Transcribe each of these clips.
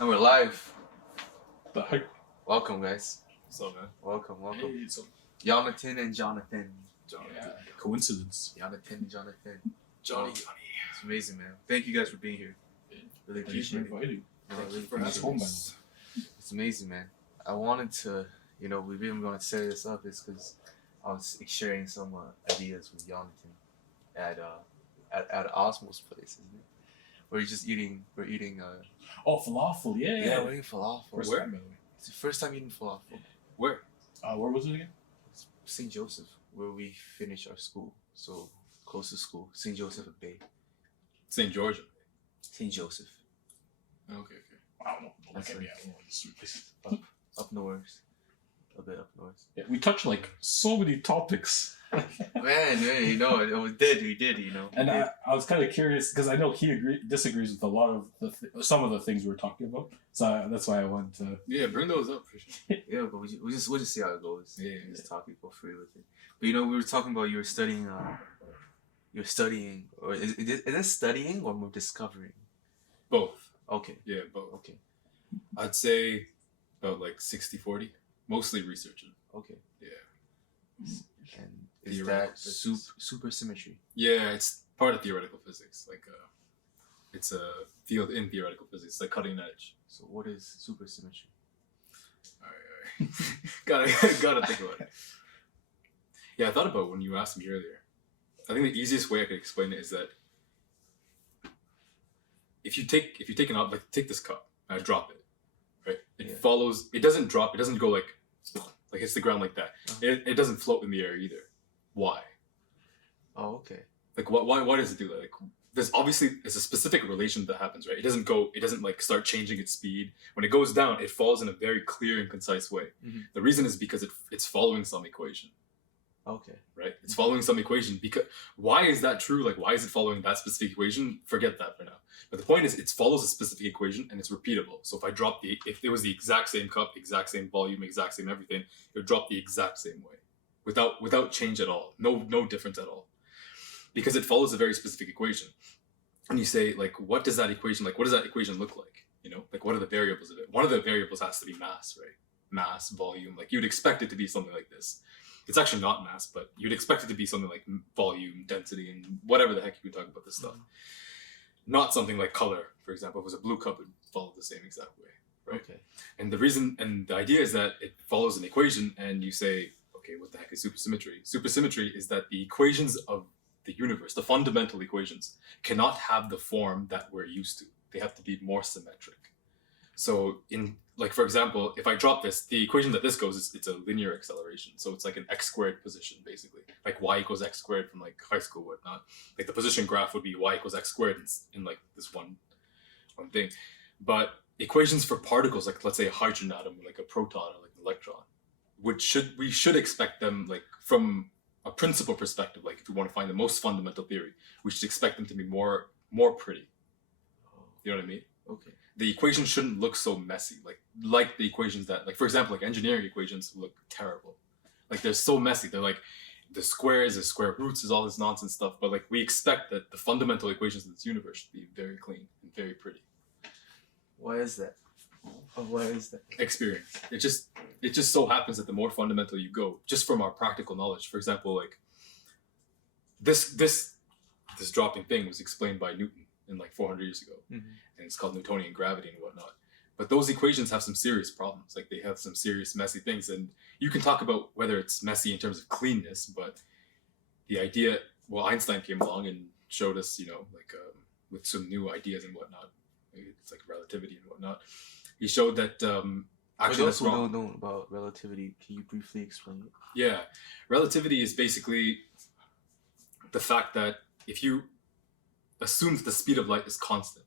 And we're live. The heck? Welcome, guys. What's up, man? Welcome. Hey, it's a Yonatan and Jonathan. coincidence. Jonathan and Jonathan. Johnny. It's amazing, man. Thank you guys for being here. Really Thank you for appreciate it. inviting. No, Thank really you for having appreciate us. it. It's amazing, man. I wanted to, we've even going to set this up is because I was sharing some ideas with Jonathan at Osmo's place, isn't it? We're eating. Oh, falafel, yeah. We're eating falafel. First Where? time, by the way. It's the first time eating falafel. Where was it again? St. Joseph, where we finished our school. So close to school, St. Joseph of Bay. St. George. St. Joseph. Okay. I don't know. That's Okay, right. yeah, I don't know this place. Up north. A bit up north. Yeah, we touched like so many topics. Man, we did. And I was kind of curious because I know he disagrees with a lot of some of the things we were talking about. So that's why I wanted to. Yeah, bring those up for sure. Yeah, but we'll just see how it goes. Yeah. Just talk, go free with it. But we were talking about you're studying, or is it studying or more discovering? Both. Okay. Yeah, both. Okay. I'd say about like 60-40. Mostly researching. Okay. Yeah. And is Theoretical that physics. supersymmetry? Yeah, it's part of theoretical physics. Like, it's a field in theoretical physics, like cutting edge. So what is supersymmetry? All right. gotta think about it. Yeah, I thought about it when you asked me earlier. I think the easiest way I could explain it is that if you take take this cup and I drop it, right? It follows. It doesn't drop. It doesn't go like hits the ground like that. Uh-huh. It doesn't float in the air either. Why? Oh, okay. Like why does it do that? Like there's obviously it's a specific relation that happens, right? It doesn't like start changing its speed. When it goes down, it falls in a very clear and concise way. Mm-hmm. The reason is because it's following some equation. Okay. Right? It's following some equation. Because why is that true? Like why is it following that specific equation? Forget that for now. But the point is it follows a specific equation and it's repeatable. So if it was the exact same cup, exact same volume, exact same everything, it would drop the exact same way. Without change at all. No difference at all. Because it follows a very specific equation. And you say, like, what does that equation look like? Like what are the variables of it? One of the variables has to be mass, right? Mass, volume, like you'd expect it to be something like this. It's actually not mass, but you'd expect it to be something like volume, density, and whatever the heck you would talk about this stuff. Mm-hmm. Not something like color, for example. If it was a blue cup, it would follow the same exact way, right? Okay. And the idea is that it follows an equation, and you say, okay, what the heck is supersymmetry? Supersymmetry is that the equations of the universe, the fundamental equations, cannot have the form that we're used to. They have to be more symmetric. So for example, if I drop this, the equation that this goes it's a linear acceleration. So it's like an x squared position, basically. Like y equals x squared from like high school, whatnot. Like the position graph would be y equals x squared in like this one thing. But equations for particles, like let's say a hydrogen atom, like a proton or like an electron, we should expect them like from a principal perspective, like if we want to find the most fundamental theory, we should expect them to be more pretty. You know what I mean? Okay. The equations shouldn't look so messy, like the equations that, like for example, like engineering equations look terrible. Like they're so messy. They're like the squares, the square roots, is all this nonsense stuff. But like we expect that the fundamental equations of this universe should be very clean and very pretty. Why is that? Why is that? Experience. It just so happens that the more fundamental you go, just from our practical knowledge. For example, like this dropping thing was explained by Newton in like 400 years ago, and it's called Newtonian gravity and whatnot. But those equations have some serious problems. Like they have some serious messy things, and you can talk about whether it's messy in terms of cleanness, but the idea, well, Einstein came along and showed us, with some new ideas and whatnot. It's like relativity and whatnot. He showed that actually that's wrong. For those who don't know about relativity, can you briefly explain it? Yeah, relativity is basically the fact that if you assume that the speed of light is constant,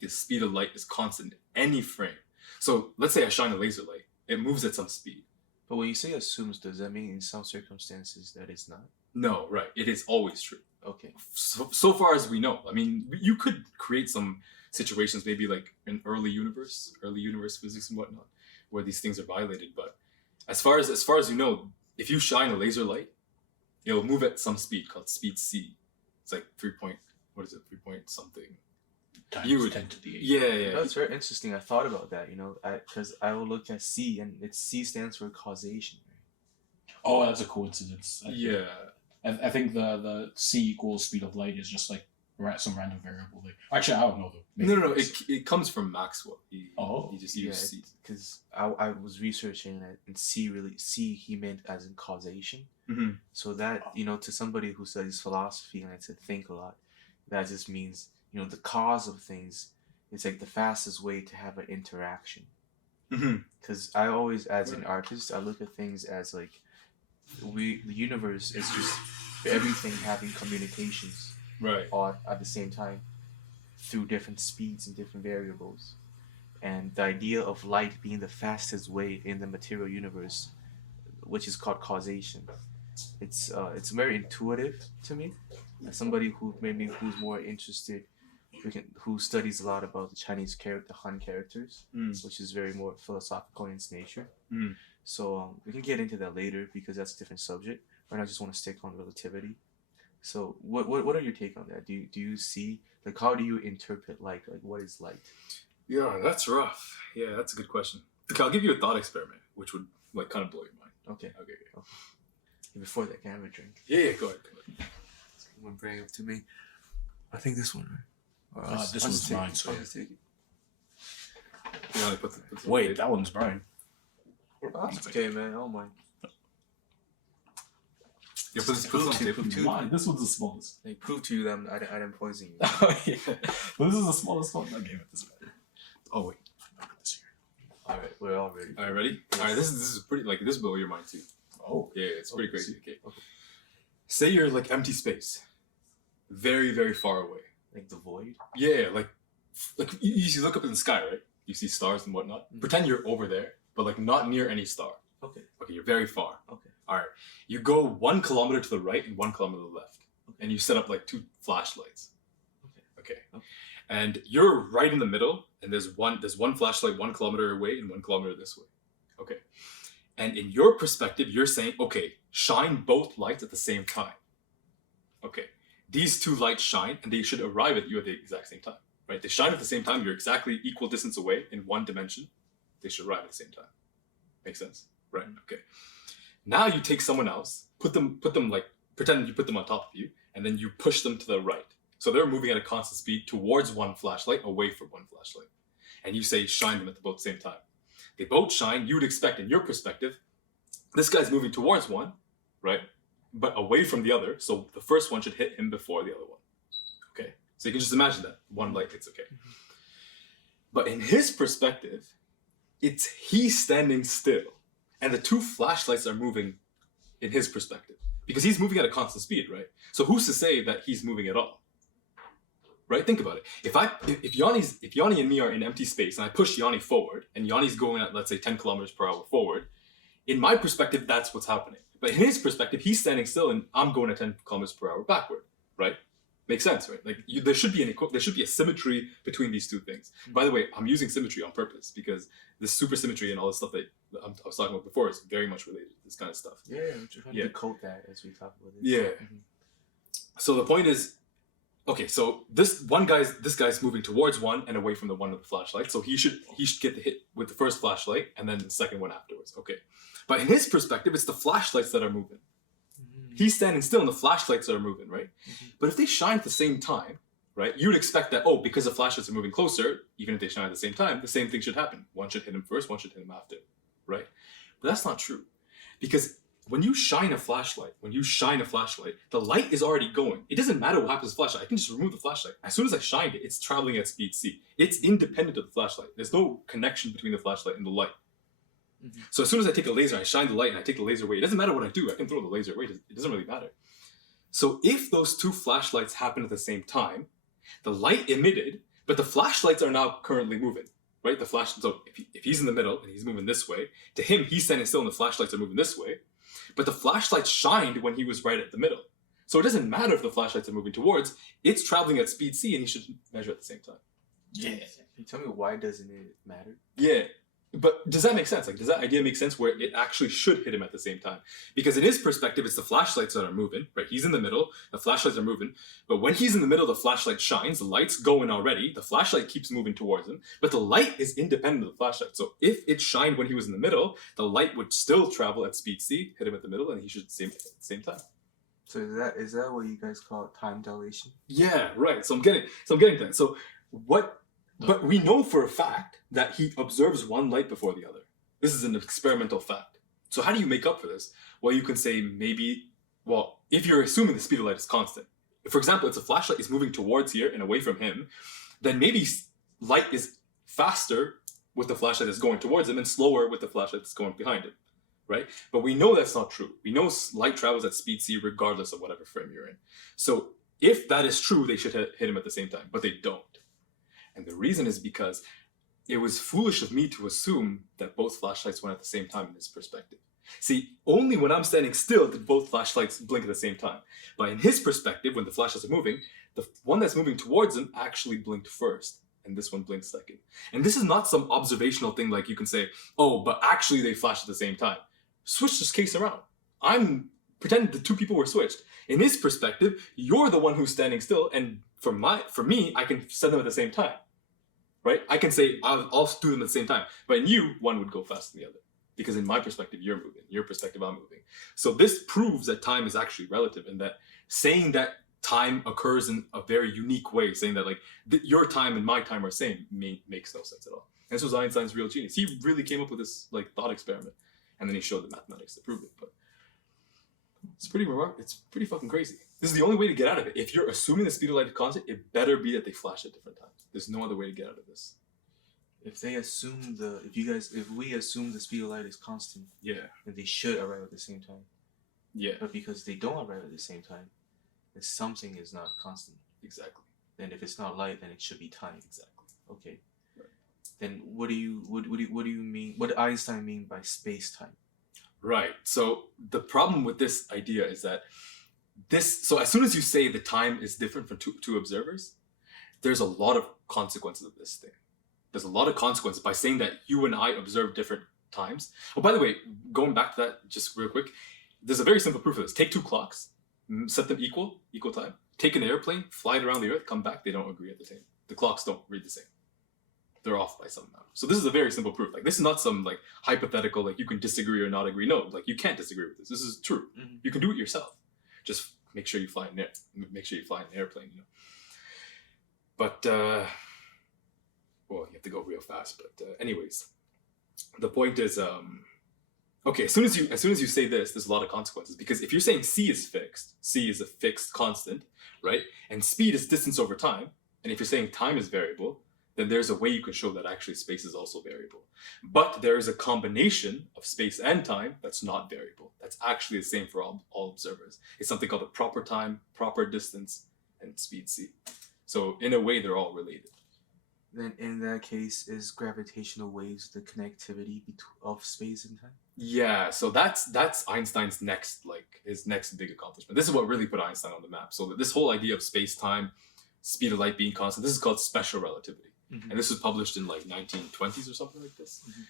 the speed of light is constant in any frame. So let's say I shine a laser light, it moves at some speed. But when you say assumes, does that mean in some circumstances that it's not? No, right. It is always true. Okay. So far as we know. I mean, you could create some situations, maybe like in early universe physics and whatnot, where these things are violated. But as far as you know, if you shine a laser light, it'll move at some speed called speed c. It's like 3 point something. times You would- 10 to the 8. Yeah. That's very interesting. I thought about that, because I will look at C, and C stands for causation. Oh, that's a coincidence. Yeah. I think the C equals speed of light is just like some random variable. Actually, I don't know though. Maybe No. it's- It comes from Maxwell. He just Yeah, used C. because I was researching that, and C he meant as in causation. Mm-hmm. So that, to somebody who studies philosophy and to think a lot, that just means, the cause of things is like the fastest way to have an interaction. Mm-hmm. Because I always, as an artist, I look at things as like the universe is just everything having communications Right. all at the same time through different speeds and different variables. And the idea of light being the fastest way in the material universe, which is called causation, it's very intuitive to me. As somebody who's more interested, who studies a lot about the Chinese the Han characters, which is very more philosophical in its nature. So we can get into that later because that's a different subject. Right now, I just want to stick on relativity. So what are your take on that? Do you see, like, how do you interpret light? Like, what is light? Yeah, that's rough. Yeah, that's a good question. Okay, I'll give you a thought experiment, which would like kind of blow your mind. Okay. Okay. Before that, can I have a drink? Yeah, go ahead. Someone bring it up to me. I think this one, right? this one's mine, so I'll yeah. just take it. You know, put the Wait, that one's Brian. Oh, that's okay, man. I don't mind. Yeah, put it on the table. Two. Mine. This one's the smallest. They prove to you that I didn't poison you. Oh yeah, but this is the smallest one. I gave it this one. Oh wait. I put this here. All right, we're all ready. All right, ready? All right, this is pretty like this blow your mind too. Oh, Yeah, it's pretty crazy. Okay. Okay. Say you're like empty space, very very far away. Like the void. Yeah, like you look up in the sky, right? You see stars and whatnot. Pretend you're over there, but like not near any star. Okay. Okay, you're very far. Okay. All right. You go 1 kilometer to the right and 1 kilometer to the left, and you set up like 2 flashlights. Okay. And you're right in the middle, and there's one flashlight 1 kilometer away and 1 kilometer this way. Okay. And in your perspective, you're saying, okay, shine both lights at the same time. Okay. These 2 lights shine, and they should arrive at you at the exact same time, right? They shine at the same time. You're exactly equal distance away in one dimension. They should arrive at the same time. Make sense? Right. Okay. Now you take someone else, put them like, pretend you put them on top of you, and then you push them to the right. So they're moving at a constant speed towards one flashlight, away from one flashlight. And you say, shine them at the both same time. They both shine. You would expect, in your perspective, this guy's moving towards one, right? But away from the other. So the first one should hit him before the other one. Okay? So you can just imagine that. One light hits, okay. But in his perspective, it's he standing still. And the 2 flashlights are moving in his perspective. Because he's moving at a constant speed, right? So who's to say that he's moving at all? Right? Think about it. If Yanni and me are in empty space and I push Yanni forward, and Yanni's going at, let's say, 10 kilometers per hour forward, in my perspective, that's what's happening. But in his perspective, he's standing still and I'm going at 10 kilometers per hour backward, right? Makes sense, right? Like there should be a symmetry between these 2 things. By the way, I'm using symmetry on purpose because this supersymmetry and all this stuff that I was talking about before is very much related to this kind of stuff. Yeah, we're trying to decode that as we talk about it. Yeah. So the point is, okay, so this guy's moving towards one and away from the one with the flashlight. So he should get the hit with the first flashlight and then the second one afterwards. Okay. But in his perspective, it's the flashlights that are moving. He's standing still and the flashlights are moving, right? But if they shine at the same time, right, you would expect that, because the flashlights are moving closer, even if they shine at the same time, the same thing should happen. One should hit him first, one should hit him after, right? But that's not true. Because when you shine a flashlight, the light is already going. It doesn't matter what happens to the flashlight. I can just remove the flashlight. As soon as I shined it, it's traveling at speed c. It's independent of the flashlight. There's no connection between the flashlight and the light. So as soon as I take a laser, I shine the light and I take the laser away. It doesn't matter what I do. I can throw the laser away. It doesn't really matter. So if those 2 flashlights happen at the same time, the light emitted, but the flashlights are now currently moving, right? So if he's in the middle and he's moving this way, to him, he's standing still and the flashlights are moving this way, but the flashlights shined when he was right at the middle. So it doesn't matter if the flashlights are moving towards, it's traveling at speed c and he should measure at the same time. Yeah. Can you tell me why doesn't it matter? Yeah. But does that make sense? Like, does that idea make sense where it actually should hit him at the same time? Because in his perspective, it's the flashlights that are moving, right? He's in the middle, the flashlights are moving. But when he's in the middle, the flashlight shines, the light's going already, the flashlight keeps moving towards him, but the light is independent of the flashlight. So if it shined when he was in the middle, the light would still travel at speed c, hit him at the middle, and he should see him at the same time. So is that what you guys call time dilation? Yeah, right. So I'm getting to that. So but we know for a fact that he observes one light before the other. This is an experimental fact. So how do you make up for this? Well, you can say if you're assuming the speed of light is constant. If, for example, it's a flashlight is moving towards here and away from him, then maybe light is faster with the flashlight that's going towards him and slower with the flashlight that's going behind him, right? But we know that's not true. We know light travels at speed c regardless of whatever frame you're in. So if that is true, they should hit him at the same time, but they don't. And the reason is because it was foolish of me to assume that both flashlights went at the same time in this perspective. See, only when I'm standing still did both flashlights blink at the same time. But in his perspective, when the flashlights are moving, the one that's moving towards him actually blinked first, and this one blinked second. And this is not some observational thing like you can say, oh, but actually they flashed at the same time. Switch this case around. I'm pretending the two people were switched. In his perspective, you're the one who's standing still, and for me, I can set them at the same time, right? I can say I'll do them at the same time, but in you, one would go faster than the other, because in my perspective, you're moving. In your perspective, I'm moving. So this proves that time is actually relative, and that saying that time occurs in a very unique way, saying that like your time and my time are same, makes no sense at all. And this was Einstein's real genius. He really came up with this like thought experiment, and then he showed the mathematics to prove it. But it's pretty remarkable. It's pretty fucking crazy. This is the only way to get out of it. If you're assuming the speed of light is constant, it better be that they flash at different times. There's no other way to get out of this. If we assume the speed of light is constant, Yeah. then they should arrive at the same time. Yeah. But because they don't arrive at the same time, then something is not constant. Exactly. Then if it's not light, then it should be time. Exactly. Okay. Right. Then what do you mean? What did Einstein mean by space time? Right. So the problem with this idea is that so as soon as you say the time is different for two observers, there's a lot of consequences of this thing. There's a lot of consequences by saying that you and I observe different times. Oh, by the way, going back to that just real quick, there's a very simple proof of this. Take two clocks, set them equal time. Take an airplane, fly it around the earth, come back, they don't agree at the same. The clocks don't read the same. They're off by some amount. So this is a very simple proof. Like, this is not some like hypothetical, like you can disagree or not agree. No, like you can't disagree with this. This is true. Mm-hmm. You can do it yourself. Just make sure you fly in an airplane, you know. But well, you have to go real fast. But anyways, the point is, okay. As soon as you say this, there's a lot of consequences, because if you're saying c is fixed, c is a fixed constant, right? And speed is distance over time. And if you're saying time is variable, then there's a way you can show that actually space is also variable. But there is a combination of space and time that's not variable. That's actually the same for all observers. It's something called the proper time, proper distance, and speed c. So in a way, they're all related. Then in that case, is gravitational waves the connectivity of space and time? Yeah, so that's Einstein's his next big accomplishment. This is what really put Einstein on the map. So this whole idea of space-time, speed of light being constant, this is called special relativity. Mm-hmm. And this was published in like 1920s or something like this. Mm-hmm.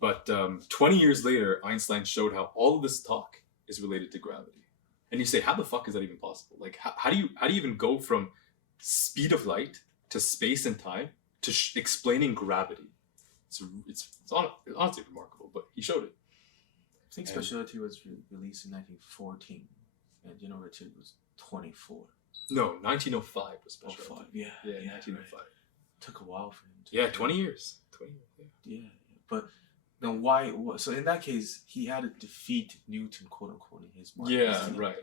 But 20 years later, Einstein showed how all of this talk is related to gravity. And you say, how the fuck is that even possible? Like, how do you even go from speed of light to space and time to explaining gravity? It's honestly remarkable, but he showed it. I think special relativity was released in 1914, and general relativity was 24. No, 1905 was special relativity. Yeah, 1905. Right. Took a while for him. 20 years. 20 years. Yeah. But then why? So in that case, he had to defeat Newton, quote unquote, in his mind. Yeah, right.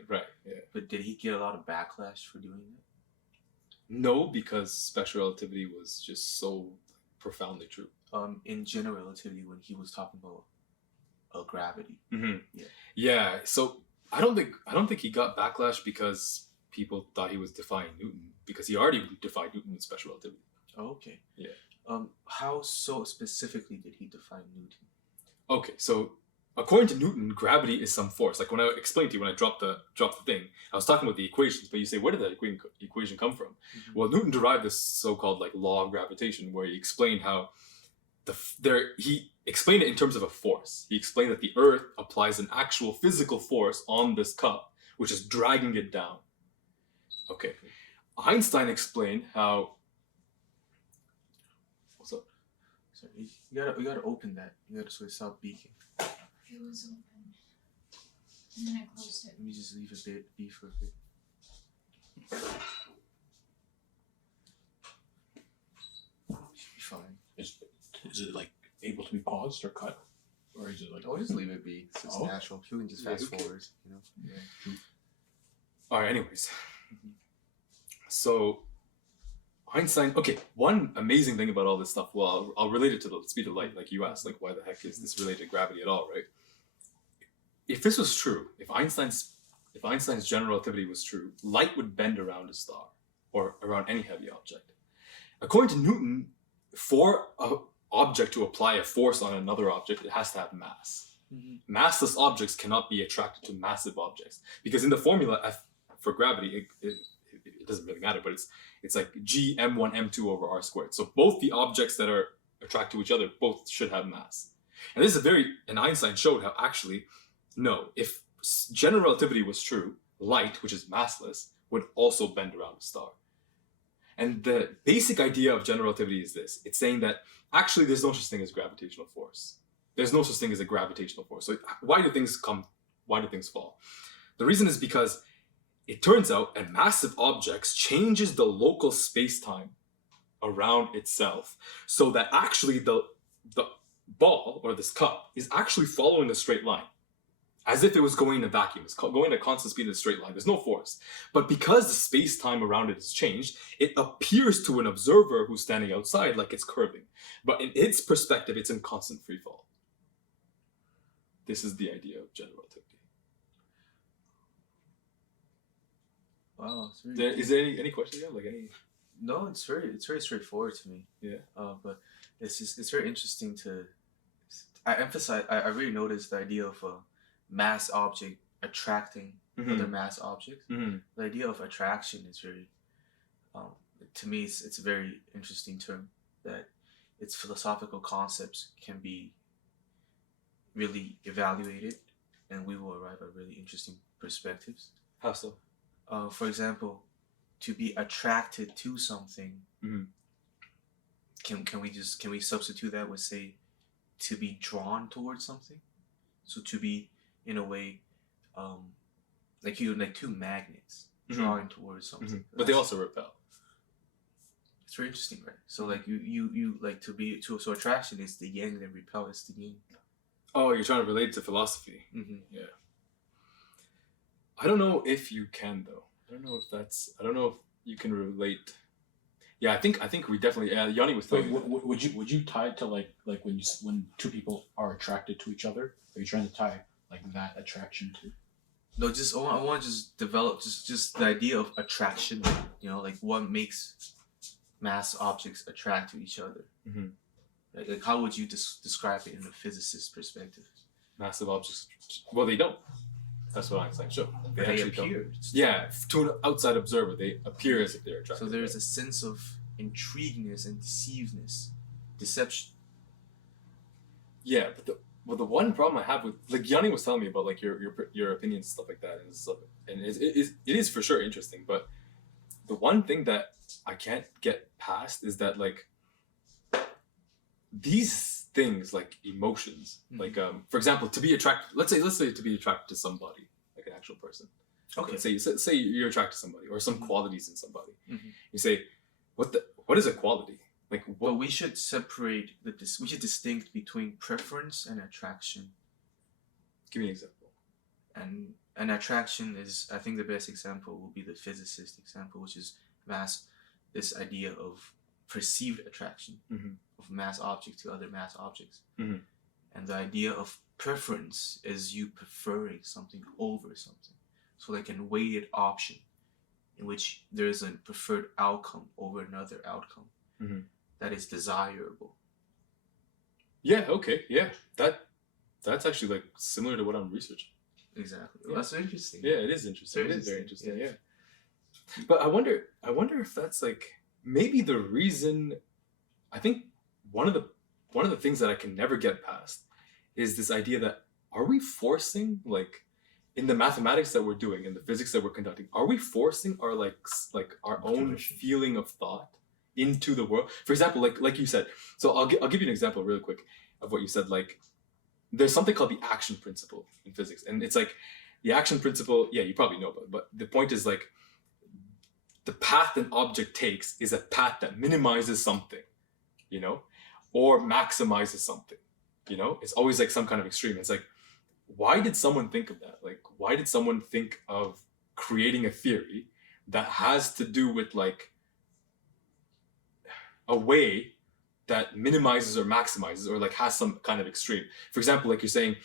Yeah. But did he get a lot of backlash for doing that? No, because special relativity was just so profoundly true. In general relativity, when he was talking about gravity. Mm-hmm. Yeah. So I don't think he got backlash because people thought he was defying Newton, because he already defied Newton with special relativity. Oh, okay. Yeah. How so specifically did he define Newton? Okay, so according to Newton, gravity is some force. Like when I explained to you, when I dropped the thing, I was talking about the equations, but you say, where did that equation come from? Mm-hmm. Well, Newton derived this so-called like law of gravitation, where he explained how he explained it in terms of a force. He explained that the Earth applies an actual physical force on this cup, which is dragging it down. Okay. Einstein explained how. What's up? Sorry, you gotta open that. You gotta sort of stop beaking. It was open. And then I closed it. Let me just leave it be for a bit. Should be fine. Is it like able to be paused or cut, or is it like? Oh, just leave it be. It's just Oh. natural. People can just Yeah, fast who cares? forward, you know. Yeah. All right. Anyways, so Einstein. Okay, one amazing thing about all this stuff. Well, I'll relate it to the speed of light, like you asked. Like, why the heck is this related to gravity at all, right? If this was true, if Einstein's general relativity was true, light would bend around a star or around any heavy object. According to Newton, for an object to apply a force on another object, it has to have mass. Mm-hmm. Massless objects cannot be attracted to massive objects because in the formula F for gravity, it doesn't really matter, but it's like G m1 m2 over r squared. So both the objects that are attracted to each other both should have mass. And this is and Einstein showed how actually, no, if general relativity was true, light, which is massless, would also bend around a star. And the basic idea of general relativity is this. It's saying that actually there's no such thing as gravitational force. There's no such thing as a gravitational force. So why do things come? Why do things fall? The reason is because it turns out a massive object changes the local space-time around itself so that actually the ball, or this cup, is actually following a straight line. As if it was going in a vacuum. It's going at a constant speed in a straight line. There's no force. But because the space-time around it has changed, it appears to an observer who's standing outside like it's curving. But in its perspective, it's in constant free fall. This is the idea of general relativity. Wow, it's very Is there any question? Yeah, like any? No, it's very straightforward to me. Yeah. But it's very interesting to. I really noticed the idea of a mass object attracting other mass objects. Mm-hmm. The idea of attraction is very, to me, it's a very interesting term that its philosophical concepts can be really evaluated, and we will arrive at really interesting perspectives. How so? For example, to be attracted to something, Mhm. can we substitute that with, say, to be drawn towards something? So to be, in a way, like two magnets drawing towards something. But they also repel. It's very interesting, right? So like you like so attraction is the yang, and repel is the yin. Oh, you're trying to relate to philosophy. Mm-hmm. Yeah. I don't know if you can though. I don't know if you can relate. Yeah, I think we definitely. Yanni was telling me. Would you tie it to like when two people are attracted to each other? Are you trying to tie like that attraction to? No, just I want to just develop just the idea of attraction. You know, like what makes mass objects attract to each other. Mm-hmm. Like how would you describe it in a physicist perspective? Massive objects. Well, they don't. That's what Einstein showed. They actually appear. don't. Yeah, to an outside observer, they appear as if they're attracted. So there's a sense of intrigueness and deception. Yeah, but the one problem I have with, like, Yanni was telling me about like your opinions and stuff like that, and it is for sure interesting. But the one thing that I can't get past is that like these things, like emotions, like for example, to be attracted. Let's say to be attracted to somebody, like an actual person. Okay. Let's say you're attracted to somebody or some qualities in somebody. Mm-hmm. You say, what is a quality? Like, But we should separate we should distinct between preference and attraction. Give me an example. And an attraction is, I think the best example will be the physicist example, which is this idea of perceived attraction of mass object to other mass objects. Mm-hmm. And the idea of preference is you preferring something over something. So like a weighted option in which there is a preferred outcome over another outcome that is desirable. Yeah, okay, yeah. That's actually like similar to what I'm researching. Exactly. Yeah. That's interesting. Yeah, it is interesting. It is very Interesting, interesting, yeah. But I wonder if that's like maybe the reason. I think one of the one of the things that I can never get past is this idea that, are we forcing, like, in the mathematics that we're doing, in the physics that we're conducting, are we forcing our like our own feeling of thought into the world? For example, like you said, so I'll give you an example really quick of what you said. Like, there's something called the action principle in physics, and it's like the action principle. Yeah, you probably know about it, but the point is like the path an object takes is a path that minimizes something, you know, or maximizes something. You know, it's always like some kind of extreme. It's like, why did someone think of that? Like, why did someone think of creating a theory that has to do with like a way that minimizes or maximizes or like has some kind of extreme? For example, like you're saying,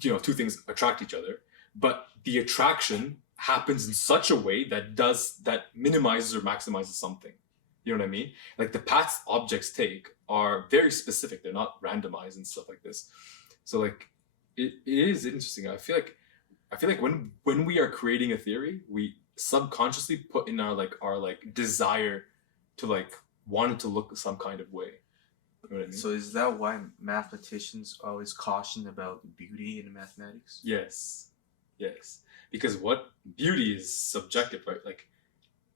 you know, two things attract each other, but the attraction happens in such a way that minimizes or maximizes something. You know what I mean? Like the paths objects take are very specific. They're not randomized and stuff like this. So like, it is interesting. I feel like when we are creating a theory, we subconsciously put in our desire to like want it to look some kind of way. You know what I mean? So is that why mathematicians always caution about beauty in mathematics? Yes. Because what beauty is subjective, right? Like,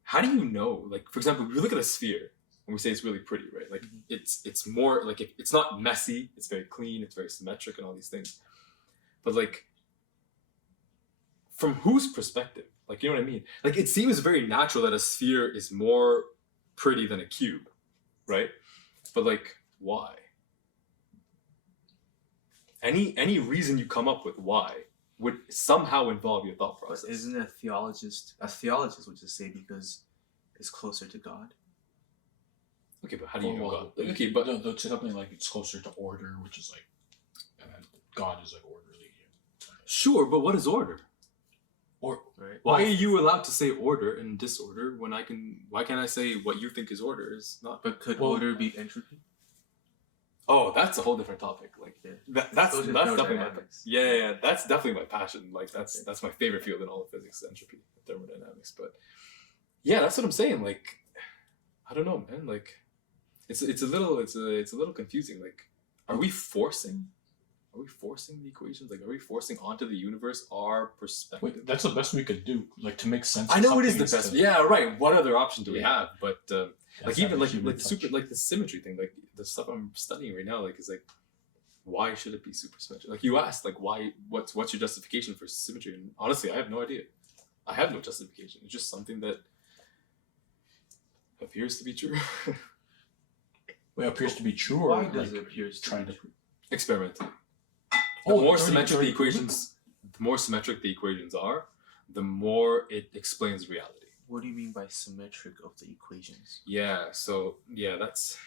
how do you know? Like, for example, if we look at a sphere and we say it's really pretty, right? Like, it's more like, it's not messy. It's very clean. It's very symmetric and all these things. But like, from whose perspective? Like, you know what I mean? Like, it seems very natural that a sphere is more pretty than a cube, right? But like, why? Any reason you come up with why would somehow involve your thought process. But isn't a theologist would just say because it's closer to God? Okay, but how do you know God? Like, Okay, but they'll say something like it's closer to order, which is like, and then God is like orderly. sure, but what is order? Or Right? Why are you allowed to say order and disorder when why can't I say what you think is order is not? But could Well- order be entropy? Oh, that's a whole different topic. Like, Yeah. that's Those are definitely my thermodynamics. yeah, that's definitely my passion. Like, that's my favorite field in all of physics, entropy, thermodynamics. But yeah, that's what I'm saying. Like, I don't know, man. Like, it's a little confusing. Like, are we forcing the equations? Like, are we forcing onto the universe our perspective? wait, that's the best we could do, like to make sense. I of know it is the something best. to- Yeah, right. What other option do we Yeah. have? But that's like, even having like human touch. the symmetry thing, like the stuff I'm studying right now, like, is like, why should it be super symmetric? Like, you asked, like, why? What's your justification for symmetry? And honestly, I have no idea. I have no justification. It's just something that appears to be true. Well, it appears to be true, or Why like does it appear to trying be to. true? Experimentally. Oh, The more it's already- symmetric it's the already proven? equations, the more symmetric the equations are, the more it explains reality. What do you mean by symmetric of the equations? Yeah, so yeah, that's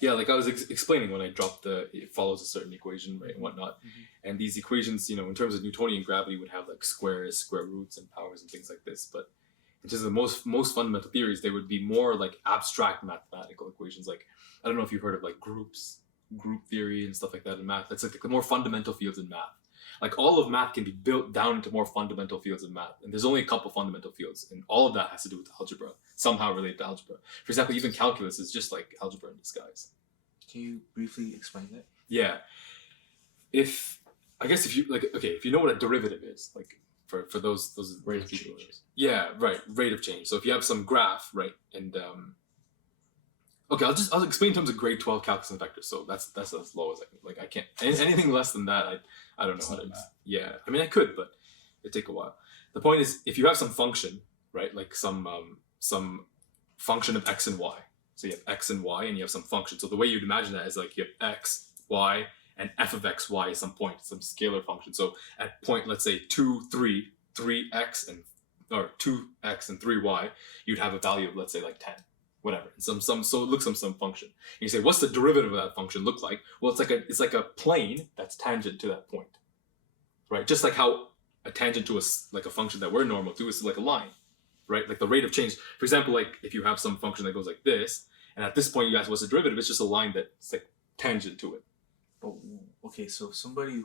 like I was explaining when I dropped it follows a certain equation, right, and whatnot. And these equations, you know, in terms of Newtonian gravity, would have like squares, square roots, and powers and things like this. But in terms of the most fundamental theories, they would be more like abstract mathematical equations. Like, I don't know if you've heard of like group theory and stuff like that in math. That's like the more fundamental fields in math. Like, all of math can be built down into more fundamental fields of math. And there's only a couple fundamental fields. And all of that has to do with algebra, somehow related to algebra. For example, even calculus is just like algebra in disguise. Can you briefly explain that? Yeah. If you like, okay, if you know what a derivative is, like for those Rate of people. change. Yeah, right. Rate of change. So if you have some graph, right, and okay, I'll explain in terms of grade 12 calculus and vectors. So that's as low as I can. Like, I can't anything less than that. I don't know It's how not to. math. Yeah, I mean, I could, but it'd take a while. The point is, if you have some function, right, like some function of x and y. So you have x and y, and you have some function. So the way you'd imagine that is like you have x, y, and f of x, y is some point, some scalar function. So at point, let's say 2, 3, 3x and or 2x and 3y, you'd have a value of, let's say, like 10, whatever. And so it looks some function. And you say, what's the derivative of that function look like? Well, it's like a plane that's tangent to that point, right? Just like how a tangent to a function that we're normal to is like a line, right? Like the rate of change. For example, like if you have some function that goes like this, and at this point you ask what's the derivative, it's just a line that's like tangent to it. But okay, so somebody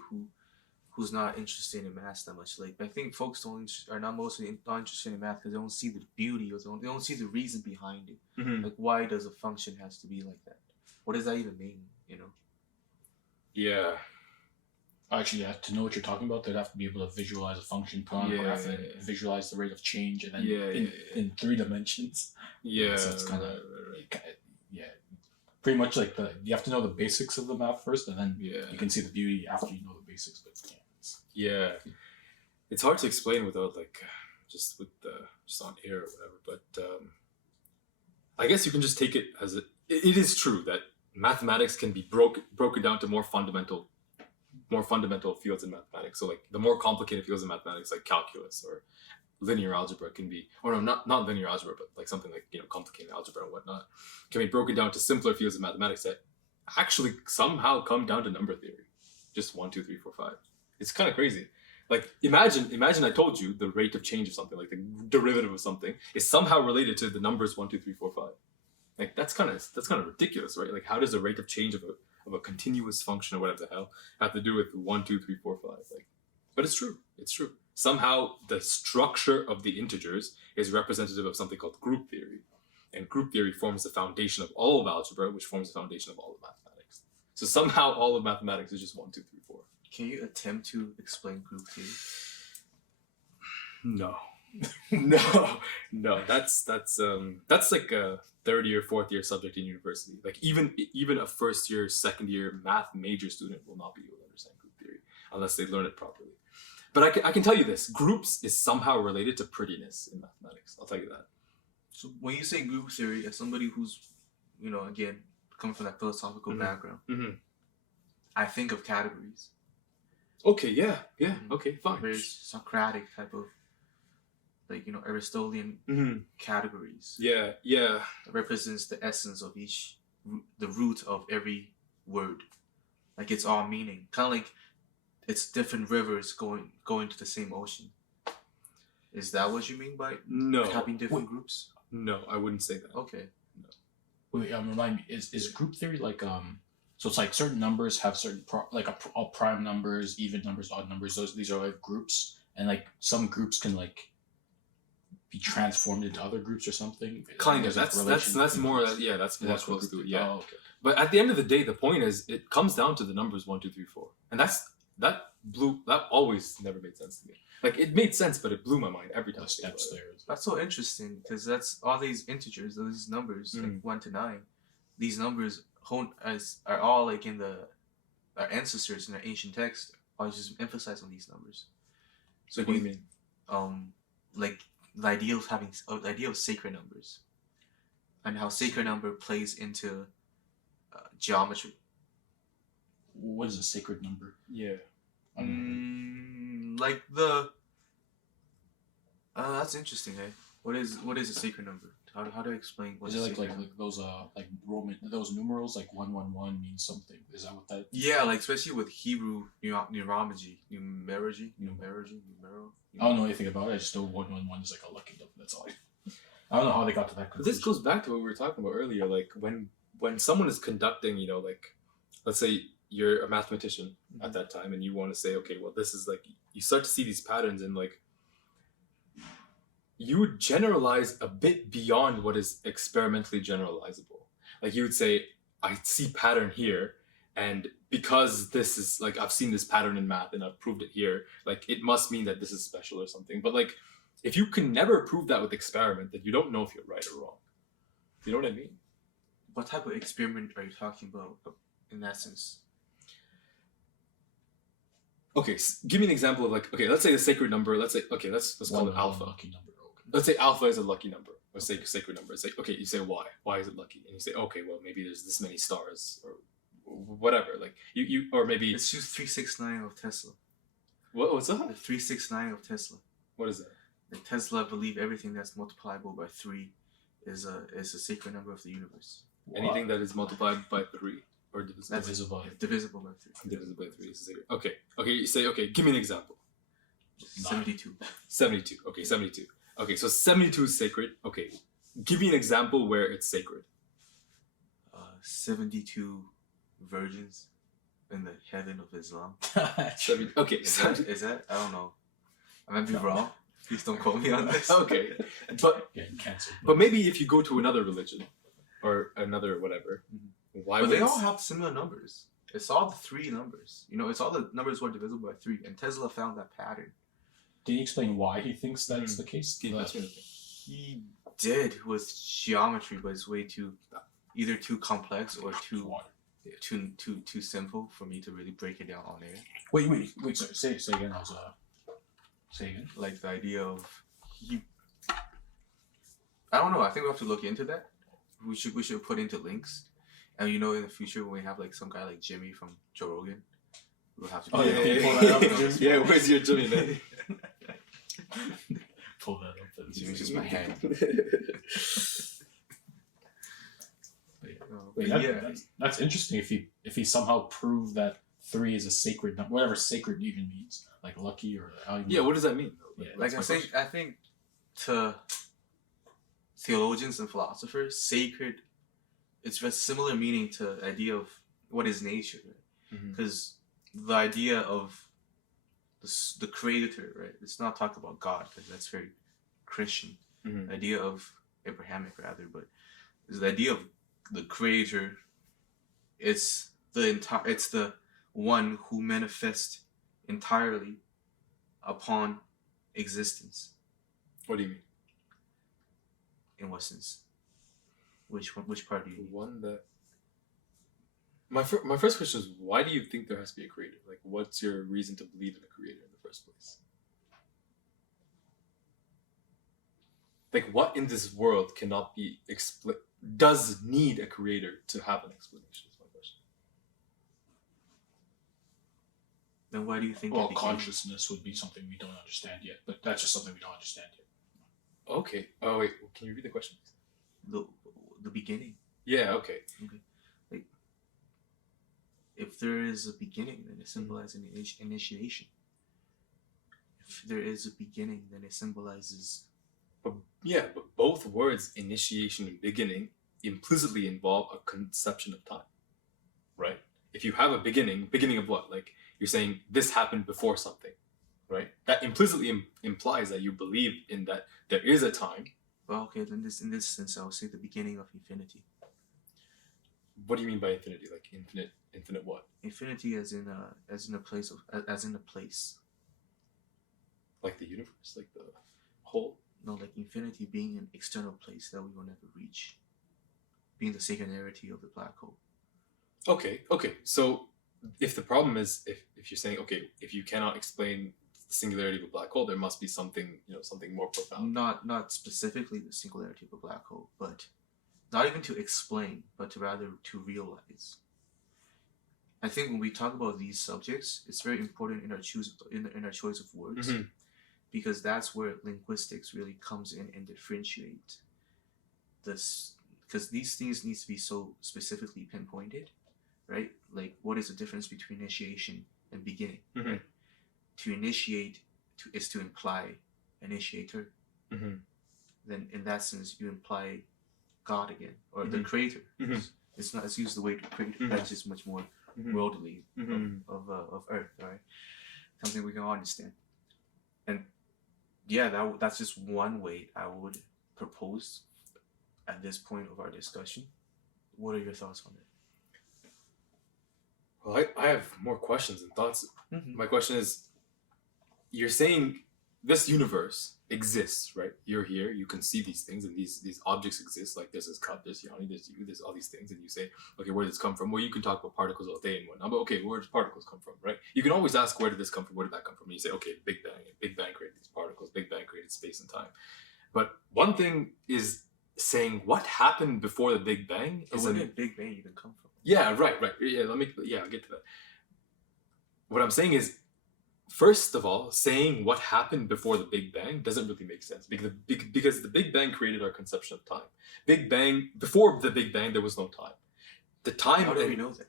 who's not interested in math that much, like, I think folks are not interested in math because they don't see the beauty or they don't see the reason behind it. Mm-hmm. Like, why does a function has to be like that? what does that even mean? Yeah. Actually, yeah, to know what you're talking about, they'd have to be able to visualize a function, put on a graph, and Yeah. visualize the rate of change, and then Yeah, in 3 dimensions. Yeah. So it's kind of right. yeah, pretty much like you have to know the basics of the math first, and then Yeah. you can see the beauty after you know the basics. But Yeah. It's hard to explain without just on air or whatever. But I guess you can just take it as it is true that mathematics can be broken down to more fundamental fields in mathematics. So the more complicated fields in mathematics, like calculus or linear algebra, can be, or no, not linear algebra, but something like complicated algebra and whatnot, can be broken down to simpler fields of mathematics that actually somehow come down to number theory. Just 1, 2, 3, 4, 5. It's kind of crazy. Imagine I told you the rate of change of something, like the derivative of something, is somehow related to the numbers 1, 2, 3, 4, 5. That's kind of ridiculous, right? How does the rate of change of a continuous function or whatever the hell have to do with 1, 2, 3, 4, 5? But it's true. It's true. Somehow the structure of the integers is representative of something called group theory, and group theory forms the foundation of all of algebra, which forms the foundation of all of mathematics. So somehow all of mathematics is just 1, 2, 3, 4. Can you attempt to explain group theory? No. No. That's like a third year, fourth year subject in university. Even a first year, second year math major student will not be able to understand group theory unless they learn it properly. But I can tell you this: groups is somehow related to prettiness in mathematics. I'll tell you that. So when you say group theory, as somebody who's, again, coming from that philosophical background, I think of categories. Okay, yeah, okay, fine. Very Socratic type of, Aristotelian categories. Yeah. That represents the essence of the root of every word. It's all meaning. Kind of like it's different rivers going to the same ocean. Is that what you mean by having different groups? No, I wouldn't say that. Okay. wait, remind me, is group theory so it's certain numbers have certain all prime numbers, even numbers, odd numbers. These are groups, and some groups can be transformed into other groups or something. Kind of. That's more. That's more close to it. Yeah. Oh, okay. But at the end of the day, the point is, it comes down to the numbers 1, 2, 3, 4, and that always never made sense to me. It made sense, but it blew my mind every time. The steps there. That's so interesting because that's all these integers, these numbers, 1 to 9. These numbers are all in our ancestors in our ancient text. I just emphasize on these numbers. So what do you mean? The idea of having the idea of sacred numbers, and how sacred number plays into geometry. What is a sacred number? Yeah. That's interesting, eh? What is a sacred number? How do I explain what Is is it those Roman, those numerals 111 means something? Is that what that? Yeah, especially with Hebrew numerology. I don't know anything about it. I just know 111 is a lucky number. That's all. I don't know how they got to that But conclusion. this goes back to what we were talking about earlier. When someone is conducting, let's say you're a mathematician at that time, and you want to say, okay, well, this is you start to see these patterns, and you would generalize a bit beyond what is experimentally generalizable. You would say, I see pattern here, and because this is I've seen this pattern in math and I've proved it here, it must mean that this is special or something. But if you can never prove that with experiment, then you don't know if you're right or wrong. You know what I mean? What type of experiment are you talking about in that sense? Okay, give me an example of let's say the sacred number. Let's call it alpha. Lucky number. Okay. Let's say alpha is a lucky number, or say sacred number. It's okay, you say why? Why is it lucky? And you say, okay, well, maybe there's this many stars or whatever. Or maybe Let's use 369 of Tesla. What's that? The 369 of Tesla. What is that? The Tesla believe everything that's multiplicable by 3 is a sacred number of the universe. Anything that is multiplied by 3 or divisible. Divisible by 3. Divisible by 3 is sacred. Okay, you say, okay, give me an example. 72. 72. Okay, 72. Okay, so 72 is sacred. Okay, give me an example where it's sacred. 72 virgins in the heaven of Islam. Okay, Is that? I don't know. I might be wrong. Please don't quote me on this. Okay, but Getting canceled. maybe if you go to another religion or another whatever, Why But they would all have similar numbers. It's all the 3 numbers. You know, it's all the numbers were divisible by 3. And Tesla found that pattern. Did he explain why he thinks that's the case? He did with geometry, but it's way too either too complex or too simple for me to really break it down on air. Wait. Sorry, say again. Say again. Like the idea of I don't know. I think we have to look into that. We should put into links. And you know, in the future when we have like some guy like Jimmy from Joe Rogan, we'll have to. Oh yeah, pull that up. Yeah, where's your Jimmy, man? Pull that up. Jimmy's just my hand. That's interesting. If he somehow proved that 3 is a sacred number, whatever sacred even means, like lucky or how you Yeah, what does that mean? Yeah, like I think to theologians and philosophers, sacred, it's a similar meaning to the idea of what is nature, because the idea of the creator, right? It's not talking about God because that's very Christian. The idea of Abrahamic rather, but is the idea of the creator. It's the one who manifests entirely upon existence. What do you mean? In what sense? Which part do you mean? One that. My first question is, why do you think there has to be a creator? Like, what's your reason to believe in a creator in the first place? Like, what in this world cannot be does need a creator to have an explanation? Is my question. Then why do you think? Well, consciousness would be something we don't understand yet, but that's just something we don't understand yet. Okay. Oh wait, can you read the question? The beginning. Yeah. Okay. Like, if there is a beginning, then it symbolizes an initiation. If there is a beginning, then it symbolizes. But both words, initiation and beginning, implicitly involve a conception of time, right? If you have a beginning of what? Like, you're saying this happened before something, right? That implicitly implies that you believe in that there is a time. Well, okay, then in this sense, I would say the beginning of infinity. What do you mean by infinity? Like infinite what? Infinity as in a place. Like the universe, like the whole. No, like infinity being an external place that we will never reach. Being the sacredness of the black hole. Okay. So if the problem is if you're saying, okay, if you cannot explain the singularity of a black hole, there must be something more profound. Not specifically the singularity of a black hole, but not even to explain, but rather to realize. I think when we talk about these subjects, it's very important in our choice of words. Because that's where linguistics really comes in and differentiate this, because these things need to be so specifically pinpointed, right? Like, what is the difference between initiation and beginning? Right? To initiate is to imply initiator. Then in that sense, you imply God again, or the creator. It's not. It's used the way to create. That's just much more worldly of Earth, right? Something we can all understand. And yeah, that's just one way I would propose at this point of our discussion. What are your thoughts on it? Well, I have more questions and thoughts. My question is, you're saying this universe exists, right? You're here, you can see these things, and these objects exist. Like, there's this cup, there's Yanni, there's you, there's all these things, and you say, okay, where did this come from? Well, you can talk about particles all day and whatnot, but okay, where did particles come from, right? You can always ask, where did this come from? Where did that come from? And you say, okay, Big Bang created these particles, Big Bang created space and time. But one thing is saying what happened before the Big Bang. Where did Big Bang even come from? Yeah, right. Yeah, I'll get to that. What I'm saying is, first of all, saying what happened before the Big Bang doesn't really make sense because the Big Bang created our conception of time. Before the Big Bang, there was no time. The time. How do we know that?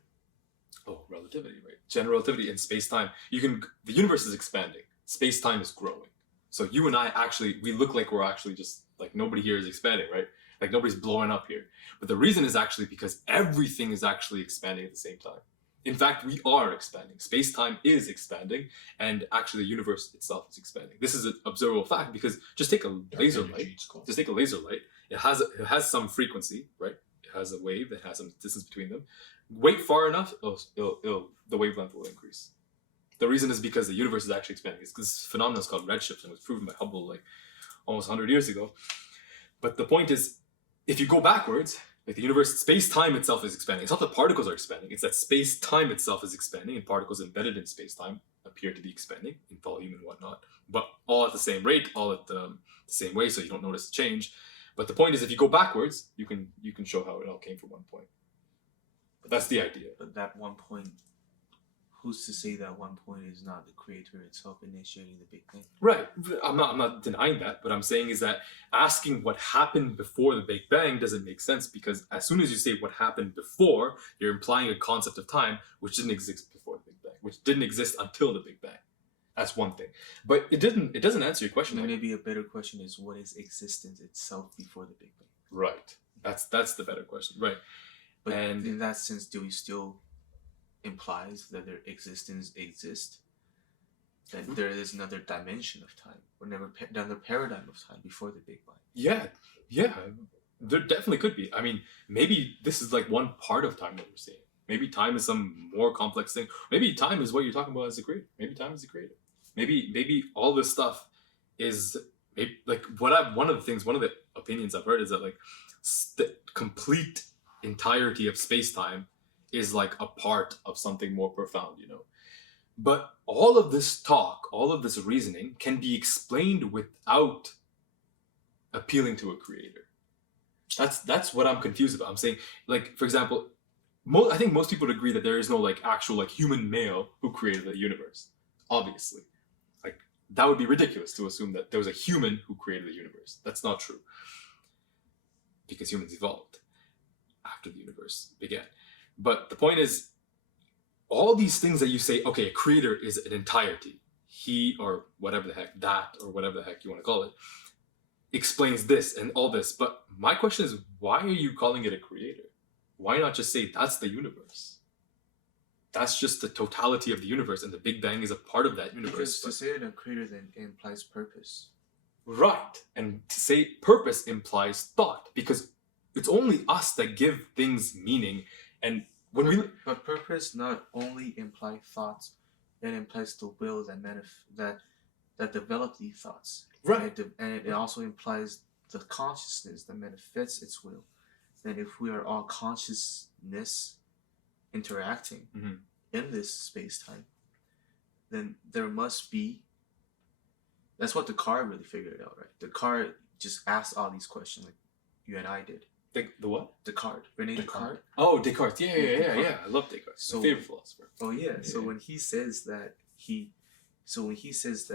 Oh, relativity, right? General relativity in space-time. The universe is expanding. Space-time is growing. So you and I we look like we're actually just like nobody here is expanding, right? Like nobody's blowing up here. But the reason is actually because everything is actually expanding at the same time. In fact, we are expanding. Space-time is expanding, and actually the universe itself is expanding. This is an observable fact because just take a laser light. Just take a laser light. It has some frequency, right? It has a wave that has some distance between them. Wait far enough, the wavelength will increase. The reason is because the universe is actually expanding. This phenomenon is called redshift and was proven by Hubble like almost 100 years ago. But the point is, if you go backwards, like the universe, space-time itself is expanding. It's not that particles are expanding, it's that space-time itself is expanding, and particles embedded in space-time appear to be expanding in volume and whatnot, but all at the same rate, all at the same way, so you don't notice the change. But the point is, if you go backwards, you can show how it all came from one point. But that's the idea. But that one point, who's to say that one point is not the creator itself initiating the Big Bang? Right. I'm not denying that. What I'm saying is that asking what happened before the Big Bang doesn't make sense, because as soon as you say what happened before, you're implying a concept of time which didn't exist before the Big Bang, which didn't exist until the Big Bang. That's one thing. But it doesn't answer your question. Maybe a better question is, what is existence itself before the Big Bang? Right. That's the better question. Right. But And in that sense, do we still implies that their existence exists? That there is another dimension of time, or another paradigm of time before the Big Bang? yeah, there definitely could be. I mean, maybe this is like one part of time that we're seeing. Maybe time is some more complex thing. Maybe time is what you're talking about as the creator. Maybe time is the creator. Maybe all this stuff is like one of the opinions I've heard is that like the complete entirety of space-time is like a part of something more profound, you know. But all of this talk, all of this reasoning can be explained without appealing to a creator. That's what I'm confused about. I'm saying, like, for example, I think most people would agree that there is no like actual like human male who created the universe. Obviously, like that would be ridiculous to assume that there was a human who created the universe. That's not true, because humans evolved after the universe began. But the point is, all these things that you say, okay, a creator is an entirety. He, or whatever the heck, that, or whatever the heck you want to call it, explains this and all this. But my question is, why are you calling it a creator? Why not just say that's the universe? That's just the totality of the universe, and the Big Bang is a part of that universe. Because to say it a creator then implies purpose. Right. And to say purpose implies thought, because it's only us that give things meaning. And when but purpose not only implies thoughts, it implies the will that develop these thoughts. Right. And it also implies the consciousness that manifests its will. Then if we are all consciousness interacting in this space-time, then there must be... That's what Descartes really figured out, right? Descartes just asked all these questions like you and I did. The what? Descartes. René Descartes. Oh, Descartes. Yeah. Descartes. I love Descartes. So, my favorite philosopher. Oh yeah. Yeah. So when he says that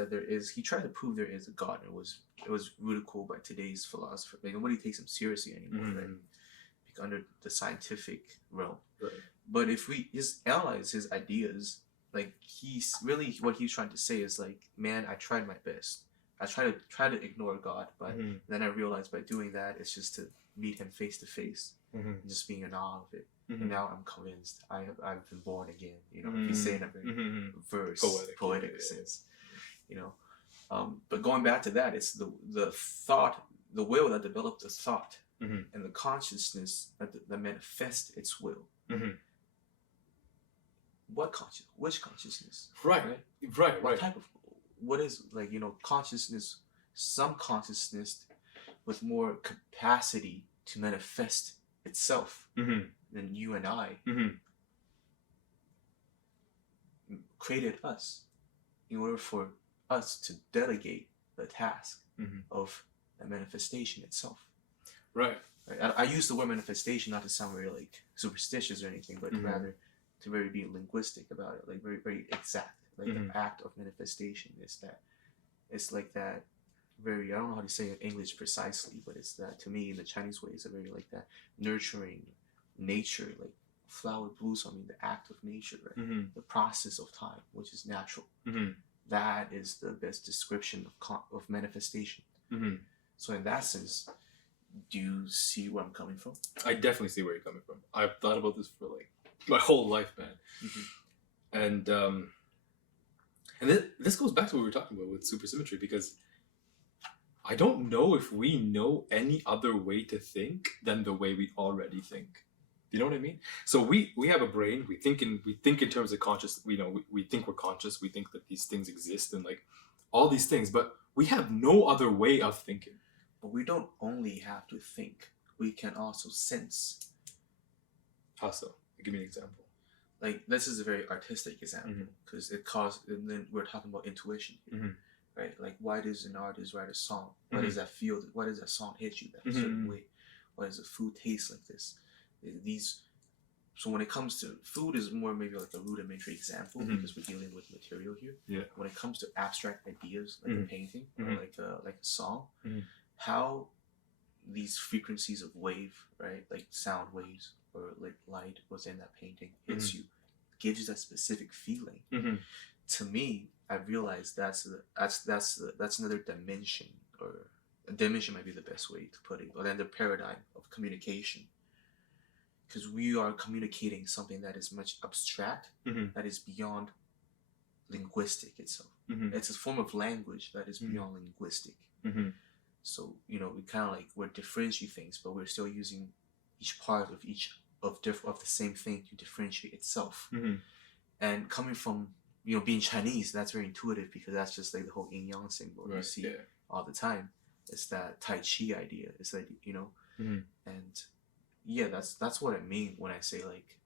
there is, he tried to prove there is a God. It was ridiculed by today's philosopher. Like, nobody takes him seriously anymore, right? Like, under the scientific realm. Right. But if we just analyze his ideas, like, he's really, what he's trying to say is like, man, I tried my best. I try to ignore God, but then I realized by doing that, it's just to meet him face to face, and just being in awe of it. And now I'm convinced I've been born again. You know, if you say in a very poetic sense, you know. But going back to that, it's the thought, the will that developed the thought, and the consciousness that manifests its will. Which consciousness? Right. What type of, what is, like, you know, consciousness, some consciousness with more capacity to manifest itself than you and I created us in order for us to delegate the task of the manifestation itself. Right. I use the word manifestation not to sound very like superstitious or anything, but rather to very be linguistic about it, like very, very exact. Like the act of manifestation is that, it's like that very, I don't know how to say it in English precisely, but it's that, to me, in the Chinese way, it's a very like that nurturing nature, like flower blossoming, the act of nature, right? The process of time, which is natural. That is the best description of manifestation. So in that sense, do you see where I'm coming from? I definitely see where you're coming from. I've thought about this for like my whole life, man. And this goes back to what we were talking about with supersymmetry, because I don't know if we know any other way to think than the way we already think. Do you know what I mean? So we have a brain. We think in terms of conscious. We think we're conscious. We think that these things exist and like all these things, but we have no other way of thinking. But we don't only have to think. We can also sense. How so? Give me an example. Like, this is a very artistic example because and then we're talking about intuition here, right? Like, why does an artist write a song? Why does that feel? Why does that song hit you that certain way? Why does the food taste like this? So when it comes to food, is more maybe like a rudimentary example because we're dealing with material here. Yeah. When it comes to abstract ideas like a painting or like a song, how these frequencies of wave, right, like sound waves or like light within that painting hits you, gives you that specific feeling. To me, I realized that's another dimension, or a dimension might be the best way to put it, or then the paradigm of communication. Because we are communicating something that is much abstract, that is beyond linguistic itself. It's a form of language that is beyond linguistic. So, we kind of like, we're differentiating things, but we're still using each part of the same thing to differentiate itself. And coming from, being Chinese, that's very intuitive because that's just like the whole yin yang symbol you see all the time. It's that Tai Chi idea. It's like, and yeah, that's what I mean when I say like,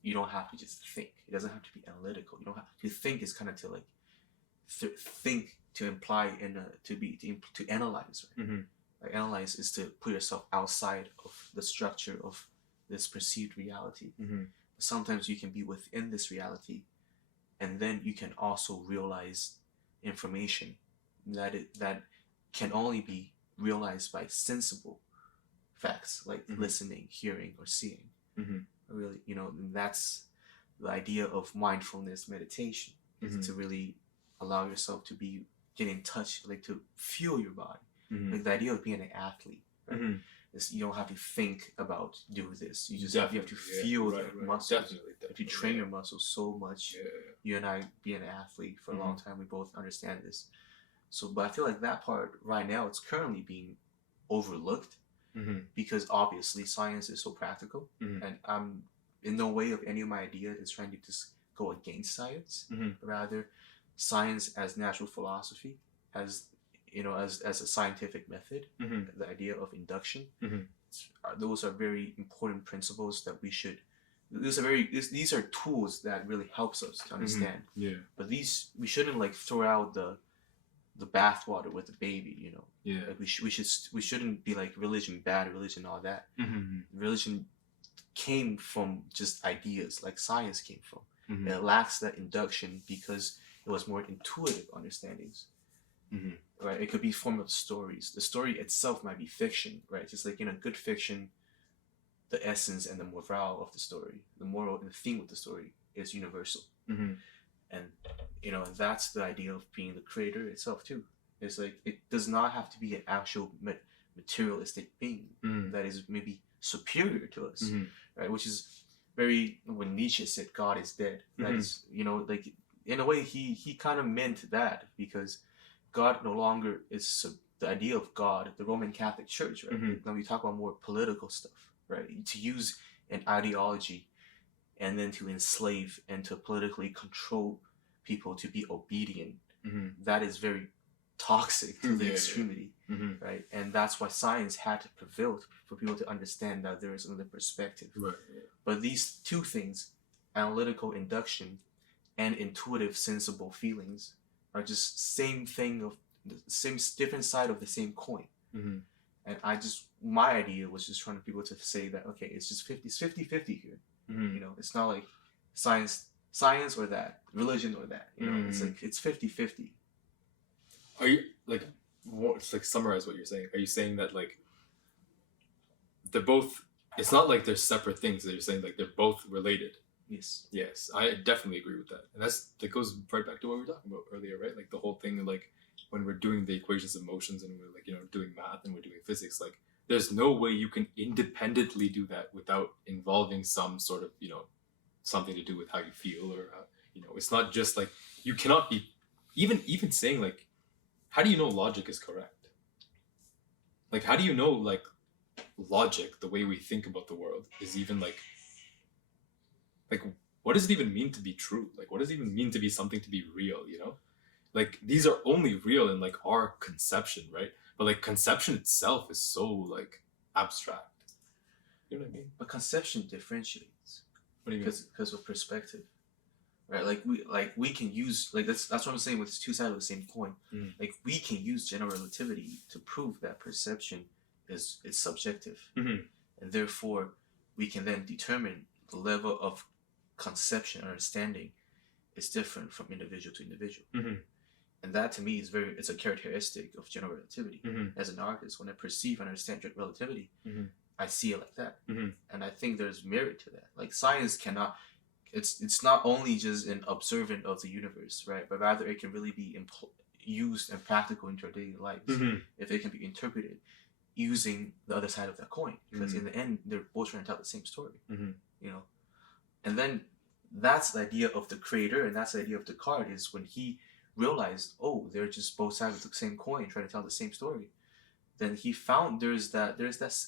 you don't have to just think. It doesn't have to be analytical. You don't have to think. Is kind of to like think to imply to analyze. Right? Like, analyze is to put yourself outside of the structure of this perceived reality. Sometimes you can be within this reality, and then you can also realize information that can only be realized by sensible facts like listening, hearing, or seeing. Really, that's the idea of mindfulness meditation, is to really allow yourself to get in touch, like to feel your body. Like the idea of being an athlete, right? Is you don't have to think about do this. You just have to feel the muscles. If you train your muscles so much, you and I, being an athlete for a long time, we both understand this. So, but I feel like that part right now, it's currently being overlooked because obviously science is so practical, and I'm in no way of any of my ideas is trying to just go against science. Rather, science as natural philosophy, as as a scientific method, the idea of induction, those are very important principles that we should. These are tools that really helps us to understand. But we shouldn't like throw out the bathwater with the baby. Like we shouldn't be like religion bad, religion all that. Religion came from just ideas, like science came from. It lacks that induction because it was more intuitive understandings. Right? It could be form of stories. The story itself might be fiction, right? Just like good fiction, the essence and the morale of the story, the moral and the theme of the story is universal. And that's the idea of being the creator itself too. It's like it does not have to be an actual materialistic being that is maybe superior to us, right? Which is very, when Nietzsche said God is dead, that is, like in a way he kind of meant that, because God no longer is the idea of God, the Roman Catholic Church, right? Now we talk about more political stuff, right? To use an ideology and then to enslave and to politically control people to be obedient, that is very toxic to the extremity, right? And that's why science had to prevail for people to understand that there is another perspective. But these two things, analytical induction and intuitive sensible feelings, are just same thing of the same different side of the same coin. And my idea was just trying to people to say that, okay, it's just 50-50 here. It's not like science or that, religion or that. It's like it's 50-50. Are you like, summarize what you're saying? Are you saying that like they're both? It's not like they're separate things. That you're saying like they're both related. Yes, I definitely agree with that, and that goes right back to what we were talking about earlier, right? Like the whole thing, like when we're doing the equations of motions and we're like doing math and we're doing physics, like there's no way you can independently do that without involving some sort of something to do with how you feel, or it's not just like you cannot be even saying like, how do you know logic is correct? Like, how do you know, like, logic, the way we think about the world, is even like what does it even mean to be true? Like, what does it even mean to be something to be real, you know? Like, these are only real in like our conception, right? But like conception itself is so like abstract. You know what I mean? But conception differentiates What do you mean? because of perspective, right? Like we can use, like, that's what I'm saying with two sides of the same coin. Mm. Like, we can use general relativity to prove that perception is subjective, Mhm. and therefore we can then determine the level of conception or understanding is different from individual to individual. Mhm. And that to me is it's a characteristic of general relativity. Mhm. As an artist, when I perceive and understand general relativity, Mhm. I see it like that. Mhm. And I think there's merit to that. Like, science cannot, it's not only just an observant of the universe, right? But rather it can really be used and practical into our daily lives Mhm. if it can be interpreted using the other side of that coin. Because in the end, they're both trying to tell the same story, Mhm. you know? And then that's the idea of the creator, and that's the idea of Descartes, is when he realized, oh, they're just both sides of the same coin trying to tell the same story. Then he found there's that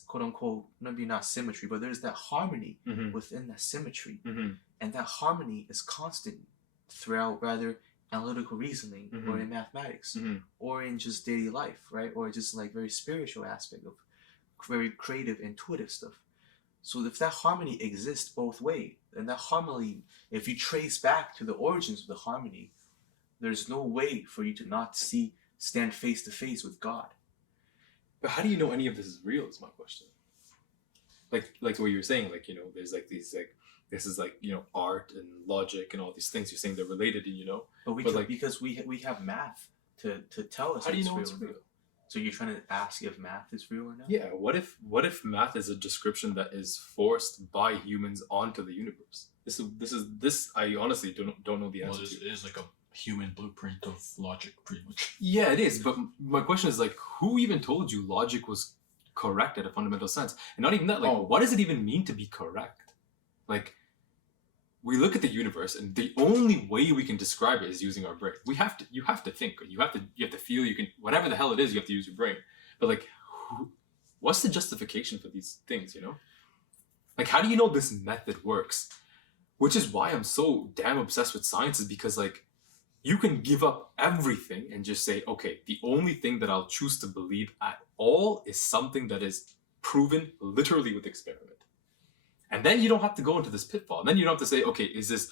quote unquote, maybe not symmetry, but there's that harmony Mhm. within that symmetry. Mhm. And that harmony is constant throughout rather analytical reasoning or in mathematics Mhm. or in just daily life, right? Or just like very spiritual aspect of very creative, intuitive stuff. So if that harmony exists both ways, and that harmony, if you trace back to the origins of the harmony, there's no way for you to not stand face to face with God. But how do you know any of this is real is my question. Like what you were saying, like, you know, there's like these, like, this is like, you know, art and logic and all these things. You're saying they're related, you know? But because we have math to tell us How do you if know it's it's real or real? not. So you're trying to ask if math is real or not? Yeah, what if math is a description that is forced by humans onto the universe? This I honestly don't know the answer Well, to. it is like a human blueprint of logic, pretty much. Yeah, it is. But my question is, like, who even told you logic was correct at a fundamental sense? And not even that, like, what does it even mean to be correct? Like, we look at the universe, and the only way we can describe it is using our brain. You have to think, you have to feel, you can, whatever the hell it is, you have to use your brain. But like, what's the justification for these things, you know? Like, how do you know this method works? Which is why I'm so damn obsessed with science, is because, like, you can give up everything and just say, okay, the only thing that I'll choose to believe at all is something that is proven literally with experiment. And then you don't have to go into this pitfall. And then you don't have to say, okay, is this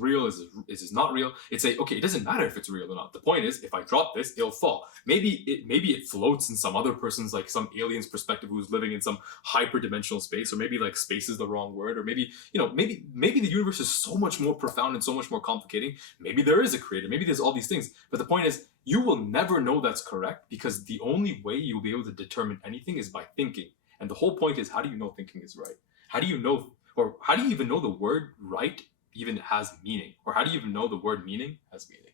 real? Is this not real? It's say, okay, it doesn't matter if it's real or not. The point is, if I drop this, it'll fall. Maybe it floats in some other person's, like some alien's perspective who's living in some hyperdimensional space, or maybe like space is the wrong word, or maybe, you know, maybe the universe is so much more profound and so much more complicating. Maybe there is a creator. Maybe there's all these things. But the point is, you will never know that's correct, because the only way you'll be able to determine anything is by thinking. And the whole point is, how do you know thinking is right? How do you know, or how do you even know the word right even has meaning? Or how do you even know the word meaning has meaning?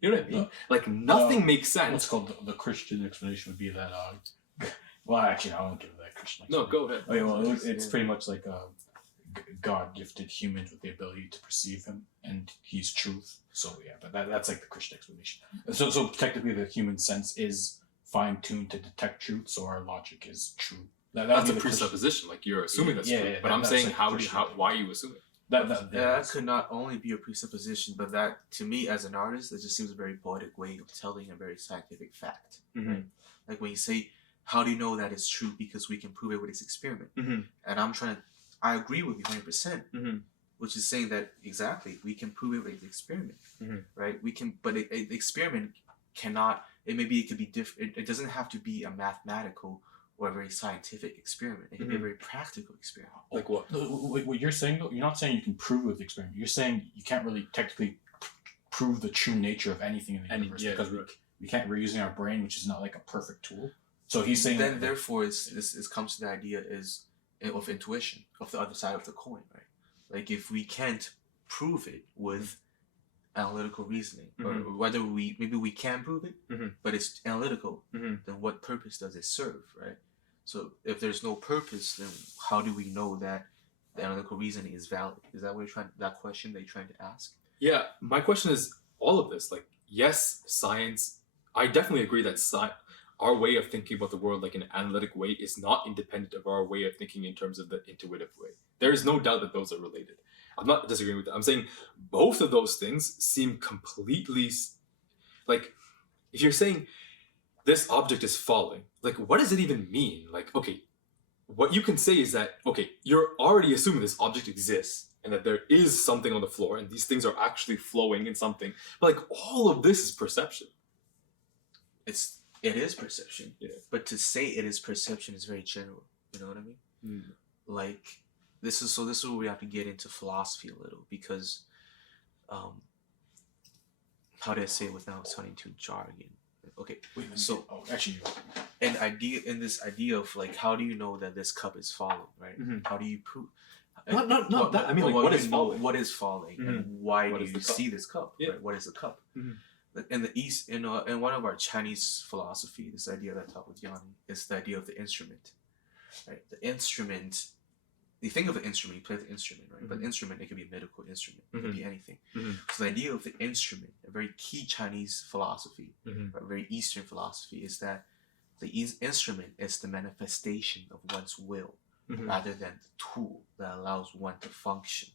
You know what I mean? Like, nothing makes sense. What's called the Christian explanation would be that, well, actually, I won't give that Christian No, explanation. go ahead. Okay, well, it's pretty much like God gifted humans with the ability to perceive him, and he's truth. So yeah, but that's like the Christian explanation. So technically, the human sense is fine-tuned to detect truth, so our logic is true. That's a presupposition. Like, you're assuming that's true. But I'm saying, like, why are you assuming? That could not only be a presupposition, but that, to me as an artist, it just seems a very poetic way of telling a very scientific fact. Mm-hmm. Right? Like when you say, how do you know that it's true? Because we can prove it with this experiment. Mm-hmm. And I agree with you 100%, mm-hmm. which is saying that exactly, we can prove it with the experiment, mm-hmm. right? We can, but the experiment cannot, it could be different. It doesn't have to be a mathematical or a very scientific experiment. It can be a very practical experiment. Like what? What you're saying, though, you're not saying you can prove with the experiment. You're saying you can't really technically prove the true nature of anything in the universe, because we're using our brain, which is not like a perfect tool. So he's saying then, therefore, it comes to the idea of intuition, of the other side of the coin, right? Like, if we can't prove it with analytical reasoning, or whether maybe we can prove it, but it's analytical, then what purpose does it serve, right? So if there's no purpose, then how do we know that the analytical reasoning is valid? Is that what that question that you're trying to ask? Yeah, my question is all of this. Like, yes, science. I definitely agree that our way of thinking about the world like in an analytic way is not independent of our way of thinking in terms of the intuitive way. There is no doubt that those are related. I'm not disagreeing with that. I'm saying both of those things seem completely like, if you're saying this object is falling, like, what does it even mean? Like, okay, what you can say is that, okay, you're already assuming this object exists and that there is something on the floor and these things are actually flowing in something. But like, all of this is perception. It is perception. Yeah. But to say it is perception is very general. You know what I mean? Like, this is where we have to get into philosophy a little, because how do I say it without sounding too jargon? Okay, so actually, this idea of like, how do you know that this cup is falling, right? How do you prove? Not that. I mean, like, what is falling? What is falling, and why do you see this cup? Yeah. Right? What is the cup? In the East, in one of our Chinese philosophy, this idea that I taught with Yanni is the idea of the instrument, right? The instrument. You think of an instrument, you play the instrument, right? But instrument, it could be a medical instrument, it could be anything. So the idea of the instrument, a very key Chinese philosophy, a very Eastern philosophy, is that the instrument is the manifestation of one's will, rather than the tool that allows one to function.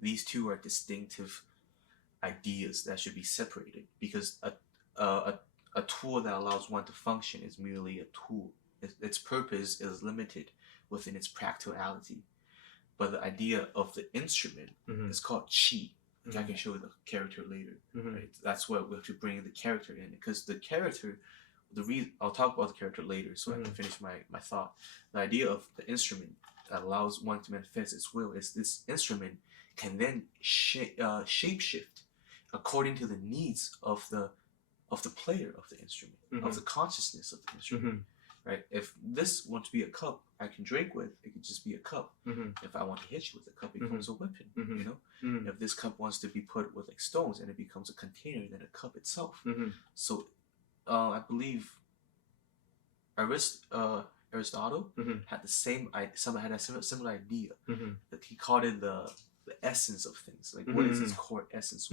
These two are distinctive ideas that should be separated, because a tool that allows one to function is merely a tool. Its purpose is limited within its practicality. But the idea of the instrument is called qi. I can show you the character later. Right? That's why we have to bring the character in, because the character, I'll talk about the character later, so I can finish my thought. The idea of the instrument that allows one to manifest its will is this instrument can then shapeshift according to the needs of the player of the instrument, of the consciousness of the instrument. Right? If this wants to be a cup I can drink with, it could just be a cup. If I want to hit you with a cup, it becomes a weapon. You know, if this cup wants to be put with like stones, and it becomes a container, then a cup itself. So, I believe Aristotle had the same similar idea. That he called it the essence of things. Like, what is its core essence?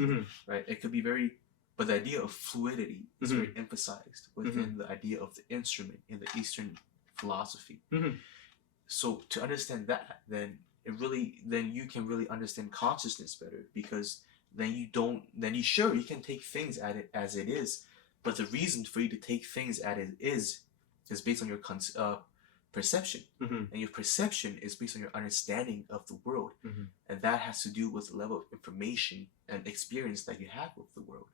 Right? It could be very. But the idea of fluidity is very emphasized within the idea of the instrument in the Eastern philosophy. So to understand that, then you can really understand consciousness better, because then you can take things at it as it is, but the reason for you to take things as it is based on your perception, and your perception is based on your understanding of the world, and that has to do with the level of information and experience that you have with the world,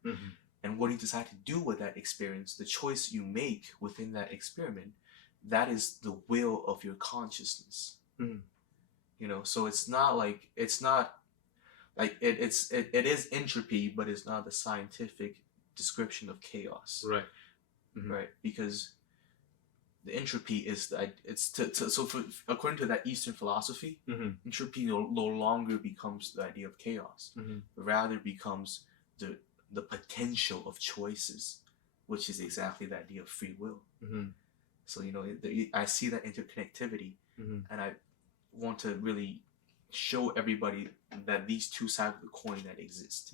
and what you decide to do with that experience, the choice you make within that experiment, that is the will of your consciousness. You know, so it is entropy, but it's not the scientific description of chaos, Right. Right? Because the entropy is according to that Eastern philosophy, entropy no longer becomes the idea of chaos, but rather becomes the potential of choices, which is exactly the idea of free will. So, you know, I see that interconnectivity, and I want to really show everybody that these two sides of the coin that exist.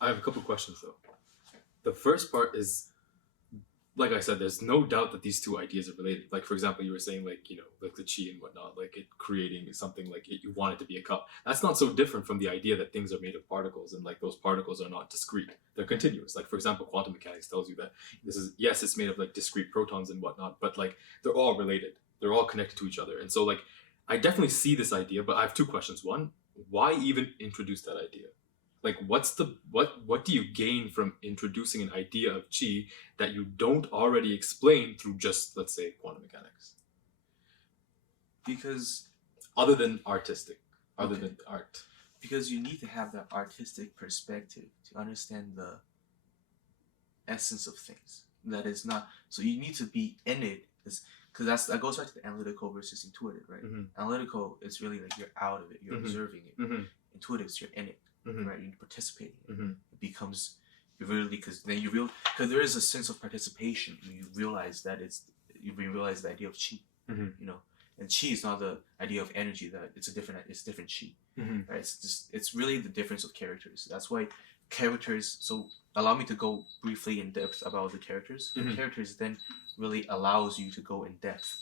I have a couple questions though. The first part is, like I said, there's no doubt that these two ideas are related. Like, for example, you were saying, like, you know, like the chi and whatnot, like it creating something like you want it to be a cup. That's not so different from the idea that things are made of particles, and like those particles are not discrete. They're continuous. Like, for example, quantum mechanics tells you that yes, it's made of like discrete protons and whatnot, but like they're all related. They're all connected to each other. And so like, I definitely see this idea, but I have two questions. One, why even introduce that idea? Like, what do you gain from introducing an idea of chi that you don't already explain through just, let's say, quantum mechanics? Because other than art. Because you need to have that artistic perspective to understand the essence of things. That is not, so you need to be in it, because that goes back to the analytical versus intuitive, right? Analytical is really like you're out of it, you're observing it. Intuitive is you're in it. Right, you're participating. It becomes because then there is a sense of participation. You realize that you realize the idea of chi. You know, and chi is not the idea of energy. That it's different chi. Right, it's really the difference of characters. That's why characters. So allow me to go briefly in depth about the characters. The characters then really allows you to go in depth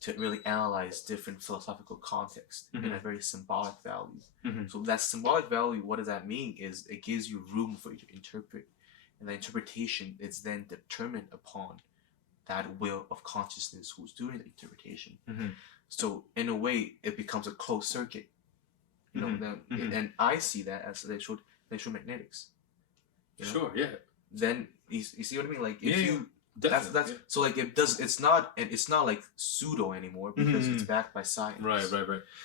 to really analyze different philosophical context in a very symbolic value. So that symbolic value, what does that mean? Is it gives you room for you to interpret, and the interpretation is then determined upon that will of consciousness who's doing the interpretation. So in a way, it becomes a closed circuit. You know, and I see that as electromagnetics. You know? Sure, yeah. Then you see what I mean? Like if you definitely, that's so like it does. It's not like pseudo anymore because it's backed by science. Right.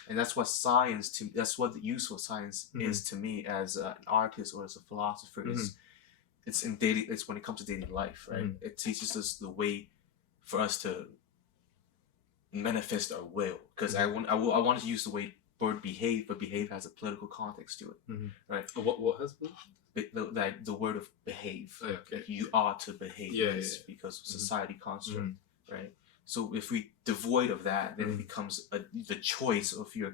And that's what science that's what the useful science is to me as an artist or as a philosopher. It's when it comes to daily life, right? It teaches us the way for us to manifest our will. Because I wanted to use the word behave, but behave has a political context to it, right? What has the word of behave. Oh, okay. Like you ought to behave because of society construct, right? So if we devoid of that, then it becomes the choice of your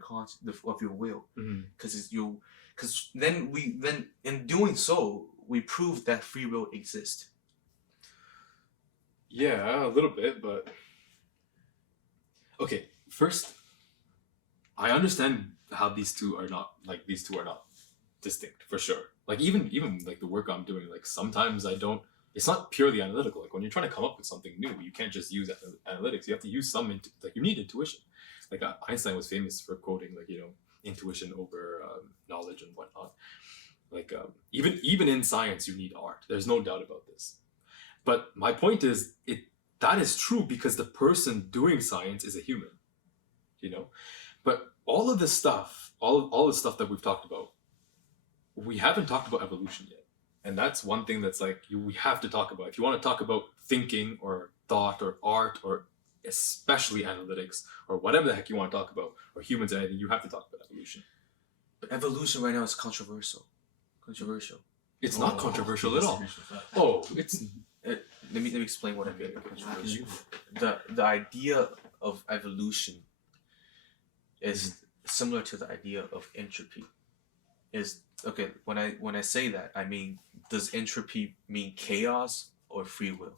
of your will, because then in doing so we prove that free will exists. Yeah, a little bit, but okay. First, I understand how these two are not distinct for sure. Like even like the work I'm doing, like sometimes I don't. It's not purely analytical. Like when you're trying to come up with something new, you can't just use analytics. You have to use some you need intuition. Like Einstein was famous for quoting intuition over knowledge and whatnot. Like even in science, you need art. There's no doubt about this. But my point is, that is true because the person doing science is a human, you know. But all of this stuff, all the stuff that we've talked about, we haven't talked about evolution yet, and that's one thing that's we have to talk about. If you want to talk about thinking or thought or art or especially analytics or whatever the heck you want to talk about, or humans or anything, you have to talk about evolution. But evolution right now is controversial. It's not controversial at all. Oh, it's. Let me explain what I mean by controversial. The idea of evolution is similar to the idea of entropy. When I say that, I mean, does entropy mean chaos or free will?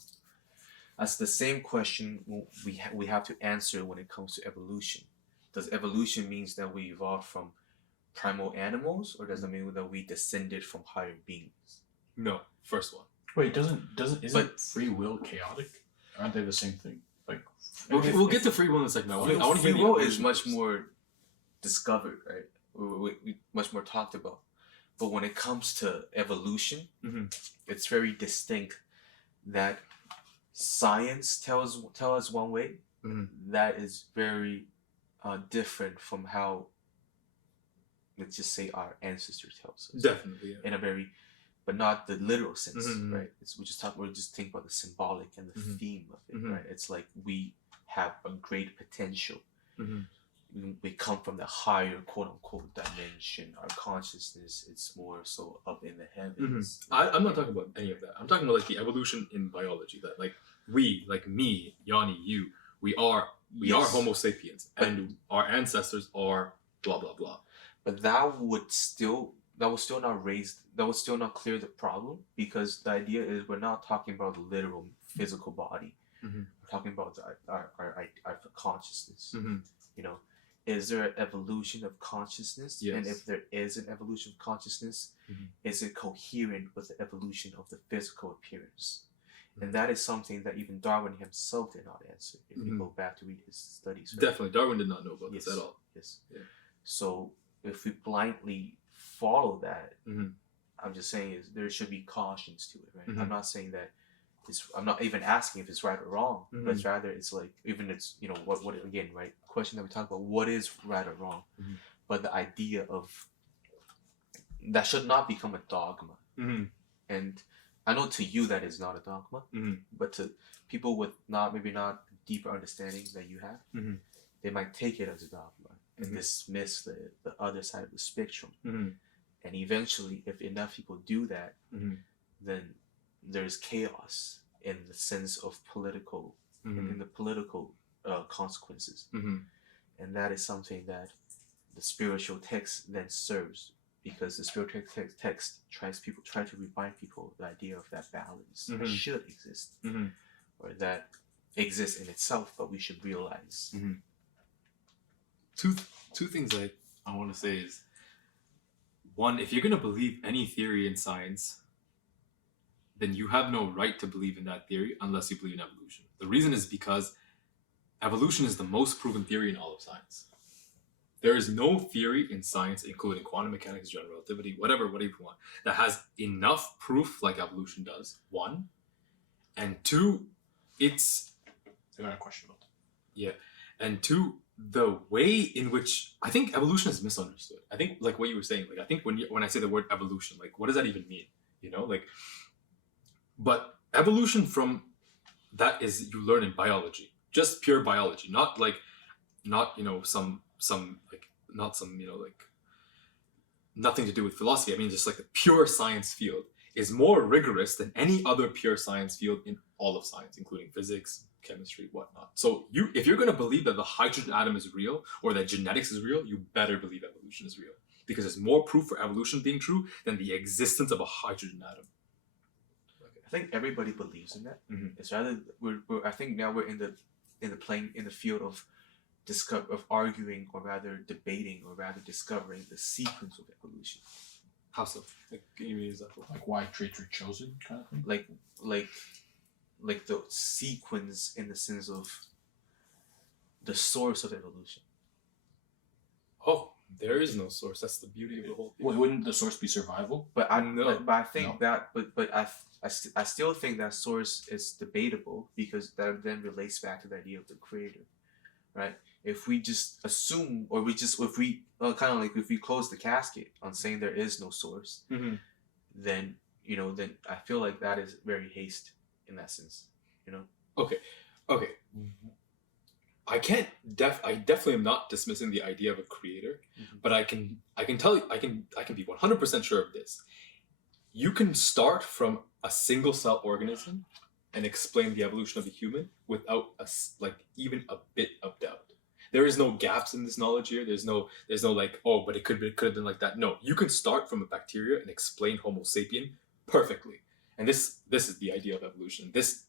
That's the same question we have to answer when it comes to evolution. Does evolution means that we evolved from primal animals, or does it mean that we descended from higher beings? No, first one. Wait, isn't free will chaotic? Aren't they the same thing? Like, we'll get to free will in a second. Free will is much more discovered, right? We much more talked about. But when it comes to evolution, it's very distinct that science tells us one way. That is very different from how, let's just say, our ancestors tells us. Definitely, yeah. In a very, but not the literal sense, right? We're just thinking about the symbolic and the theme of it, right? It's like we have a great potential. We come from the higher quote unquote dimension. Our consciousness, it's more so up in the heavens. I'm not talking about any of that. I'm talking about the evolution in biology. That we, me, Yanni, you, we are Homo sapiens, and our ancestors are blah blah blah. But that would still not clear the problem, because the idea is we're not talking about the literal physical body. We're talking about our consciousness. You know, is there an evolution of consciousness? Yes. And if there is an evolution of consciousness, is it coherent with the evolution of the physical appearance? And that is something that even Darwin himself did not answer. If you go back to read his studies, right? Definitely, Darwin did not know about this at all. Yes. Yeah. So if we blindly follow that, I'm just saying there should be cautions to it, right? I'm not saying that I'm not even asking if it's right or wrong, but rather it's like, even it's, what again, right? Question that we talk about, what is right or wrong? But the idea of that should not become a dogma. And I know to you that is not a dogma, but to people with maybe not deeper understanding that you have, they might take it as a dogma and dismiss the other side of the spectrum. And eventually, if enough people do that, then there's chaos in the sense of political, in the political consequences. And that is something that the spiritual text then serves because the spiritual text try to remind people the idea of that balance that should exist, or that exists in itself, but we should realize. Two things I want to say is, one, if you're going to believe any theory in science, then you have no right to believe in that theory unless you believe in evolution. The reason is because evolution is the most proven theory in all of science. There is no theory in science, including quantum mechanics, general relativity, whatever you want, that has enough proof like evolution does, one. And two, it's... I got a question about that. Yeah. And two, the way in which... I think evolution is misunderstood. I think, like what you were saying, like I think when I say the word evolution, like what does that even mean? You know, like... But evolution from... That is, you learn in biology. Just pure biology. Not, you know, some like, not some, you know, like, nothing to do with philosophy. I mean, just like the pure science field is more rigorous than any other pure science field in all of science, including physics, chemistry, whatnot. So if you're going to believe that the hydrogen atom is real or that genetics is real, you better believe evolution is real, because there's more proof for evolution being true than the existence of a hydrogen atom. I think everybody believes in that. It's rather I think now we're in the field of arguing, or rather debating, or rather discovering the sequence of evolution. How so? Like, can you give me an example? Like why traits were chosen, kind of thing. Like the sequence in the sense of the source of evolution. Oh, there is no source. That's the beauty of the whole thing. Wouldn't the source be survival? But I think No. that I still think that source is debatable, because that then relates back to the idea of the creator, right? If we just assume, or if we close the casket on saying there is no source, then I feel like that is very hasty in that sense, you know. Okay. I definitely am not dismissing the idea of a creator, but I can tell you, I can be 100% sure of this. You can start from a single cell organism and explain the evolution of a human without even a bit of doubt. There is no gaps in this knowledge here. There's no like, oh, but it could have been like that. No, you can start from a bacteria and explain Homo sapien perfectly. And this is the idea of evolution. This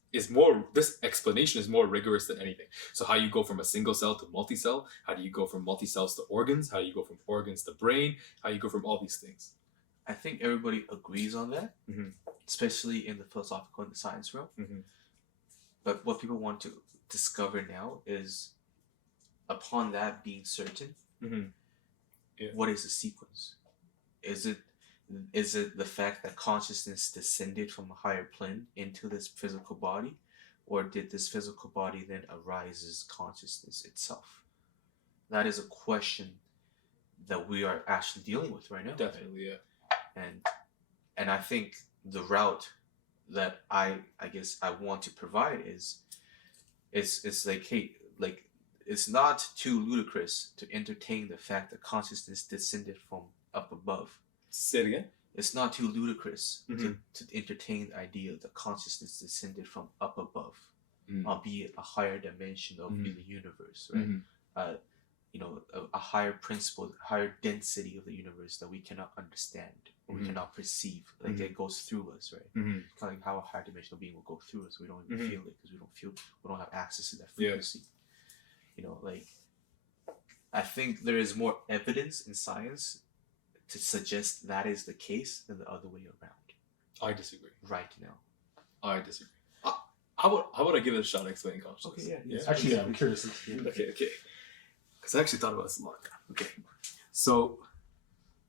explanation is more rigorous than anything. So how you go from a single cell to multi-cell? How do you go from multi-cells to organs? How do you go from organs to brain? How do you go from all these things? I think everybody agrees on that, especially in the philosophical and the science realm. But what people want to discover now is, upon that being certain, what is the sequence? Is it the fact that consciousness descended from a higher plane into this physical body, or did this physical body then arise as consciousness itself? That is a question that we are actually dealing with right now. Definitely, yeah. And I think the route that I guess I want to provide is like, hey, like, it's not too ludicrous to entertain the fact that consciousness descended from up above. Say it again. It's not too ludicrous to entertain the idea that consciousness descended from up above, albeit a higher dimension of the universe, right? A higher principle, higher density of the universe that we cannot understand, or we cannot perceive. Like it goes through us, right? Kind of like how a higher dimensional being will go through us. We don't even feel it, because we don't have access to that frequency. You know, like, I think there is more evidence in science to suggest that is the case than the other way around. I disagree. Right now. I disagree. How about I give it a shot explaining consciousness? Okay, yeah. Actually, I'm curious. Okay. Because I actually thought about this a lot. Okay. So,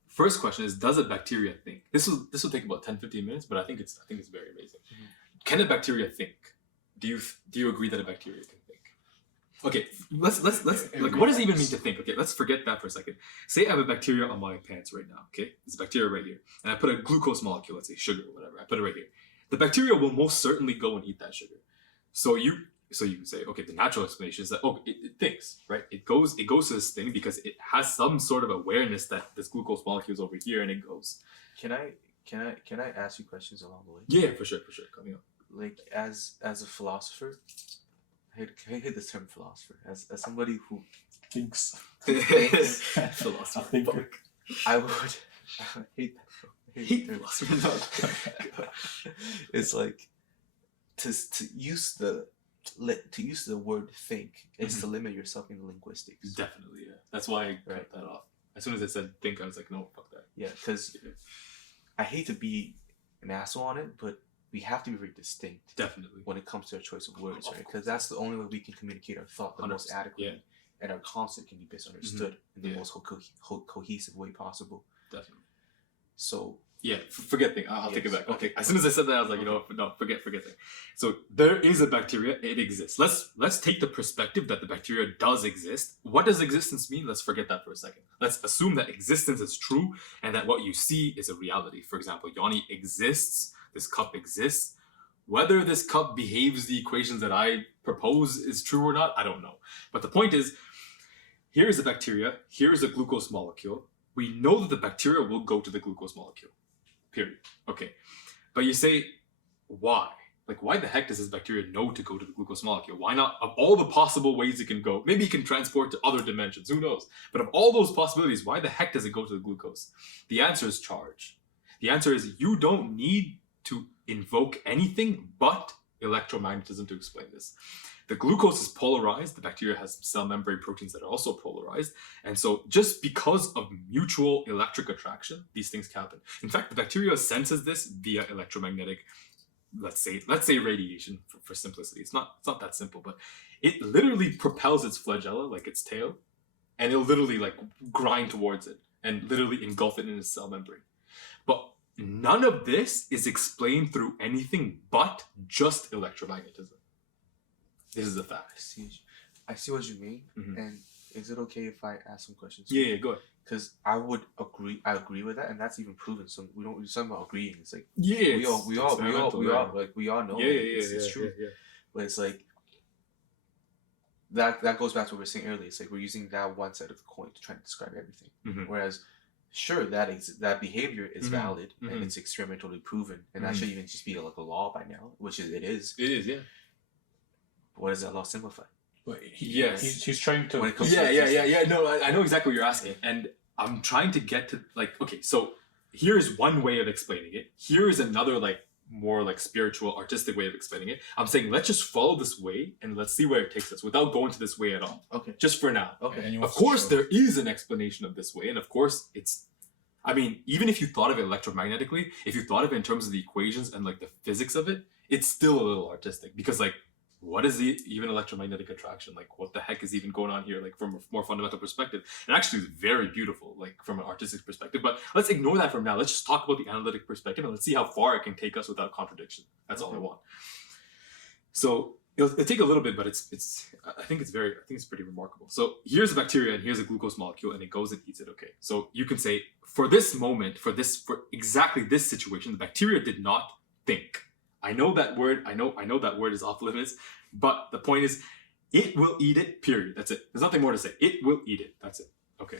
first question is, does a bacteria think? This will take about 10-15 minutes, but I think it's very amazing. Can a bacteria think? Do you agree that a bacteria can think? Okay, let's like, what does it even mean to think? Okay, let's forget that for a second. Say I have a bacteria on my pants right now, okay? There's a bacteria right here. And I put a glucose molecule, let's say sugar or whatever. I put it right here. The bacteria will most certainly go and eat that sugar. So you can say, okay, the natural explanation is that, it thinks, right? It goes to this thing because it has some sort of awareness that this glucose molecule is over here, and it goes. Can I ask you questions along the way? Yeah, for sure. Coming up. Like, as a philosopher, I hate the term philosopher. As somebody who Thinks. Philosopher. I would I hate that. I Hate that philosophy. It's like to use the word think is to limit yourself in linguistics. Definitely, yeah. That's why I cut Right. that off. As soon as I said think, I was like, no, fuck that. Yeah, because I hate to be an asshole on it, but we have to be very distinct Definitely. when it comes to our choice of words, Of right? course. Because that's the only way we can communicate our thought the most 100%, adequately, yeah. and our concept can be best understood in the Yeah. most cohesive way possible. Definitely. So Yeah, forget thing. I'll take it Yes. back. Okay. Okay. As soon as I said that, I was like, you know, no, forget thing. So there is a bacteria. It exists. Let's take the perspective that the bacteria does exist. What does existence mean? Let's forget that for a second. Let's assume that existence is true and that what you see is a reality. For example, Yanni exists. This cup exists. Whether this cup behaves the equations that I propose is true or not, I don't know. But the point is, here is a bacteria. Here is a glucose molecule. We know that the bacteria will go to the glucose molecule. Period. Okay. But you say, why? Like, why the heck does this bacteria know to go to the glucose molecule? Why not? Of all the possible ways it can go, maybe it can transport to other dimensions. Who knows? But of all those possibilities, why the heck does it go to the glucose? The answer is charge. The answer is you don't need to invoke anything but electromagnetism to explain this. The glucose is polarized. The bacteria has cell membrane proteins that are also polarized. And so just because of mutual electric attraction, these things happen. In fact, the bacteria senses this via electromagnetic, let's say radiation for simplicity. It's not that simple, but it literally propels its flagella, like its tail, and it'll literally like grind towards it and literally engulf it in its cell membrane. But none of this is explained through anything but just electromagnetism. This is a fact. I see what you mean. Mhm. And is it okay if I ask some questions? Yeah, go ahead. Because I agree with that, and that's even proven. So we're talking about agreeing. It's like Yeah, we all know it's true. Yeah. But it's like that goes back to what we were saying earlier. It's like we're using that one side of the coin to try to describe everything. Mhm. Whereas, sure, that behavior is Mhm. valid Mhm. and it's experimentally proven, and that Mhm. should even just be like a law by now, which it is. It is, yeah. What does that law simplify? But Yes. he's trying to. When it comes to Yeah. No, I know exactly what you're asking. And I'm trying to get to, like, okay, so here's one way of explaining it. Here is another, like, more like spiritual, artistic way of explaining it. I'm saying let's just follow this way and let's see where it takes us without going to this way at all. Okay. Just for now. Okay. And he Of wants to course, show- there is an explanation of this way, and of course, I mean, even if you thought of it electromagnetically, if you thought of it in terms of the equations and like the physics of it, it's still a little artistic because, like, what is even electromagnetic attraction? Like, what the heck is even going on here? Like, from a more fundamental perspective, and actually, it's very beautiful, like from an artistic perspective. But let's ignore that from now. Let's just talk about the analytic perspective and let's see how far it can take us without contradiction. That's all I want. So it'll take a little bit, but I think it's pretty remarkable. So here's a bacteria and here's a glucose molecule, and it goes and eats it. Okay, so you can say for this moment, for exactly this situation, the bacteria did not think. I know that word. I know that word is off limits, but the point is, it will eat it. Period. That's it. There's nothing more to say. It will eat it. That's it. Okay.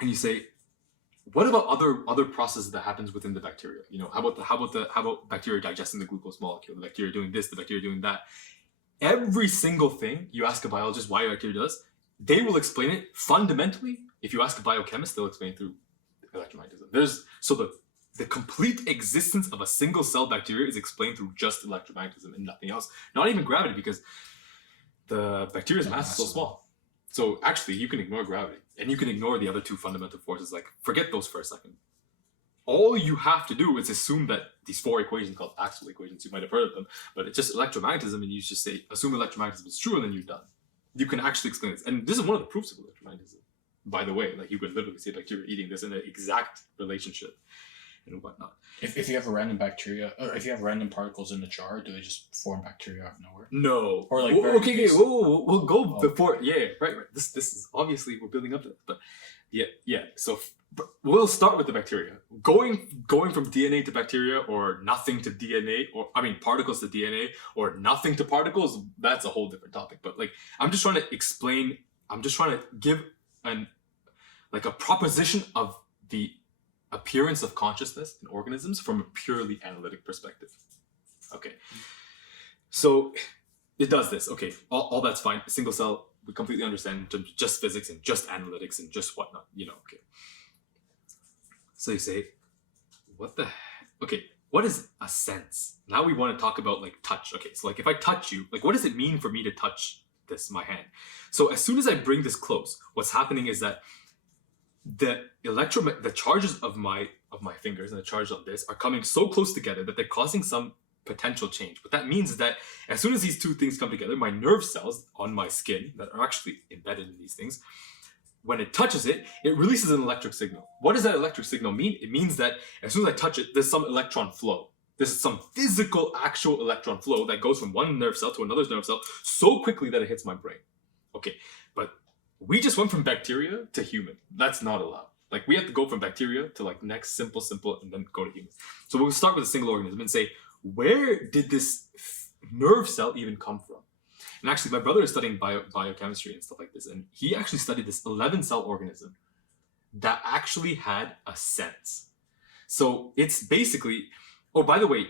And you say, what about other processes that happens within the bacteria? You know, how about bacteria digesting the glucose molecule? The bacteria doing this. The bacteria doing that. Every single thing you ask a biologist why a bacteria does, they will explain it fundamentally. If you ask a biochemist, they'll explain it through electromagnetism. The complete existence of a single cell bacteria is explained through just electromagnetism and nothing else. Not even gravity, because the bacteria's mass is so small. So actually, you can ignore gravity and you can ignore the other two fundamental forces. Like, forget those for a second. All you have to do is assume that these four equations called Maxwell equations, you might have heard of them, but it's just electromagnetism, and you just say, assume electromagnetism is true, and then you're done. You can actually explain this. And this is one of the proofs of electromagnetism, by the way. Like, you could literally say bacteria eating this in an exact relationship and whatnot. If you have a random bacteria, or if you have random particles in the jar, do they just form bacteria out of nowhere? No. Or like okay, we'll go Oh. before. Yeah, right. This is obviously we're building up to it, but yeah. So we'll start with the bacteria. Going from DNA to bacteria, or nothing to DNA, particles to DNA, or nothing to particles. That's a whole different topic. But like, I'm just trying to give a proposition of the appearance of consciousness in organisms from a purely analytic perspective. Okay. So it does this. Okay, all that's fine. A single cell, we completely understand in terms of just physics and just analytics and just whatnot, okay. So you say, what the okay, what is a sense? Now we want to talk about like touch. Okay, so like if I touch you, like what does it mean for me to touch my hand? So as soon as I bring this close, what's happening is that the charges of my fingers and the charges of this are coming so close together that they're causing some potential change. What that means is that as soon as these two things come together, my nerve cells on my skin that are actually embedded in these things, when it touches it, it releases an electric signal. What does that electric signal mean? It means that as soon as I touch it, there's some electron flow. There's some physical, actual electron flow that goes from one nerve cell to another nerve cell so quickly that it hits my brain. Okay, but we just went from bacteria to human. That's not allowed. Like we have to go from bacteria to like next simple, and then go to humans. So we'll start with a single organism and say, where did this nerve cell even come from? And actually, my brother is studying biochemistry and stuff like this, and he actually studied this 11-cell organism that actually had a sense. So it's basically, oh, by the way,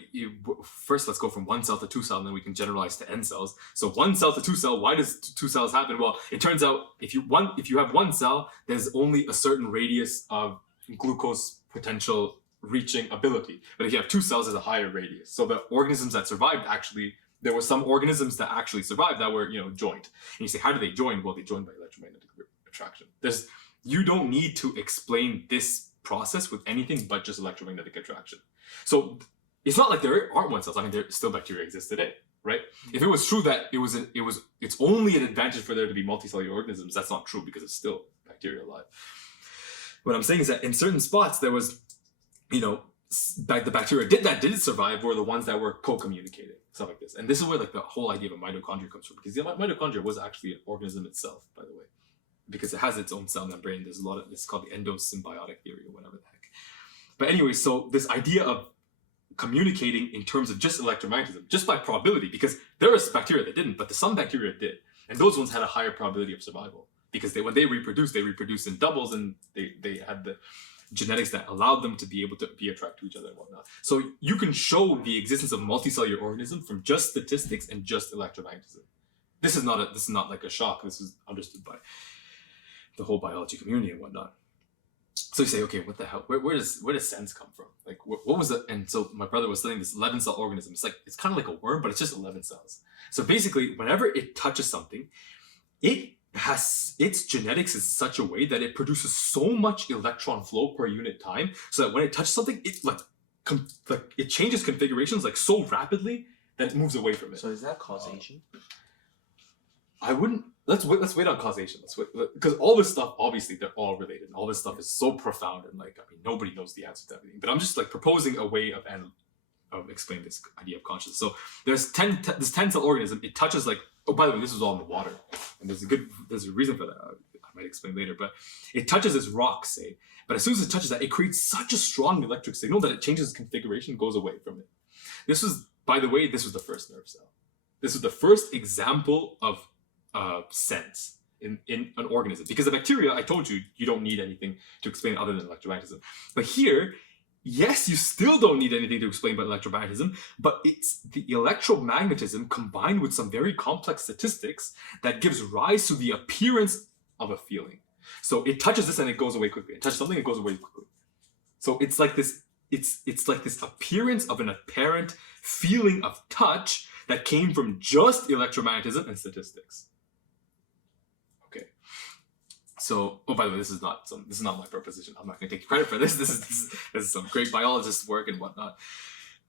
first let's go from 1 cell to 2 cell, and then we can generalize to N cells. So 1 cell to 2 cell, why does 2 cells happen? Well, it turns out if you have 1 cell, there's only a certain radius of glucose potential reaching ability. But if you have 2 cells, there's a higher radius. So the organisms that survived actually, there were some organisms that actually survived that were, joined. And you say, how do they join? Well, they join by electromagnetic attraction. You don't need to explain this process with anything but just electromagnetic attraction. So it's not like there aren't 1 cells. I mean, there still bacteria exist today, right? If it was true that it's only an advantage for there to be multicellular organisms, that's not true because it's still bacteria alive. What I'm saying is that in certain spots there was, the bacteria didn't survive were the ones that were co-communicating, stuff like this. And this is where like the whole idea of a mitochondria comes from, because the mitochondria was actually an organism itself, by the way, because it has its own cell membrane. There's it's called the endosymbiotic theory or whatever the heck. But anyway, so this idea of communicating in terms of just electromagnetism, just by probability, because there was bacteria that didn't, but some bacteria did. And those ones had a higher probability of survival because when they reproduced in doubles, and they had the genetics that allowed them to be able to be attracted to each other and whatnot. So you can show the existence of multicellular organisms from just statistics and just electromagnetism. This is not like a shock. This is understood by the whole biology community and whatnot. So you say, okay, what the hell? Where does sense come from? Like, what was it? And so my brother was studying this 11-cell organism. It's kind of like a worm, but it's just 11 cells. So basically, whenever it touches something, it has its genetics in such a way that it produces so much electron flow per unit time, so that when it touches something, it it changes configurations like so rapidly that it moves away from it. So is that causation? I wouldn't. Let's wait on causation. Because all this stuff, obviously, they're all related. And all this stuff is so profound, and nobody knows the answer to everything. But I'm just proposing a way of explaining this idea of consciousness. So there's this 10-cell organism. It touches oh, by the way, this was all in the water, and there's a reason for that. I might explain later. But it touches this rock, say. But as soon as it touches that, it creates such a strong electric signal that it changes its configuration, goes away from it. By the way, this was the first nerve cell. This was the first example of sense in an organism, because the bacteria, I told you don't need anything to explain other than electromagnetism. But here, yes, you still don't need anything to explain but electromagnetism, but it's the electromagnetism combined with some very complex statistics that gives rise to the appearance of a feeling. So it touches this and it goes away quickly. It touches something, it goes away quickly. So it's like this. It's like this appearance of an apparent feeling of touch that came from just electromagnetism and statistics. Okay. So, oh, by the way, this is not my proposition. I'm not going to take credit for this. This is some great biologist work and whatnot.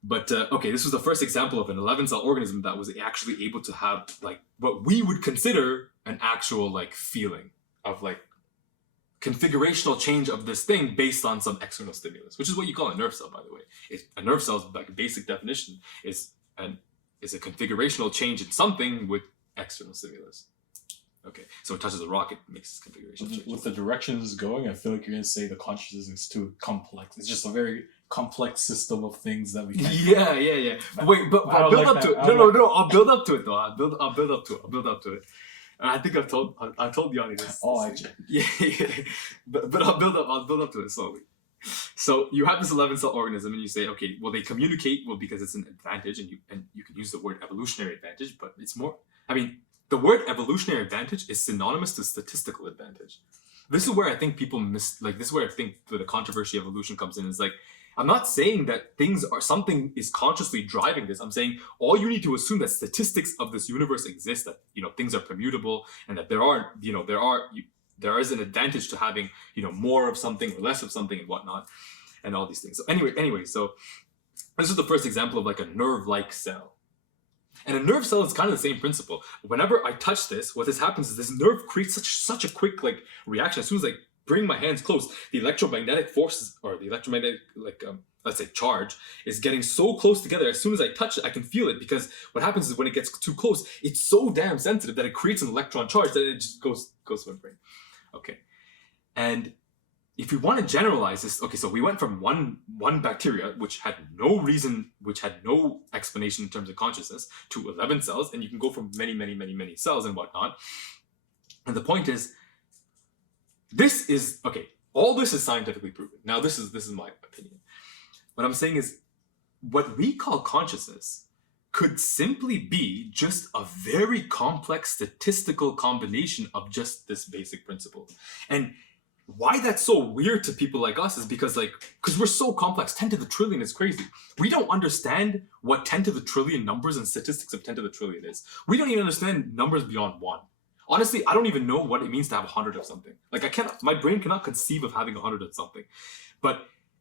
But okay, this was the first example of an 11-cell organism that was actually able to have what we would consider an actual feeling of configurational change of this thing based on some external stimulus, which is what you call a nerve cell, by the way. A nerve cell's basic definition is a configurational change in something with external stimulus. Okay, so it touches a rock, it makes this configuration change. With the directions going, I feel like you're going to say the consciousness is too complex. It's just a very complex system of things that we can... Yeah. Wait, but I'll build up to it. No, I'll build up to it though. I'll build up to it. I think I've told Yanni this. Oh, I did. Yeah. But I'll build up to it slowly. So you have this 11-cell organism, and you say, okay, well, they communicate because it's an advantage, and you can use the word evolutionary advantage, but it's more. I mean, the word evolutionary advantage is synonymous to statistical advantage. this is where I think people this is where I think the controversy of evolution comes in. Is like, I'm not saying that something is consciously driving this. I'm saying all you need to assume that statistics of this universe exist, that, things are permutable, and that there is an advantage to having, more of something or less of something and whatnot, and all these things. So anyway, so this is the first example of like a nerve-like cell. And a nerve cell is kind of the same principle. Whenever I touch this, what this happens is this nerve creates such a quick reaction. As soon as I bring my hands close, the electromagnetic forces, or the electromagnetic let's say charge, is getting so close together. As soon as I touch it, I can feel it, because what happens is when it gets too close, it's so damn sensitive that it creates an electron charge that it just goes to my brain. Okay, and if we want to generalize this, okay, so we went from one bacteria, which had no explanation in terms of consciousness, to 11 cells, and you can go from many cells and whatnot. And the point is, all this is scientifically proven. Now, this is my opinion. What I'm saying is, what we call consciousness could simply be just a very complex statistical combination of just this basic principle. And why that's so weird to people like us is because we're so complex. 10 to the trillion is crazy. We don't understand what 10 to the trillion numbers and statistics of 10 to the trillion is. We don't even understand numbers beyond 1. Honestly, I don't even know what it means to have 100 of something. My brain cannot conceive of having 100 of something.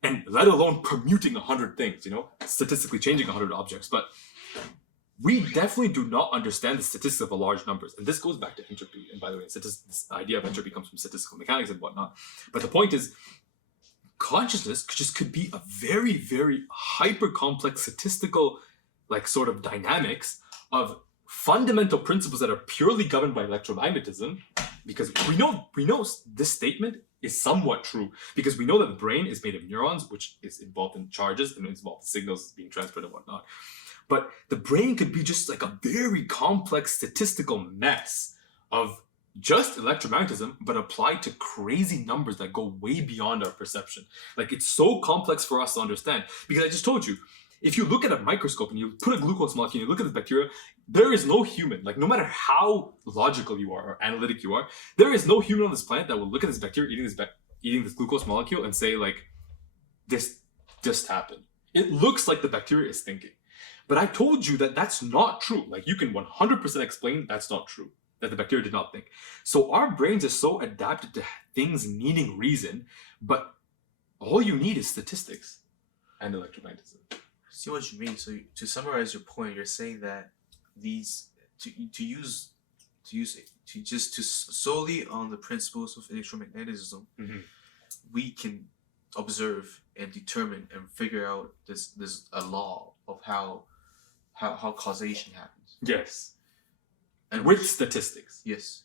And let alone permuting 100 things, statistically changing 100 objects. But we definitely do not understand the statistics of the large numbers. And this goes back to entropy. And by the way, this idea of entropy comes from statistical mechanics and whatnot. But the point is, consciousness could be a very, very hyper complex statistical sort of dynamics of fundamental principles that are purely governed by electromagnetism. Because we know this statement is somewhat true, because we know that the brain is made of neurons, which is involved in charges and is involved in signals being transferred and whatnot. But the brain could be just a very complex statistical mess of just electromagnetism, but applied to crazy numbers that go way beyond our perception. It's so complex for us to understand. Because I just told you, if you look at a microscope and you put a glucose molecule and you look at this bacteria, there is no human, no matter how logical you are or analytic you are, there is no human on this planet that will look at this bacteria eating this glucose molecule and say, this just happened. It looks like the bacteria is thinking. But I told you that that's not true. You can 100% explain that's not true, that the bacteria did not think. So our brains are so adapted to things needing reason, but all you need is statistics and electromagnetism. See what you mean. So to summarize your point, you're saying that solely on the principles of electromagnetism, we can observe and determine and figure out this a law of how causation happens. Yes. And with statistics. Yes.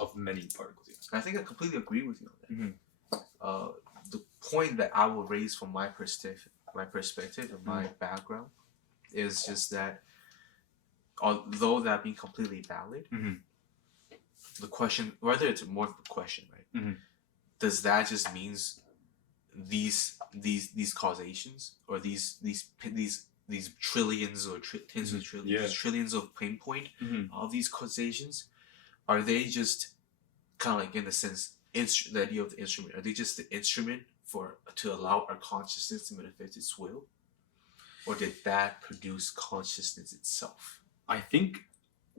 Of many particles. Yes. I think I completely agree with you on that. The point that I will raise from my perspective and my background is just that, although that being completely valid, the question, whether it's more of a question, right? Does that just means these causations, or these trillions or tens of trillions, trillions of pinpoint of these causations, are they just kind of in a sense the idea of the instrument? Are they just the instrument to allow our consciousness to manifest its will, or did that produce consciousness itself? I think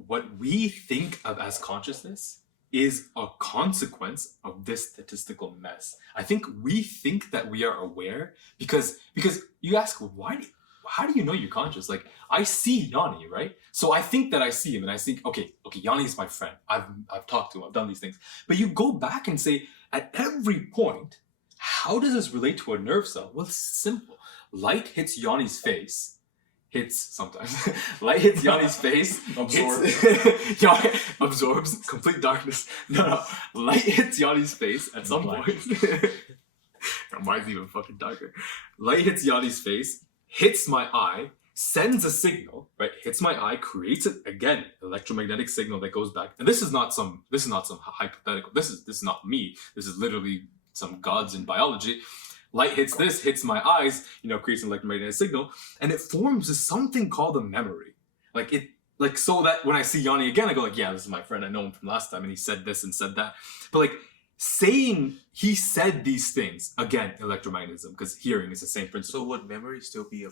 what we think of as consciousness is a consequence of this statistical mess. I think we think that we are aware because you ask, how do you know you're conscious? I see Yanni, right? So I think that I see him, and I think, okay, Yanni's my friend. I've talked to him. I've done these things. But you go back and say, at every point, how does this relate to a nerve cell? Well, it's simple. Light hits Yanni's face. Light hits Yanni's face. Absorbs. Complete darkness. No. Light hits Yanni's face at some point. Mine's even fucking darker. Light hits Yanni's face, hits my eye, sends a signal, right? Hits my eye, creates it again, electromagnetic signal that goes back. And this is not some hypothetical. This is not me. This is literally some gods in biology. Light hits my eyes, creates an electromagnetic signal, and it forms something called a memory. So that when I see Yanni again, I go yeah, this is my friend. I know him from last time, and he said this and said that. But saying he said these things, again, electromagnetism, because hearing is the same principle. So would memory still be a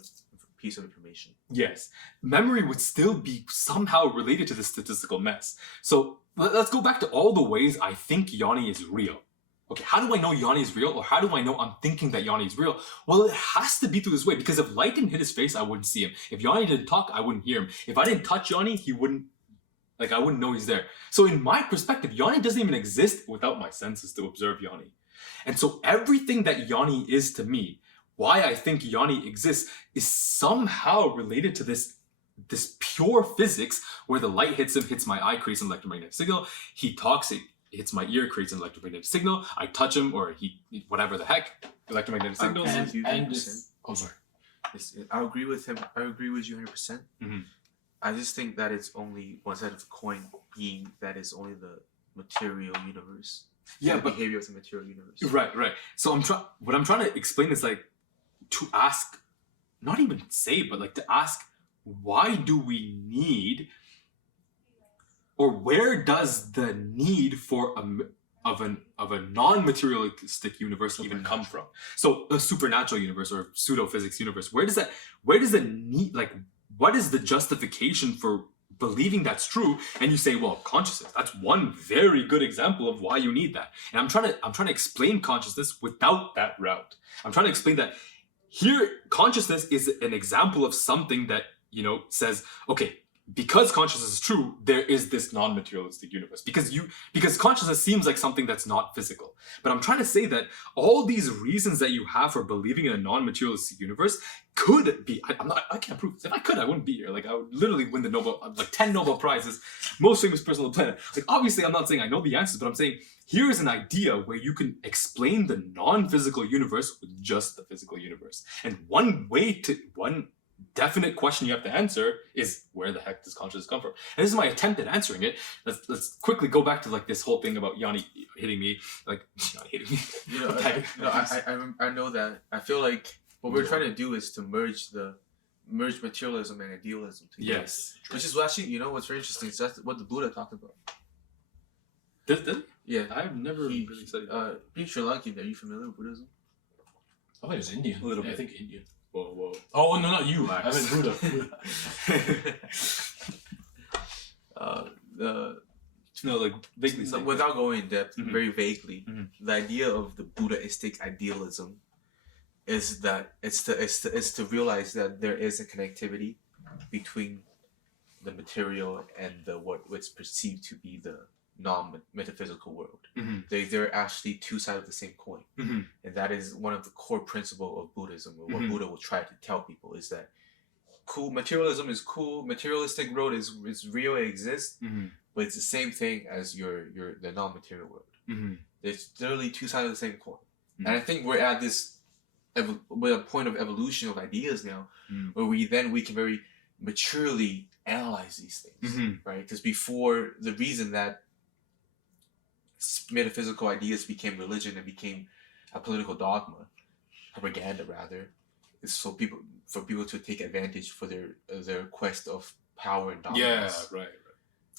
piece of information? Yes, memory would still be somehow related to the statistical mess. So let's go back to all the ways I think Yanni is real. Okay, how do I know Yanni is real, or how do I know I'm thinking that Yanni is real? Well, it has to be through this way, because if light didn't hit his face, I wouldn't see him. If Yanni didn't talk, I wouldn't hear him. If I didn't touch Yanni, he wouldn't, like, I wouldn't know he's there. So in my perspective, Yanni doesn't even exist without my senses to observe Yanni. And so everything that Yanni is to me, why I think Yanni exists, is somehow related to this pure physics, where the light hits him, hits my eye, creates an electromagnetic signal. He talks, it hits my ear, creates an electromagnetic signal. I touch him, or he, whatever the heck, electromagnetic signals. I agree with him. I agree with you 100%. Mhm. I just think that it's only one side of the coin, being that it's only the material universe. Yeah, the but behavior of the material universe. right. So what I'm trying to explain is, like, to ask, not even say, but like to ask, why do we need, or where does the need for of a non-materialistic universe even come from? So a supernatural universe or pseudo-physics universe, where does the need, like, what is the justification for believing that's true? And you say, well, consciousness, that's one very good example of why you need that. And I'm trying to explain consciousness without that route. I'm trying to explain that here consciousness is an example of something that, you know, says, okay, because consciousness is true, there is this non-materialistic universe. Because consciousness seems like something that's not physical. But I'm trying to say that all these reasons that you have for believing in a non-materialistic universe could be, I can't prove this. If I could, I wouldn't be here. Like, I would literally win the 10 Nobel Prizes, most famous person on the planet. Like, obviously I'm not saying I know the answers, but I'm saying here is an idea where you can explain the non-physical universe with just the physical universe. And one definite question you have to answer is, where the heck does consciousness come from? And this is my attempt at answering it. Let's quickly go back to, like, this whole thing about Yanni hitting me, like, Yanni hitting me. You know, I know that. I feel like what we're trying to do is to merge materialism and idealism together. Yes. Which is actually, you know, what's very interesting is that's what the Buddha talked about. Did? Yeah. I've never really studied that. Being Sri Lankan, are you familiar with Buddhism? I thought it was Indian. A little Yeah, bit. I think Indian. Whoa. Oh, no, not you. I meant Buddha. No, like, vaguely. So without going in depth, Mhm. very vaguely, Mhm. the idea of the Buddhistic idealism is that it's to realize that there is a connectivity between the material and what's perceived to be the non-metaphysical world. Mhm. They're actually two sides of the same coin. Mhm. And that is one of the core principles of Buddhism, or what Mhm. Buddha will try to tell people, is that cool, materialism is cool, materialistic world is real, it exists, Mhm. but it's the same thing as the non-material world. Mhm. It's literally two sides of the same coin. Mhm. And I think we're at this we're at a point of evolution of ideas now, Mhm. where we can very maturely analyze these things, Mhm. right? Because before, the reason that metaphysical ideas became religion and became a political dogma, propaganda rather, is for people to take advantage for their quest of power and dominance. Yeah,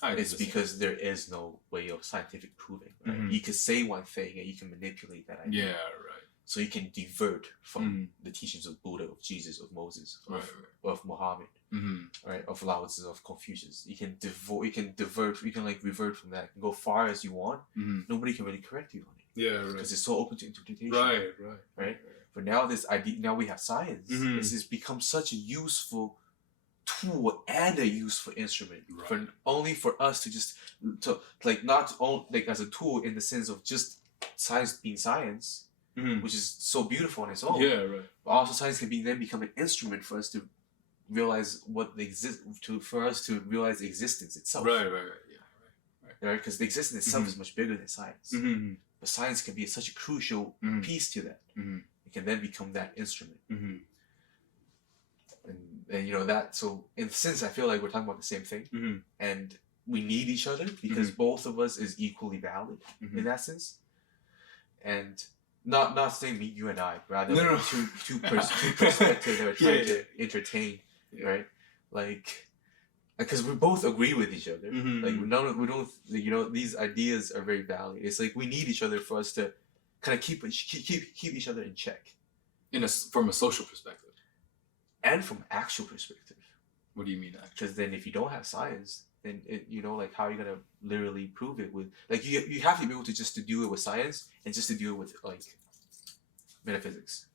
right. It's because there is no way of scientific proving. Right? Mhm. You can say one thing and you can manipulate that idea. Yeah, right. So you can divert from Mhm. the teachings of Buddha, of Jesus, of Moses, Right. of Muhammad, Mhm. right, of Lao Tzu, of Confucius. You can divert. You can like revert from that. You can go far as you want. Mhm. Nobody can really correct you on it Yeah, right. because it's so open to interpretation. Right. But now this idea, now we have science. Mhm. This has become such a useful tool and a useful instrument for only for us to like not only like as a tool in the sense of just science being science, Mhm. which is so beautiful on its own. Yeah, right. But also science can then become an instrument for us to realize for us to realize existence itself. Right. Yeah. Right? Because the existence itself is much bigger than science. Mm-hmm. But science can be such a crucial piece to that. Mm-hmm. It can then become that instrument. Mm-hmm. And you know that, so in a sense I feel like we're talking about the same thing. Mm-hmm. And we need each other because both of us is equally valid in that sense. And not saying me, you and I, rather No. two perspectives that are trying to entertain, right? Like because we both agree with each other. Mhm. Like we don't, you know, these ideas are very valid. It's like we need each other for us to kind of keep each other in check, From a social perspective. and from actual perspective. What do you mean actually? Because then if you don't have science, then you know, like, how are you gonna literally prove it with, like, you have to be able to just to do it with science and just to do it with like metaphysics.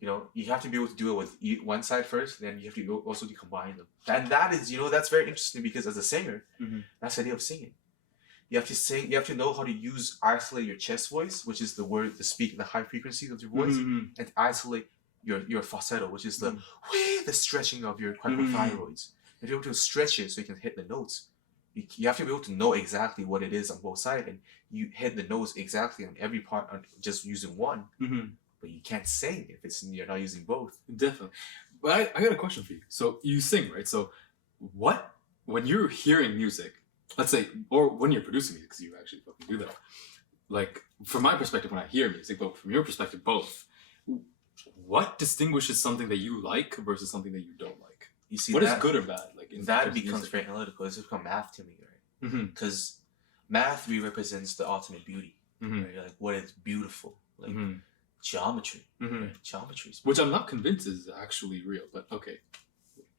You know, you have to be able to do it with one side first, then you have to also to combine them. And that is, you know, that's very interesting, because as a singer, that's the idea of singing. You have to sing. You have to know how to isolate your chest voice, which is the high frequency of your voice, and isolate your falsetto, which is the stretching of your hypothyroids. You have to be able to stretch it so you can hit the notes. You have to be able to know exactly what it is on both sides, and you hit the notes exactly on every part on just using one. But you can't sing if you're not using both. Definitely. But I got a question for you. So you sing, right? So when you're hearing music, let's say, or when you're producing music, because you actually fucking do that. Like, from my perspective, when I hear music, but from your perspective, both, what distinguishes something that you like versus something that you don't like? You see, what is good or bad? Like, that becomes very analytical. It's become math to me, right? Because math represents the ultimate beauty, right? Like, what is beautiful, like geometry, right? Geometry, which I'm not convinced is actually real, but okay.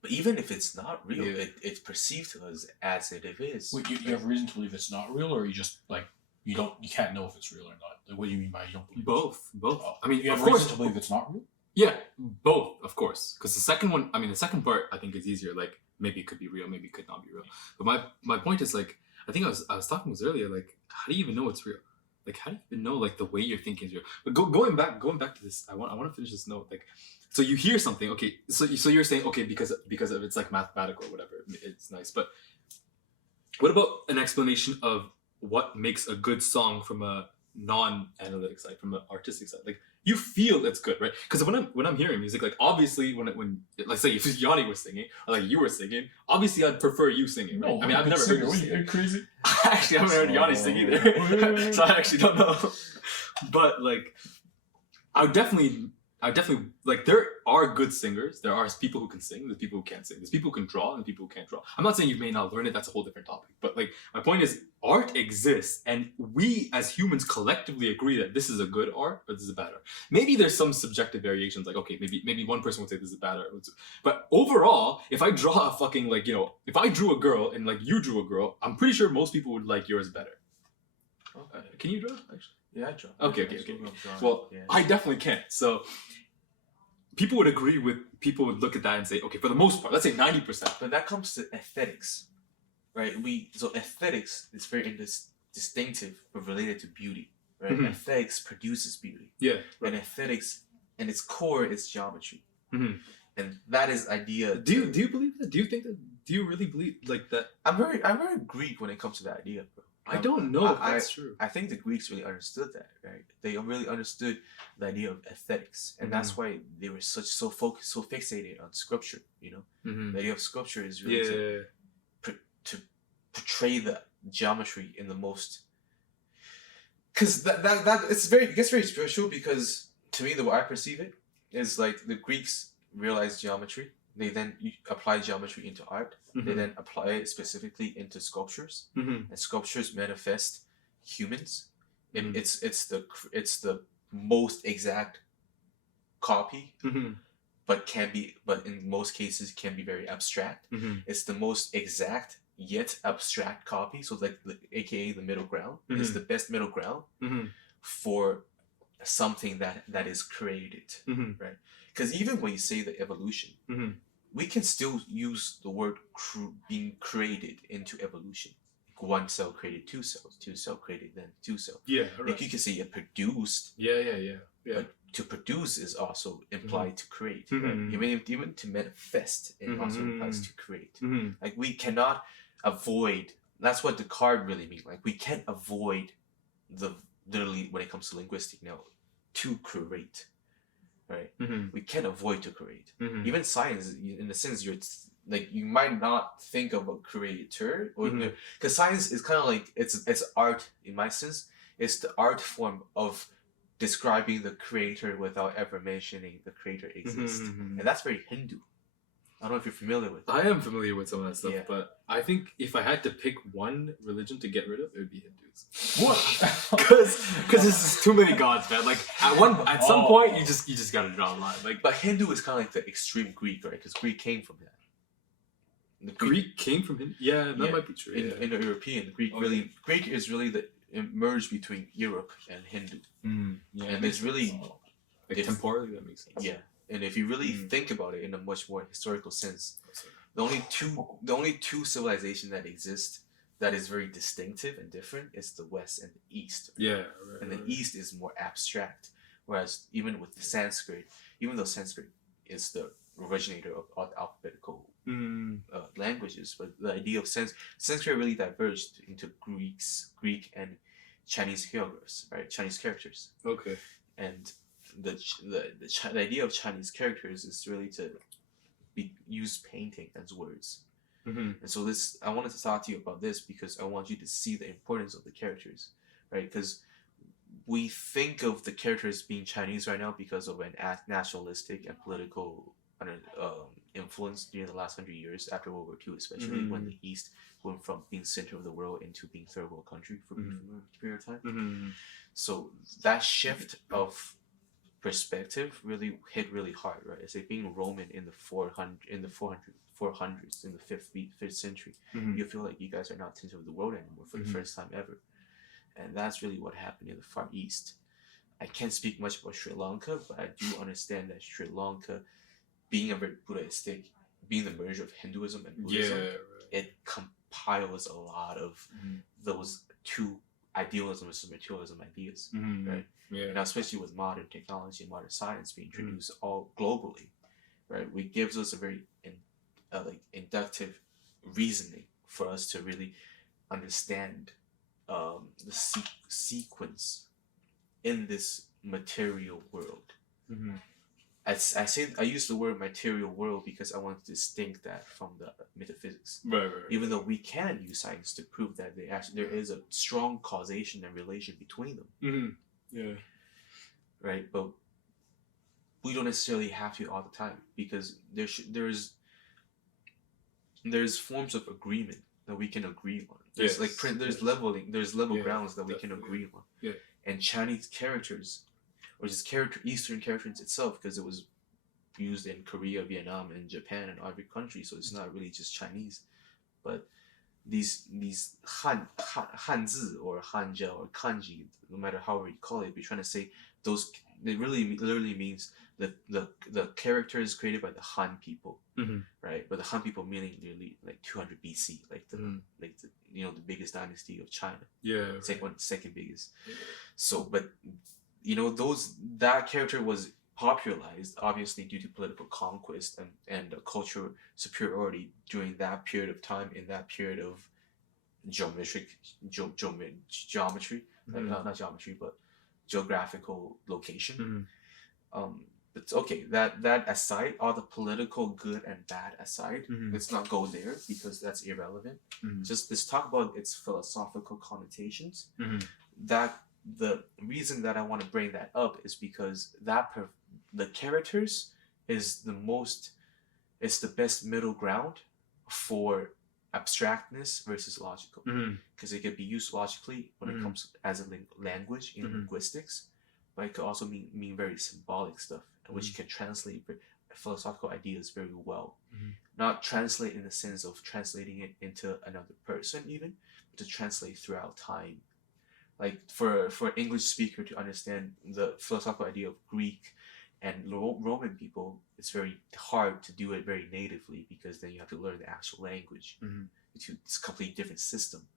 But even if it's not real, it's perceived to us as it is. Wait, you have reason to believe it's not real, or you just like you can't know if it's real or not? Like, what do you mean by you don't believe? Both. I mean, you have of course, reason to believe it's not real. Yeah, both, of course. Because the second one, I mean, the second part, I think is easier. Like, maybe it could be real, maybe it could not be real. But my point is, like, I think I was talking this earlier. Like, how do you even know it's real? Like, how do you even know, like, the way you're thinking is real? But going back to this, I want to finish this note. Like, so you hear something, okay? So you're saying, okay, because of it's like mathematical or whatever, it's nice. But what about an explanation of what makes a good song from a non-analytic side, from an artistic side? Like, you feel it's good, right? Because when I'm hearing music, like, obviously when let's say if Yanni was singing or like you were singing, obviously I'd prefer you singing, right? No, I mean, I've never heard you sing. Are you crazy? Actually, I haven't heard Yanni sing either, so I actually don't know. But like, I definitely like, there are good singers. There are people who can sing. There's people who can't sing. There's people who can draw and people who can't draw. I'm not saying you may not learn it. That's a whole different topic. But like, my point is, art exists, and we as humans collectively agree that this is a good art or this is a bad art. Maybe there's some subjective variations. Like, okay, maybe one person would say this is a bad art. But overall, if I draw a fucking, like, you know, if I drew a girl and like you drew a girl, I'm pretty sure most people would like yours better. Okay. Can you draw actually? Yeah, I draw. Okay. Well, yeah. I definitely can't. So people would look at that and say, okay, for the most part, let's say 90%. But that comes to aesthetics, right? So aesthetics is very distinctive but related to beauty, right? Aesthetics produces beauty. Yeah. Right. And aesthetics, and its core is geometry. And that is idea. Do you believe that? Do you think that? Do you really believe like that? I'm very Greek when it comes to that idea, bro. I don't know if that's true. I think the Greeks really understood that, right? They really understood the idea of aesthetics, and that's why they were so focused, so fixated on sculpture. You know, the idea of sculpture is really to portray the geometry in the most. Because that it gets very spiritual, because to me, the way I perceive it is like the Greeks realized geometry. They then apply geometry into art. They then apply it specifically into sculptures, and sculptures manifest humans. It's the most exact copy, but in most cases can be very abstract. It's the most exact yet abstract copy. So like AKA the middle ground is the best middle ground for something that is created, right? Because even when you say the evolution, we can still use the word being created into evolution. Like, one cell created two cells, two cell created then two cell. Yeah, right. Like, you can say it produced. Yeah. But to produce is also implied to create. Right? Even to manifest, it also implies to create. Like, we cannot avoid. That's what the card really means. Like, we can't avoid literally when it comes to linguistic now, to create. Right, we can't avoid to create. Even science, in a sense, you might not think of a creator, or because science is kind of like it's art in my sense. It's the art form of describing the creator without ever mentioning the creator exists, and that's very Hindu. I don't know if you're familiar with it. I am familiar with some of that stuff, Yeah. but I think if I had to pick one religion to get rid of, it would be Hindus. What? Because there's just too many gods, man. Like at some Oh. point, you just gotta draw a line. Like But Hindu is kind of like the extreme Greek, right? Because Greek came from that. The Greek came from Hindu. Yeah, that Yeah. might be true. in Yeah. Indo-European, Greek is really the merge between Europe and Hindu. Yeah, And it's really like if- temporally that makes sense. Yeah. And if you really think about it in a much more historical sense, the only two civilizations that exist that is very distinctive and different is the West and the East. Yeah, right, And the right. East is more abstract. Whereas even with Sanskrit, even though Sanskrit is the originator of all the alphabetical languages, but the idea of Sanskrit really diverged into Greek and Chinese hieroglyphs, right? Chinese characters. Okay. And the idea of Chinese characters is really to use painting as words. And so I wanted to talk to you about this because I want you to see the importance of the characters, right? Because we think of the characters being Chinese right now because of an nationalistic and political influence during the last 100 years after World War II, especially when the East went from being center of the world into being third world country for a period of time. So that shift of perspective really hit really hard, right? It's like being Roman in the 400s, in the 5th century. You feel like you guys are not center of the world anymore for the first time ever. And that's really what happened in the Far East. I can't speak much about Sri Lanka, but I do understand that Sri Lanka, being a very Buddhistic, being the merger of Hinduism and Buddhism, it compiles a lot of those two idealism versus materialism ideas, right? Yeah. Now, especially with modern technology and modern science being introduced all globally, right? It gives us a very inductive reasoning for us to really understand the sequence in this material world. I use the word material world because I want to distinct that from the metaphysics. Right. Even though we can use science to prove that there is a strong causation and relation between them. Yeah. Right, but we don't necessarily have to all the time because there's forms of agreement that we can agree on. There's there's level grounds that we can agree on. Yeah. And Chinese characters, or just Eastern characters itself, because it was used in Korea, Vietnam, and Japan and every country, so it's not really just Chinese, but these Hanzi or Hanja or Kanji, no matter however you call it, we're trying to say those. It really literally means the characters created by the Han people, right? But the Han people meaning nearly like 200 BC, like the the biggest dynasty of China. Yeah. Second biggest. So, but that character was popularized obviously due to political conquest and cultural superiority during that period of time, in that period of geometry, not geometry, but geographical location. But okay, that aside, all the political good and bad aside, let's not go there because that's irrelevant. Just let's talk about its philosophical connotations. That the reason that I want to bring that up is because the characters is the best middle ground for abstractness versus logical, because it could be used logically when it comes as a language in linguistics, but it could also mean very symbolic stuff, which can translate philosophical ideas very well. Not translate in the sense of translating it into another person even, but to translate throughout time. Like for an English speaker to understand the philosophical idea of Greek and Roman people, it's very hard to do it very natively because then you have to learn the actual language. It's a completely different system.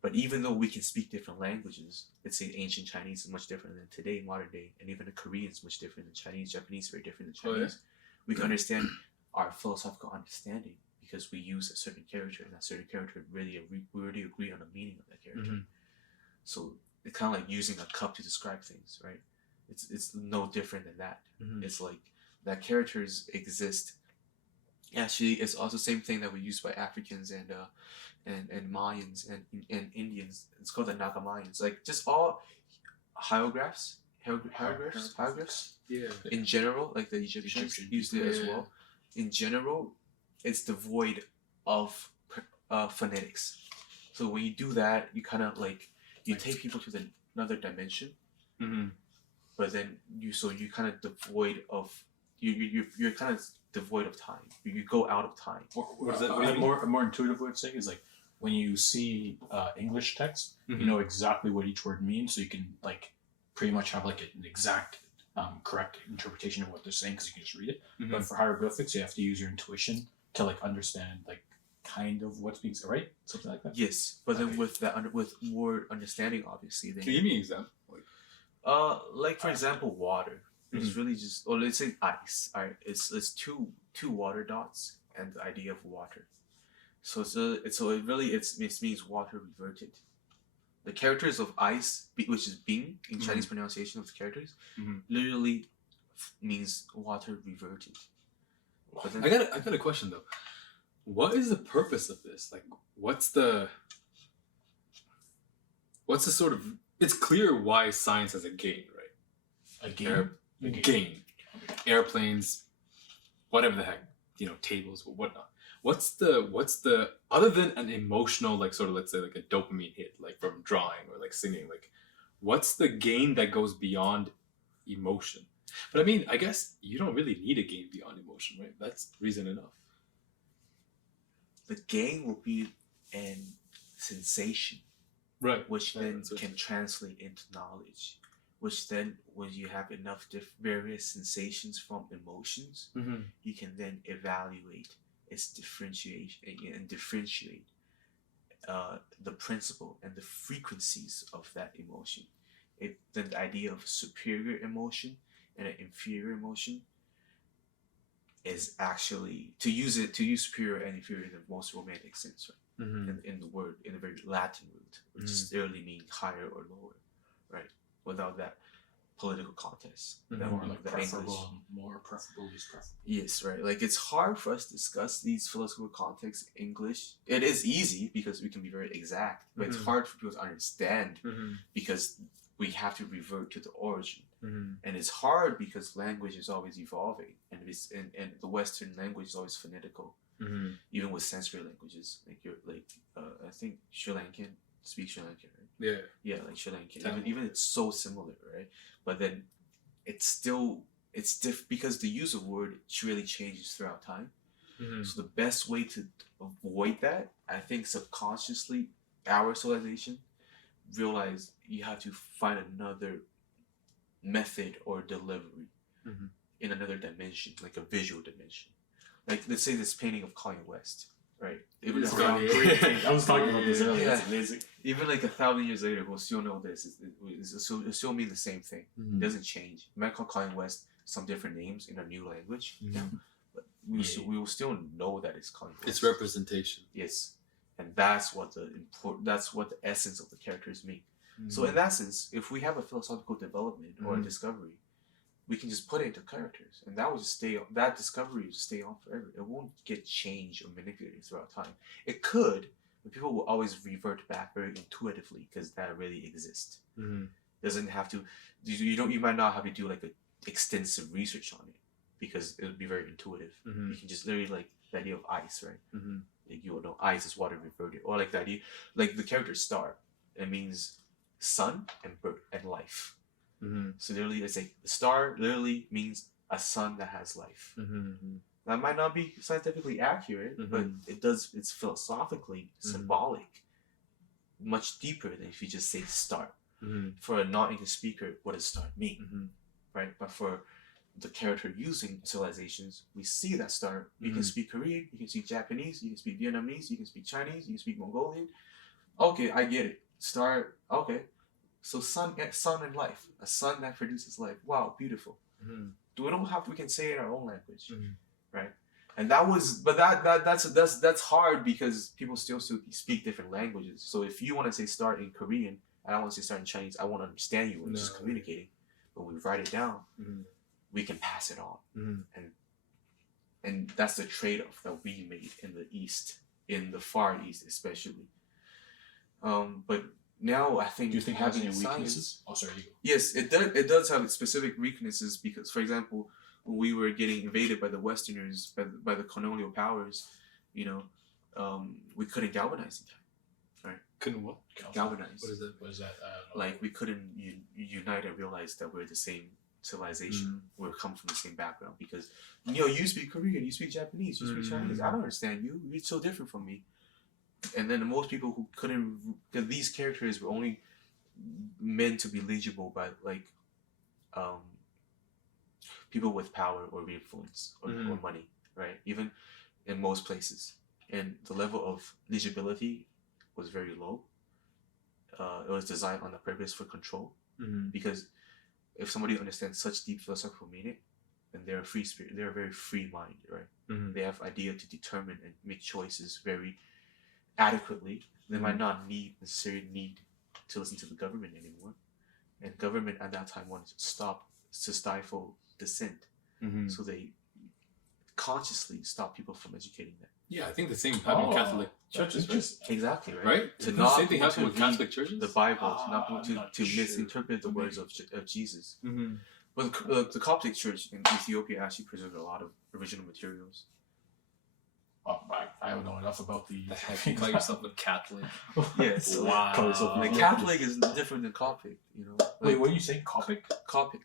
But even though we can speak different languages, let's say ancient Chinese is much different than today, modern day, and even the Korean is much different than Chinese, Japanese is very different than Chinese. We can understand our philosophical understanding because we use a certain character, and that certain character we already agree on the meaning of that character. So it's kind of like using a cup to describe things, right? It's no different than that. It's like that characters exist. Actually, it's also the same thing that we use by Africans and Mayans and Indians. It's called the Naga Mayans. Like just all hieroglyphs. Yeah. In general, like the Egyptians used it as well. in general, it's devoid of phonetics. So when you do that, you kind of like you take people to another dimension, but then you kind of devoid of you're kind of devoid of time. You go out of time. What is that? A more intuitive way of saying is like when you see English text, you know exactly what each word means, so you can like pretty much have like an exact correct interpretation of what they're saying because you can just read it. But for hieroglyphics, you have to use your intuition to like understand like kind of what's being said, right? Something like that. Yes, but then with that with more understanding, obviously, then Can you give me an example? like for example, water. It's really just, or let's say ice. All right, it's two water dots and the idea of water. So it means water reverted. The characters of ice, which is bing in Chinese pronunciation of the characters, literally means water reverted. But then, I got a question though. What is the purpose of this? Like, what's the sort of? It's clear why science has a gain, right? A game. Gain. Airplanes, whatever the heck, tables, whatnot. What's the other than an emotional, like sort of, let's say like a dopamine hit, like from drawing or like singing, like what's the gain that goes beyond emotion? But I mean, I guess you don't really need a gain beyond emotion, right? That's reason enough. the gain will be an sensation, Right. which then can translate into knowledge. Which then, when you have enough various sensations from emotions, you can then evaluate its differentiation and differentiate the principle and the frequencies of that emotion. Then the idea of superior emotion and an inferior emotion is actually to use superior and inferior in the most romantic sense, right? In the word, in a very Latin root, which is literally mean higher or lower, right? Without that political context, More like the preferable, more preferable, least preferable. Yes, right. Like it's hard for us to discuss these philosophical contexts in English. It is easy because we can be very exact, but it's hard for people to understand because we have to revert to the origin. And it's hard because language is always evolving, and the Western language is always phonetical. Even with sensory languages, I think Sri Lankan speak Sri Lankan, right? Yeah, like Sri Lankan. Even it's so similar, right? But then it's because the use of word really changes throughout time. So the best way to avoid that, I think subconsciously, our civilization realized you have to find another method or delivery in another dimension, like a visual dimension. Like let's say this painting of Kanye West, right? I was talking about this earlier. Yeah. It's amazing. Even like 1,000 years later, we'll still know this. It'll still mean the same thing. It doesn't change. You might call Kanye West some different names in a new language, but we will still know that it's Kanye West. It's representation. Yes, and that's what the essence of the characters mean. So in that sense, if we have a philosophical development or a discovery, we can just put it into characters, and that will just stay on. That discovery will stay on forever. It won't get changed or manipulated throughout time. It could, but people will always revert back very intuitively because that really exists. Doesn't have to. You might not have to do like a extensive research on it because it would be very intuitive. You can just literally like the idea of ice, right? Like you will know ice is water reverted, or like the idea, like the character star. It means sun and birth and life. So literally, it's like the star literally means a sun that has life. That might not be scientifically accurate, but it's philosophically symbolic, much deeper than if you just say star. For a non-English speaker, what does star mean, right? But for the character using civilizations, we see that star. You can speak Korean, you can speak Japanese, you can speak Vietnamese, you can speak Chinese, you can speak Mongolian. Okay, I get it. Star. Okay. So sun and life, a sun that produces life. Wow, beautiful. We can say it in our own language, right? And that's hard because people still speak different languages. So if you want to say start in Korean, and I want to say start in Chinese, I won't understand you when we're just communicating. But when we write it down, we can pass it on, and that's the trade-off that we made in the East, in the Far East especially. But now I think. Do you think it has having any science, weaknesses? Oh, sorry, you go. yes, it does have specific weaknesses because, for example, when we were getting invaded by the Westerners, by the colonial powers, you know, we couldn't galvanize in time. Couldn't what? Galvanize. What is that? What is that? Like we couldn't unite and realize that we're the same civilization. We come from the same background because you speak Korean, you speak Japanese, you speak Chinese. I don't understand you. You're so different from me. And then most people who couldn't, because these characters were only meant to be legible by like people with power or influence or money, right? Even in most places, and the level of legibility was very low. It was designed on the purpose for control, because if somebody understands such deep philosophical meaning, then they're a free spirit. They're a very free mind, right? They have idea to determine and make choices very adequately. They might not necessarily need to listen to the government anymore, and government at that time wanted to stifle dissent, so they consciously stop people from educating them. Yeah, I think the same happened in Catholic churches, right? Exactly, right? Right? To The not same thing want happened with to read Catholic churches. the Bible, to not to sure. misinterpret the words of Jesus. Mm-hmm. But the Coptic Church in Ethiopia actually preserved a lot of original materials. I don't know enough about the. The heck, you call yourself a Catholic? Yes. Wow. The Catholic is different than Coptic, you know. Wait, what are you saying? Coptic? Coptic.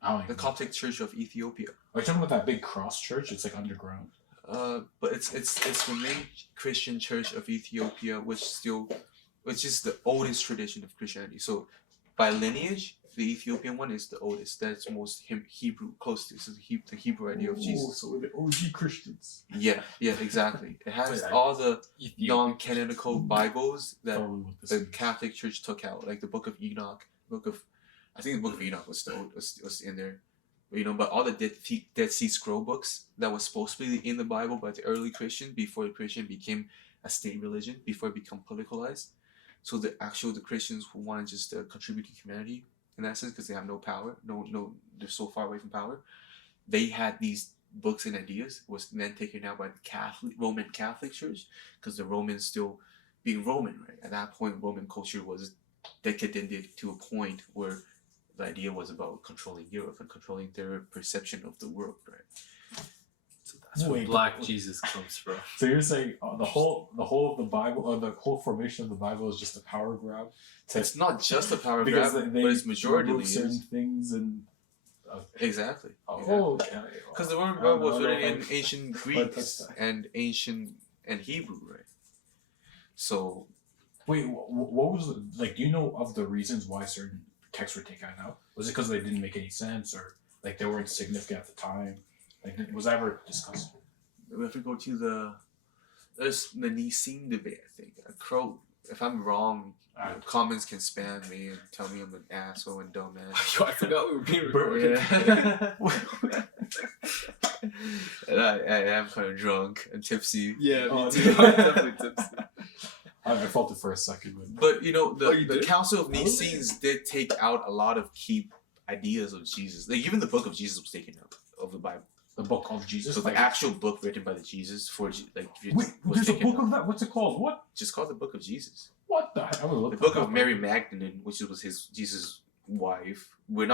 I don't even The know. Coptic Church of Ethiopia. Are you talking about that big cross church? It's like underground. But it's the main Christian church of Ethiopia, which is the oldest tradition of Christianity. So, by lineage, the Ethiopian one is the oldest. That's most Hebrew, close to the Hebrew idea of Jesus. So the OG Christians. Yeah, exactly. It has Wait, all the Ethiopian. non-canonical Bibles that Probably what this the is. Catholic Church took out, like the Book of Enoch, I think the Book of Enoch was in there, but all the Dead Sea Scroll books that was supposed to be in the Bible by the early Christian before the Christian became a state religion, before it became politicalized. So the Christians who want to just contribute to humanity in that sense, because they have no power, they're so far away from power. They had these books and ideas was then taken out by the Roman Catholic Church, because the Romans still being Roman, right? At that point, Roman culture was decadent to a point where the idea was about controlling Europe and controlling their perception of the world, right? So that's where Wait, Black Jesus comes from. So you're saying the whole of the Bible, or the whole formation of the Bible, is just a power grab? It's not just a power Because grab, they but it's majority remove certain things and. exactly. Oh, okay. Because the word I don't was know written if in I- ancient touch Greek that. and ancient and Hebrew, right? So Wait, what was like? Do you know of the reasons why certain texts were taken out? Was it because they didn't make any sense, or like they weren't significant at the time? Like, was that ever discussed? we have to go to there's the Nicene debate, I think. If I'm wrong, comments can spam me and tell me I'm an asshole and dumbass. Yo, I forgot we were being recorded. Yeah. And I am kind of drunk and tipsy. Yeah, Oh, me too. I'm definitely tipsy. I felt it for a second, but But you the did? Council of Nicenes did take out a lot of key ideas of Jesus. Like even the book of Jesus was taken out of the Bible. the book of Jesus. So the like, actual book written by the Jesus wait, was there's a taken book out. of that. What's it called? What? Just called the Book of Jesus. What the heck? I'm gonna look The that Book up. of Mary Magdalene, which was Jesus' wife. We're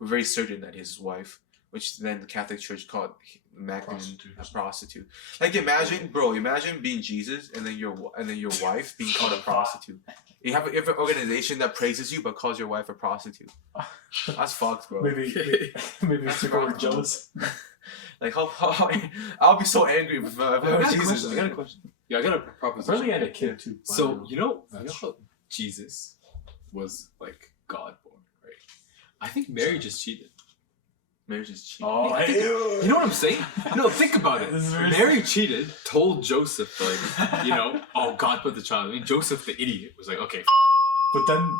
very certain that his wife, which then the Catholic Church called Magdalene a prostitute. Like imagine being Jesus and then your wife being called a prostitute. You have an organization that praises you but calls your wife a prostitute. That's fucked, bro. Maybe That's people were wrong. jealous. Like how I'll be so angry if I were Jesus. I got a question. Yeah, I got a proposition. Apparently, I had a kid too. So you know That's how Jesus was like God born, right? I think Mary just cheated. Marriage is cheap. Oh, You know what I'm saying? No, think about it. This is very- Mary cheated, told Joseph, like, oh, God put the child. I mean, Joseph, the idiot, was like, okay, fine. But then,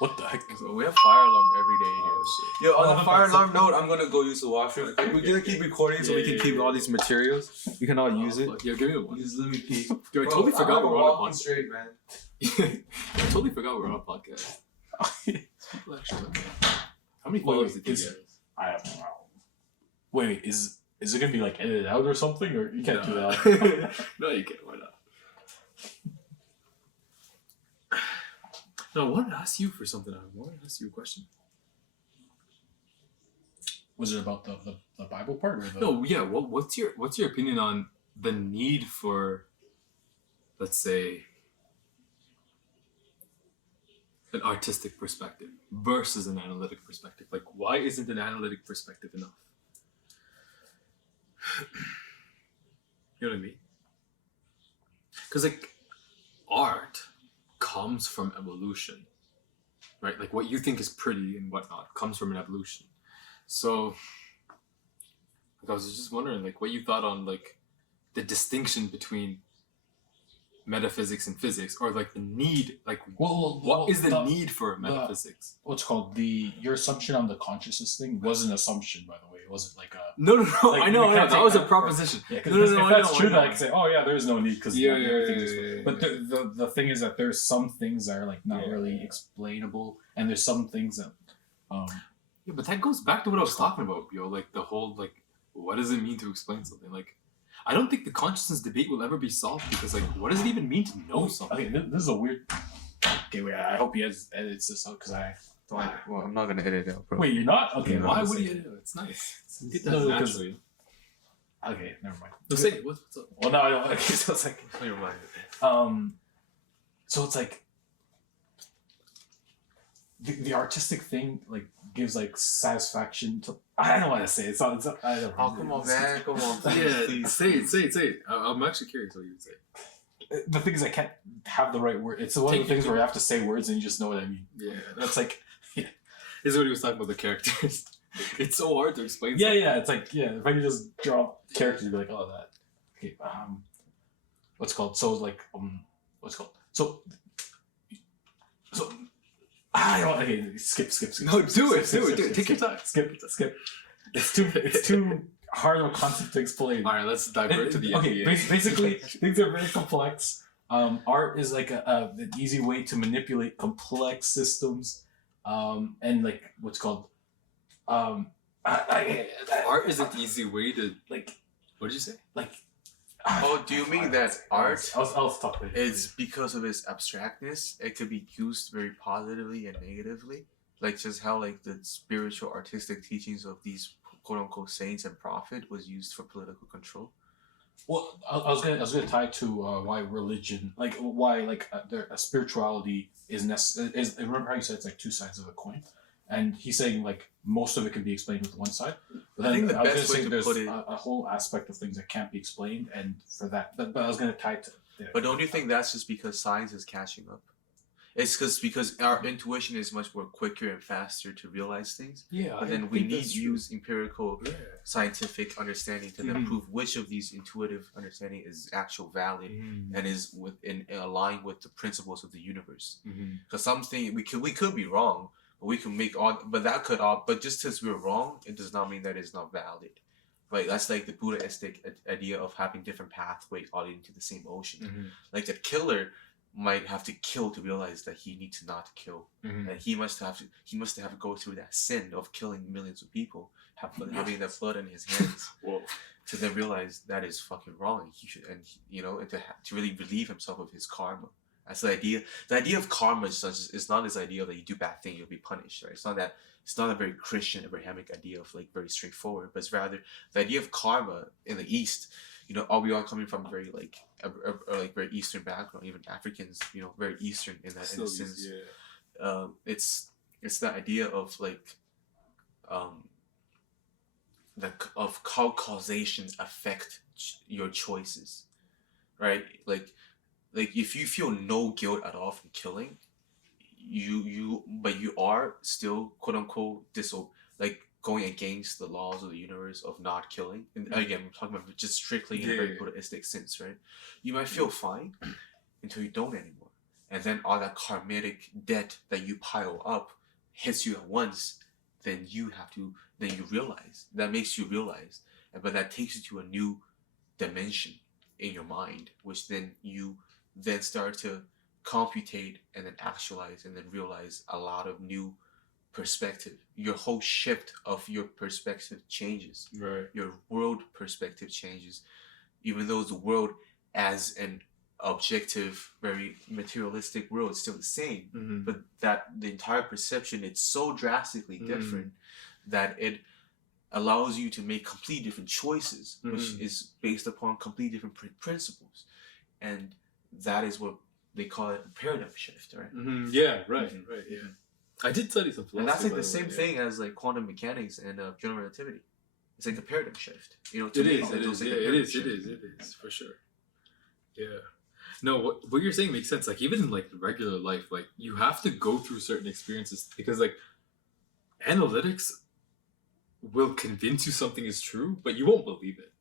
what the heck? So we have fire alarm every day here. Oh, shit. Yo, on Oh, the fire that's alarm so- note, I'm gonna go use the washroom. We're gonna keep recording so we can keep all these materials. We can all use it. Yeah, give me one. Just let me pee. Yo, I totally forgot we were on a podcast. straight, man. I totally forgot we were on a podcast. People actually look at it. How many followers did you get? I don't know. Wait, is it gonna be like edited out or something, or you can't do that? No, you can't. Why not? No, I wanted to ask you for something. I wanted to ask you a question. Was it about the Bible part or the? No, yeah. What's your opinion on the need for, let's say, an artistic perspective versus an analytic perspective? Like, why isn't an analytic perspective enough? You know what I mean? Because like art comes from evolution, right? Like what you think is pretty and whatnot comes from an evolution. So like, I was just wondering like what you thought on like the distinction between metaphysics and physics, or like the need, like what is the need for metaphysics? What's called your assumption on the consciousness thing was an assumption, by the way. It wasn't like a No. like, I know. we can't That take was a that proposition. Yeah, No, if that's I true, know. then I can say, oh yeah, there's no need because Yeah. But the thing is that there's some things that are like not really explainable, and there's some things that Yeah, but that goes back to what I was talking about, yo. Like the whole like, what does it mean to explain something? Like, I don't think the consciousness debate will ever be solved because like, what does it even mean to know something? Okay, this is a weird. Okay, wait. I hope he edits this out because I. Well, I'm not gonna edit it out, bro. Wait, you're not? Okay. Why would you? It's nice. Get that No, naturally. Okay, never mind. No, say it. What's up? Well, no, I don't. Okay, so it's like. Never mind. So it's like. The artistic thing like gives like satisfaction to. I don't want to say it. It's not. I don't. Oh, come on, man. Come on, Yeah, please. say it. I'm actually curious what you would say. The thing is, I can't have the right word. It's one of the things where you have to say words and you just know what I mean. Yeah, That's like. this is what he was talking about, the characters. It's so hard to explain. Yeah. It's like if I could just draw characters, you'd be like, oh, that. Okay. What's it called? So like what's it called? So. I don't. Okay, skip. No, do it. Take your time. Skip. It's too hard of a concept to explain. All right, let's divert to the Okay, NBA. basically, things are very complex. Art is like an easy way to manipulate complex systems, and like what's called, Art is an easy way to like. What did you say? Like. Oh, do you mean that art I'll stop it. is because of its abstractness? It could be used very positively and negatively, like just how like the spiritual artistic teachings of these quote unquote saints and prophet was used for political control. Well, I was gonna tie to why religion, like why like spirituality is necessary. Remember how you said it's like two sides of a coin, and he's saying like most of it can be explained with one side. But I think the was best gonna way say to there's put it. a whole aspect of things that can't be explained, and for that, but I was gonna tie it to. But don't you think that's just because science is catching up? It's because our intuition is much more quicker and faster to realize things. Yeah, But then we need to use empirical scientific understanding to then prove which of these intuitive understanding is actual valid and is within aligned with the principles of the universe. Because something we could be wrong, but we can make all. But that could all. But just because we're wrong, it does not mean that it's not valid. Right? That's like the Buddhistic idea of having different pathways all into the same ocean. Like the killer might have to kill to realize that he needs to not kill, and he must have to go through that sin of killing millions of people, having that blood in his hands, to then realize that is fucking wrong. And he should, and to really relieve himself of his karma. That's the idea. The idea of karma is not this idea that you do bad thing, you'll be punished. Right? It's not a very Christian Abrahamic idea of like very straightforward, but it's rather the idea of karma in the East. We all coming from very like very Eastern background, even Africans, very Eastern in that sense. Yeah. It's the idea of like of how causations affect your choices, right? Like if you feel no guilt at all from killing, but you are still quote unquote going against the laws of the universe of not killing. And again, we're talking about just strictly in a very Buddhistic sense, right? You might feel fine until you don't anymore. And then all that karmic debt that you pile up hits you at once, then you realize. That makes you realize. But that takes you to a new dimension in your mind, which then you then start to computate and then actualize and then realize a lot of new perspective. Your whole shift of your perspective changes. Right. Your world perspective changes, even though the world as an objective, very materialistic world is still the same. But that the entire perception, it's so drastically different that it allows you to make completely different choices, which Mhm. is based upon completely different principles, and that is what they call it a paradigm shift, right? Yeah, right, Mhm. right, yeah. I did study some philosophy. And that's like by the way, same yeah. thing as like quantum mechanics and general relativity. It's like a paradigm shift. You know, to It me, is, that it looks is, like yeah, a it paradigm is, shift. it is, for sure. Yeah. No, what you're saying makes sense. Like, even in like regular life, like you have to go through certain experiences because like analytics will convince you something is true, but you won't believe it.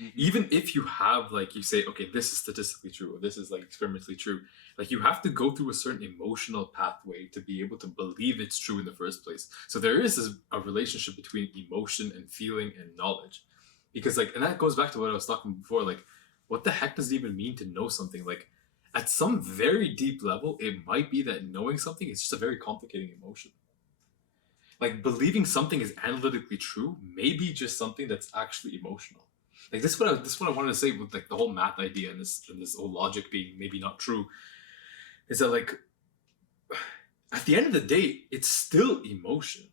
Mhm. Even if you have like you say, okay, this is statistically true or this is like experimentally true, like you have to go through a certain emotional pathway to be able to believe it's true in the first place. So there is a relationship between emotion and feeling and knowledge, because like, and that goes back to what I was talking before, like what the heck does it even mean to know something? Like at some very deep level it might be that knowing something is just a very complicating emotion. Like believing something is analytically true may be just something that's actually emotional. Like this is what I wanted to say with like the whole math idea and this whole logic being maybe not true, is that like at the end of the day it's still emotion.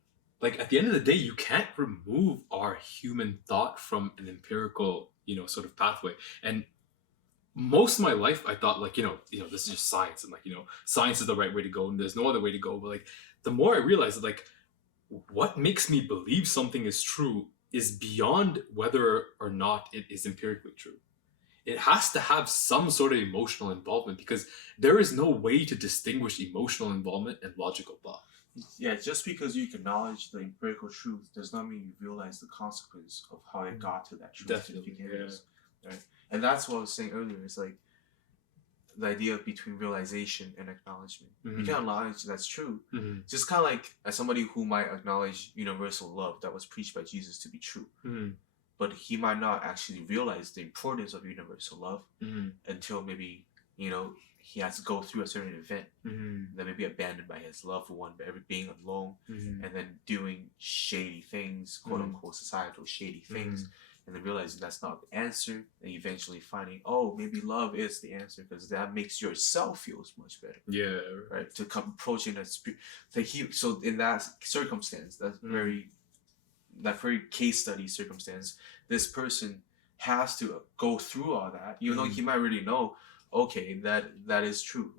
Like at the end of the day you can't remove our human thought from an empirical, sort of pathway. And most of my life I thought like, this is just science, and like, science is the right way to go and there's no other way to go. But like the more I realized that like what makes me believe something is true is beyond whether or not it is empirically true. It has to have some sort of emotional involvement, because there is no way to distinguish emotional involvement and logical thought. Yeah, just because you acknowledge the empirical truth does not mean you realize the consequence of how it got to that truth. Definitely, to begin with, right? And that's what I was saying earlier. It's like the idea between realization and acknowledgement. You can acknowledge that's true. Just kind of like as somebody who might acknowledge universal love that was preached by Jesus to be true. But he might not actually realize the importance of universal love until maybe, he has to go through a certain event that may be abandoned by his loved one, but being alone, and then doing shady things, quote unquote, societal shady things, and then realizing that's not the answer, and eventually finding, oh, maybe love is the answer, because that makes yourself feel much better. Yeah. Right? To come approaching that spirit. So in that circumstance, that very case study circumstance, this person has to go through all that, even though he might already know, okay, that is true,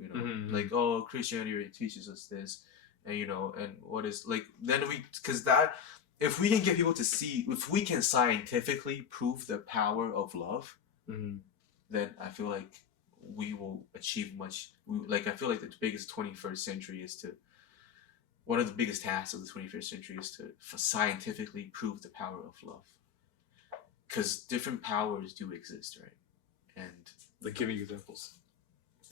like, oh, Christianity teaches us this, and and what is like, then because that, if we can get people to see, if we can scientifically prove the power of love, then I feel like we will achieve much. I feel like the biggest 21st century is to, one of the biggest tasks of the 21st century is to scientifically prove the power of love. Because different powers do exist, right? And like giving examples.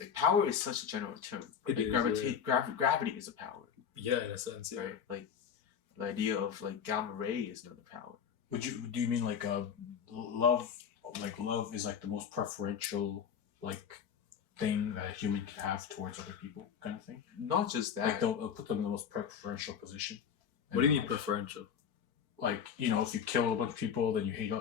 Like power is such a general term. It like is, gravity is a power. Yeah, in a sense, yeah. Right? Like the idea of like gamma ray is another power. Do you mean like love? Like love is like the most preferential like thing that a human can have towards other people, kind of thing. Not just that. Like they'll put them in the most preferential position. What do you mean preferential? Like, if you kill a bunch of people, then you hate a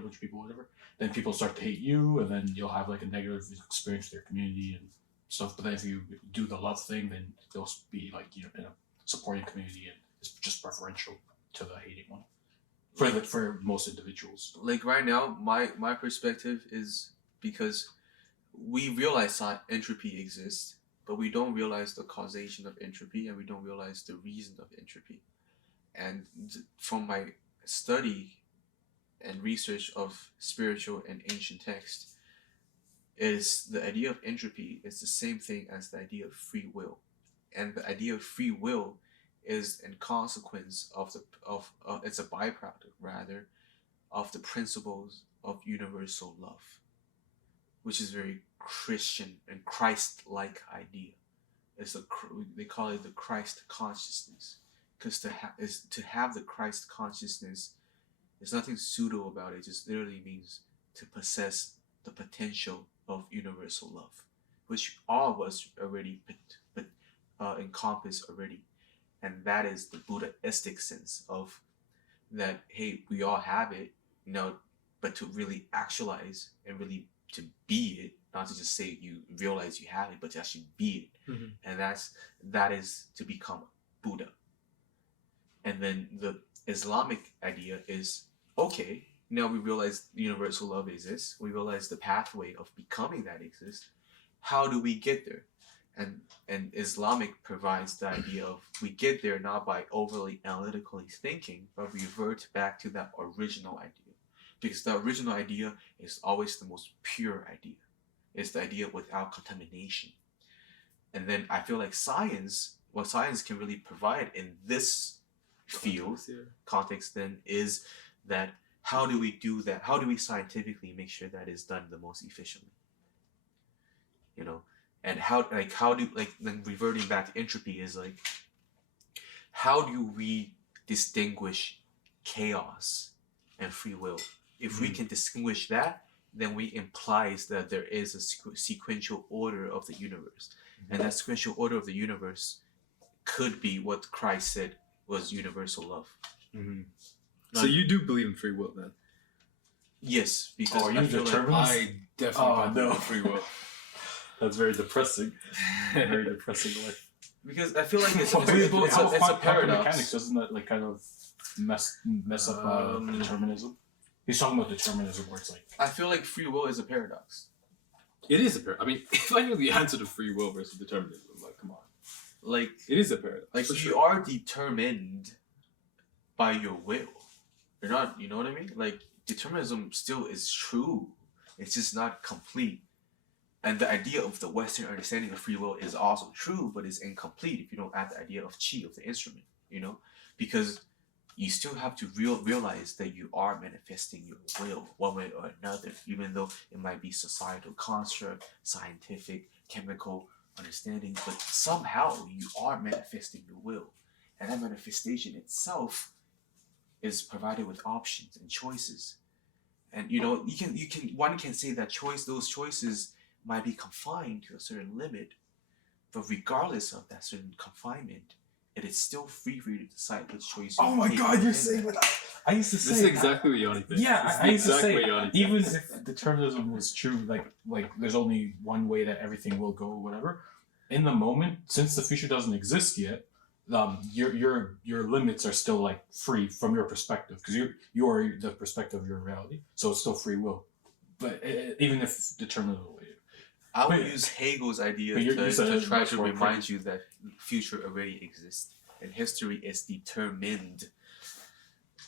bunch of people, whatever. Then people start to hate you, and then you'll have like a negative experience with your community and stuff. But then if you do the love thing, then they'll be like in a supporting community, and it's just preferential to the hating one. For most individuals. Like right now, my perspective is because we realize entropy exists, but we don't realize the causation of entropy, and we don't realize the reason of entropy. And from my study and research of spiritual and ancient text, is the idea of entropy is the same thing as the idea of free will. And the idea of free will is a consequence of it's a byproduct rather of the principles of universal love, which is very Christian and Christ-like idea. They call it the Christ consciousness, because to have the Christ consciousness, there's nothing pseudo about it. It just literally means to possess the potential of universal love, which all of us already encompass already. And that is the Buddhistic sense of that, hey, we all have it, but to really actualize and really to be it, not to just say you realize you have it, but to actually be it. And that is to become Buddha. And then Islamic idea is, okay, now we realize universal love exists. We realize the pathway of becoming that exists. How do we get there? And Islamic provides the idea of we get there not by overly analytically thinking, but we revert back to that original idea. Because the original idea is always the most pure idea. It's the idea without contamination. And then I feel like science, what science can really provide in this field context then is that how do we do that? How do we scientifically make sure that is done the most efficiently? You know, and how do then reverting back to entropy is like, how do we distinguish chaos and free will? If we can distinguish that, then we implies that there is a sequential order of the universe, and that sequential order of the universe could be what Christ said was universal love. So you do believe in free will then? Yes, because you determined? I definitely believe in free will. That's very depressing. Very depressing life. Because I feel like it's a Quantum paradox. mechanics, doesn't that like kind of mess up determinism? He's talking about determinism, where it's like, I feel like free will is a paradox. It is a paradox. I mean, if I knew the answer to free will versus determinism, like, come on. Like, It is a paradox. like for you sure. are determined by your will. You're not, you know what I mean? Like, determinism still is true. It's just not complete. And the idea of the Western understanding of free will is also true, but it's incomplete if you don't add the idea of chi, of the instrument, you know? Because you still have to realize that you are manifesting your will one way or another, even though it might be societal construct, scientific, chemical understanding, but somehow you are manifesting your will. And that manifestation itself is provided with options and choices. And you know, one can say that those choices might be confined to a certain limit, but regardless of that certain confinement, it is still free for you to decide which choice you oh my take god, you're within saying that. that. I used to say This is exactly what Yanni thinks. Yeah, This is I used to exact say, way Yanni even thinks. if determinism was true, like there's only one way that everything will go, whatever. In the moment, since the future doesn't exist yet, your limits are still like free from your perspective, because you are the perspective of your reality, so it's still free will. But even if determinism, I would But- use Hegel's idea but you said to it's try much to more remind crazy. you that future already exists, and history is determined,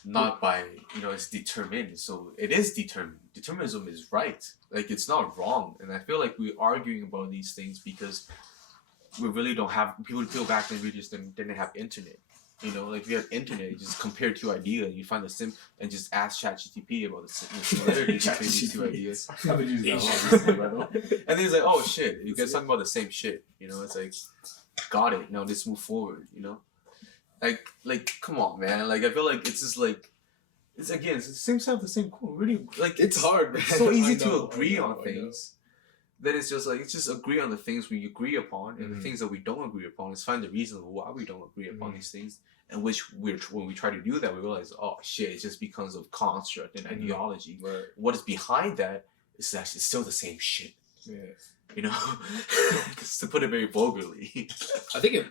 not by, you know, it's determined. So it is determined. Determinism is right. Like, it's not wrong. And I feel like we're arguing about these things because we really don't have, people feel back then we just didn't have internet. You know, like, if you have internet, you just compare two ideas, you find the and just ask ChatGPT about the similarities between these two ideas. I've been using that a lot recently, by the way. And then it's like, oh shit, you guys talking about the same shit. You know, it's like, got it. Now let's move forward. You know, like come on, man. Like, I feel like it's just like, it's the same stuff, the same quote. Really, like, It's hard, man. It's so easy I to know, agree I know, on I know. things. Then it's just like, it's just agree on the things we agree upon, and the things that we don't agree upon. Let's find the reason why we don't agree upon these things. And when we try to do that, we realize, oh shit, it's just because of construct and ideology. Right. What is behind that is actually still the same shit. Yeah. You know, to put it very vulgarly. I think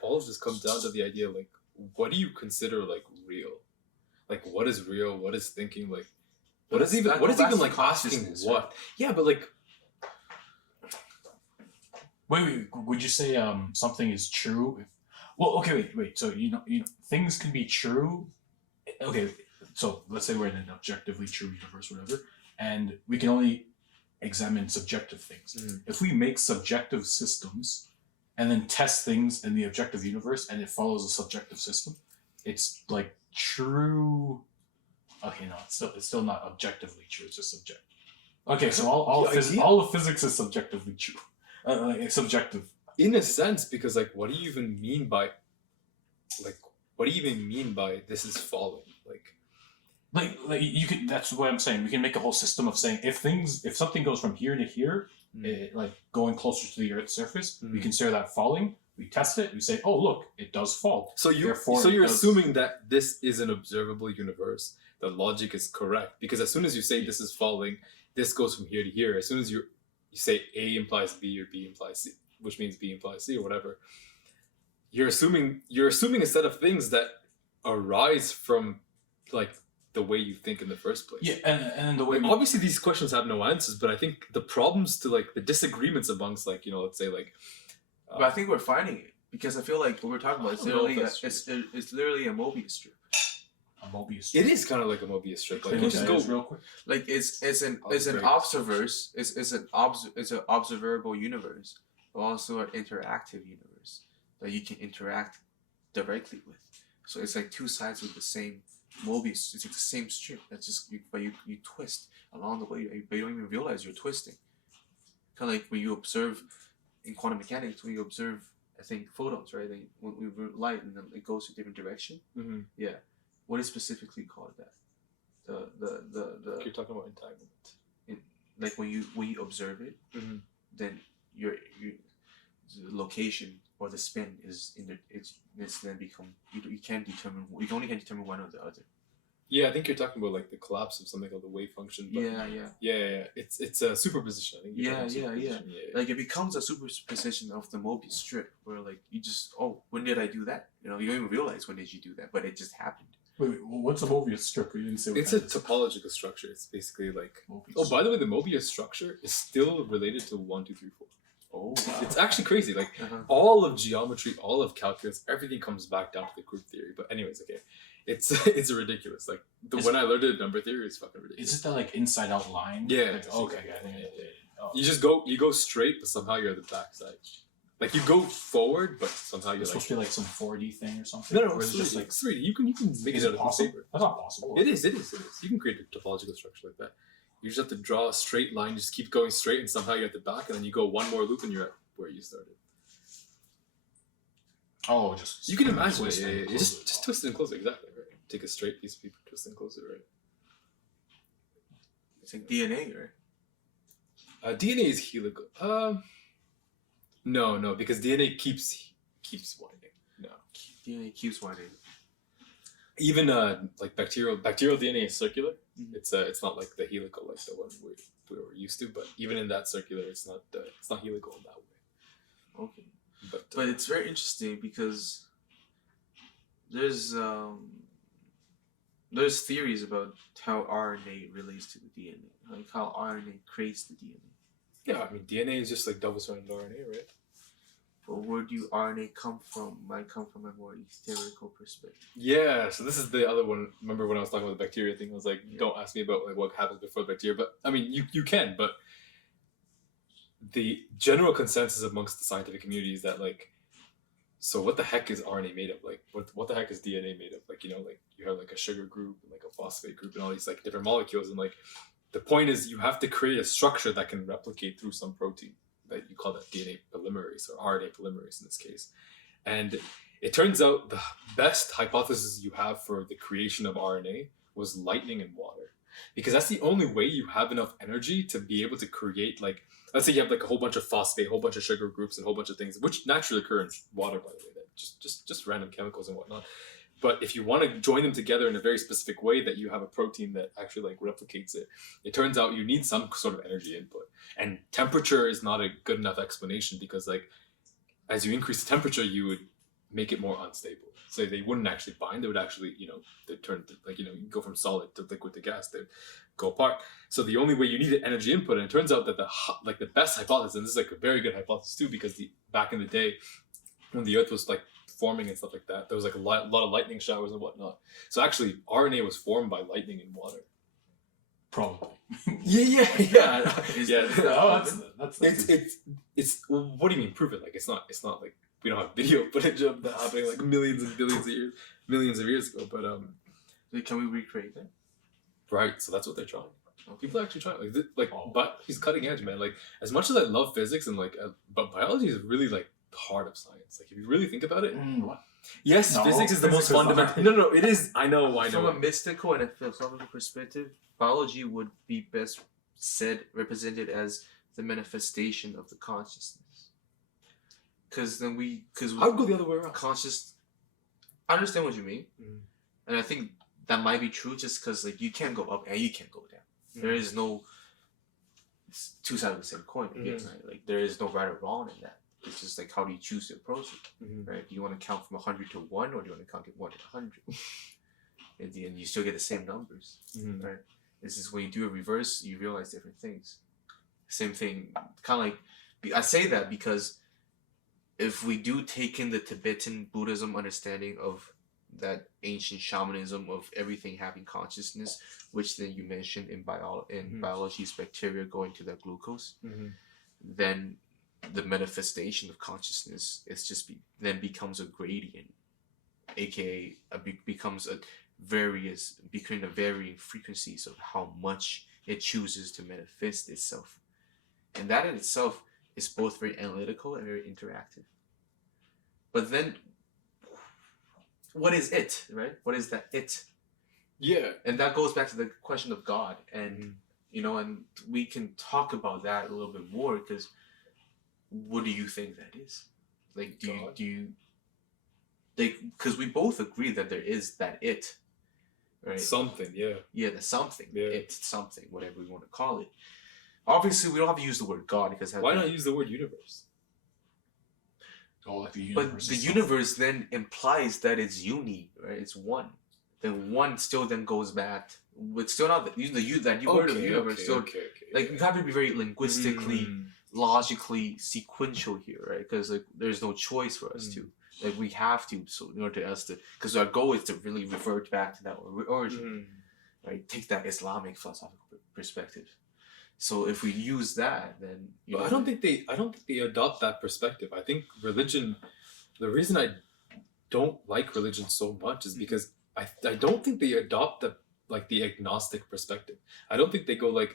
all of this comes down to the idea, like, what do you consider like real? Like, what is real? What is thinking? Like, what is even like asking consciousness, what? right? Yeah, but like, Wait, would you say something is true? Well, okay, wait. So you know, things can be true. Okay, so let's say we're in an objectively true universe, whatever, and we can only examine subjective things. If we make subjective systems and then test things in the objective universe, and it follows a subjective system, it's like true. Okay, no, it's still not objectively true. It's just subjective. Okay, so all of physics is subjectively true. Subjective. in a sense, because like, what do you even mean by this is falling? Like you could. That's what I'm saying. We can make a whole system of saying if something goes from here to here, like going closer to the Earth's surface, we consider that falling. We test it. We say, oh look, it does fall. So you're assuming that this is an observable universe. The logic is correct, because as soon as you say this is falling, this goes from here to here. As soon as you say A implies B or B implies C, which means B implies C or whatever, you're assuming a set of things that arise from like the way you think in the first place. Yeah, and the way Like, obviously these questions have no answers, but I think the problems to like the disagreements amongst like, you know, let's say like But I think we're finding it because I feel like what we're talking about is I don't know literally if that's it's literally a Mobius strip. a Mobius. it is kind of like a Mobius strip. Like Explain you what just that go is real quick. Like it's an Great. observerse. It's an observable universe, but also an interactive universe that you can interact directly with. So it's like two sides of the same Mobius. It's like the same strip. That's just but you twist along the way, but you don't even realize you're twisting. Kind of like when you observe in quantum mechanics, when you observe, I think photons, right? Like when we light and then it goes to a different direction. Mm-hmm. Yeah, what is specifically called that? The You're talking about entanglement. like when you observe it, Mm-hmm. then your the location or the spin is in the it's then become you can't determine you only can determine one or the other. Yeah, I think you're talking about like the collapse of something called the wave function. But Yeah. It's a superposition. I think you're Yeah, talking yeah, superposition. Yeah. Like it becomes a superposition of the Mobius strip where like you just when did I do that? You know, you don't even realize when did you do that, but it just happened. Wait, what's a Mobius strip? You didn't say what It's a that is. topological structure. It's basically like Mobius. oh, by the way, the Mobius structure is still related to 1, 2, 3, 4. Oh, It's actually crazy. Like uh-huh. all of geometry, all of calculus, everything comes back down to the group theory. But anyways, okay, it's ridiculous. Like when I learned it, number theory is fucking ridiculous. Is it the like inside out line? Yeah. Like, okay. Oh. You go straight, but somehow you're at the backside. Like you go forward, but somehow you're It's like supposed to be like some 4D thing or something. no, Or it's is it just like 3D. You can make is it it out of possible? paper. That's not possible. It is. You can create a topological structure like that. You just have to draw a straight line, just keep going straight, and somehow you're at the back, and then you go one more loop, and you're at where you started. Oh, just You can imagine it. twist Yeah, and yeah. close Just it. just twist it and close it. Exactly right. Take a straight piece of paper, twist and close it right. It's like DNA, right? DNA is helical. No, because DNA keeps winding. No. DNA keeps winding. Even like bacterial DNA is circular. Mhm. It's not like the helical like the one we were used to, but even in that circular, it's not helical in that way. Okay. But But it's very interesting because there's theories about how RNA relates to the DNA, like how RNA creates the DNA. yeah, I mean DNA is just like double-stranded RNA, right? But where do RNA come from? Might come from a more theoretical perspective. Yeah, so this is the other one. Remember when I was talking about the bacteria thing? I was like, don't ask me about like what happens before the bacteria. But I mean, you can. But the general consensus amongst the scientific community is that like, so what the heck is RNA made of? Like, what the heck is DNA made of? Like, you know, like you have like a sugar group and like a phosphate group and all these like different molecules. And like, the point is you have to create a structure that can replicate through some protein. That you call that DNA polymerase or RNA polymerase in this case. And it turns out the best hypothesis you have for the creation of RNA was lightning and water. Because that's the only way you have enough energy to be able to create like, let's say you have like a whole bunch of phosphate, a whole bunch of sugar groups and a whole bunch of things, which naturally occur in water, by the way, that just random chemicals and whatnot. But if you want to join them together in a very specific way that you have a protein that actually like replicates it, it turns out you need some sort of energy input. And temperature is not a good enough explanation because like as you increase the temperature, you would make it more unstable. So they wouldn't actually bind. They would actually, you know, they turn to, like, you know, you go from solid to liquid to gas. They go apart. So the only way you need energy input, and it turns out that the best hypothesis, and this is like a very good hypothesis too, because back in the day when the Earth was like forming and stuff like that, there was like a lot of lightning showers and whatnot. So actually, RNA was formed by lightning and water. Probably. Yeah. Oh, that's It's well, what do you mean prove it? Like it's not like we don't have video footage of that happening like millions of years ago. But Like, can we recreate that? right, so that's what they're trying. People are actually trying Oh. but he's cutting edge, man. Like as much as I love physics and like, but biology is really like the heart of science. Like if you really think about it, what? yes, No, physics is the most physics is the fundamental. heart. No, it is. I know. From a mystical and a philosophical perspective, biology would be best represented as the manifestation of the consciousness. Because I would go the other way around. I understand what you mean, Mhm. and I think that might be true. Just because like you can't go up and you can't go down. There is no. It's two sides of the same coin again, Mhm. right? Like there is no right or wrong in that. It's just like, how do you choose to approach it, right? Do you want to count from 100 to 1, or do you want to count from 1 to 100? At the end, you still get the same numbers, right? This is when you do a reverse, you realize different things. Same thing, kind of like, I say that because if we do take in the Tibetan Buddhism understanding of that ancient shamanism of everything having consciousness, which then you mentioned in biology is bacteria going to that glucose, then the manifestation of consciousness is just then becomes a gradient, aka becomes a between the varying frequencies of how much it chooses to manifest itself, and that in itself is both very analytical and very interactive. But then, what is it, right? What is that it? Yeah. And that goes back to the question of God, and and we can talk about that a little bit more, because what do you think that is? Like, do you because we both agree that there is that it, right? Something, yeah. Yeah, the something. Yeah. It's something, whatever we want to call it. Obviously, we don't have to use the word God, because why not use the word universe? Oh, like the universe. But the universe then implies that it's uni, right? It's one. Then one still then goes back. But still not that word of the universe. Like, you have to be very linguistically, logically sequential here, right? Because like there's no choice for us to. Like, we have to, so in order to us to, because our goal is to really revert back to that origin, right? Take that Islamic philosophical perspective. So if we use that, then I don't think they adopt that perspective. I think religion. The reason I don't like religion so much is because I don't think they adopt the agnostic perspective. I don't think they go like,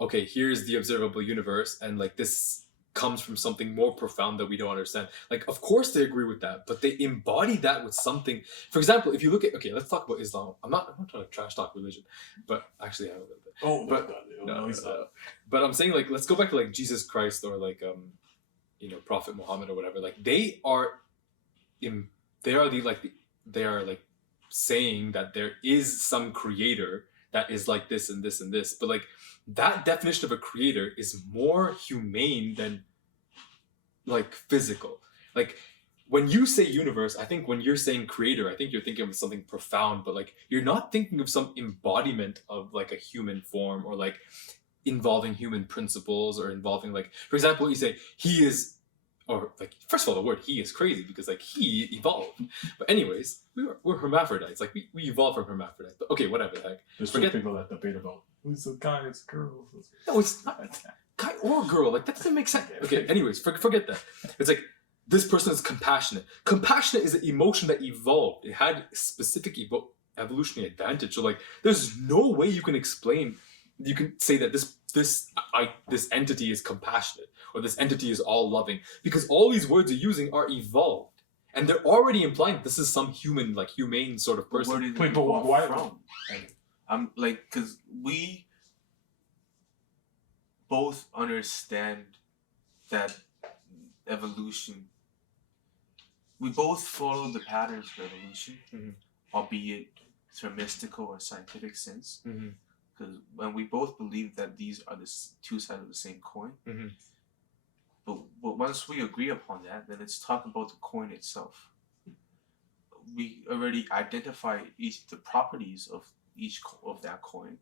okay, here's the observable universe, and like this comes from something more profound that we don't understand. Like, of course they agree with that, but they embody that with something. For example, if you look at, okay, let's talk about Islam. I'm not trying to trash talk religion, but actually I have a little bit. Oh, but no. But I'm saying, like, let's go back to like Jesus Christ, or like Prophet Muhammad or whatever. Like, they are saying that there is some creator that is like this and this and this, but like that definition of a creator is more humane than like physical. Like, when you say universe, I think when you're saying creator, I think you're thinking of something profound, but like you're not thinking of some embodiment of like a human form, or like involving human principles, or involving, like, for example, you say he is, or like, first of all, the word he is crazy, because like he evolved. But anyways, we're hermaphrodites. Like, we evolved from hermaphrodites. But okay, whatever the heck. There's people that debate about who's a guy, it's a girl. No, it's not guy or girl. Like, that doesn't make sense. Okay, anyways, forget that. It's like, this person is compassionate. Compassionate is an emotion that evolved. It had specific evolutionary advantage. So like, there's no way you can say that this entity is compassionate, or this entity is all loving, because all these words you're using are evolved, and they're already implying this is some human, like, humane sort of person. Where did Wait, but why? From? I'm like, because we both understand that evolution. We both follow the patterns of evolution, albeit through a mystical or scientific sense. Because when we both believe that these are the two sides of the same coin, but once we agree upon that, then let's talk about the coin itself. We already identify the properties of each of that coin.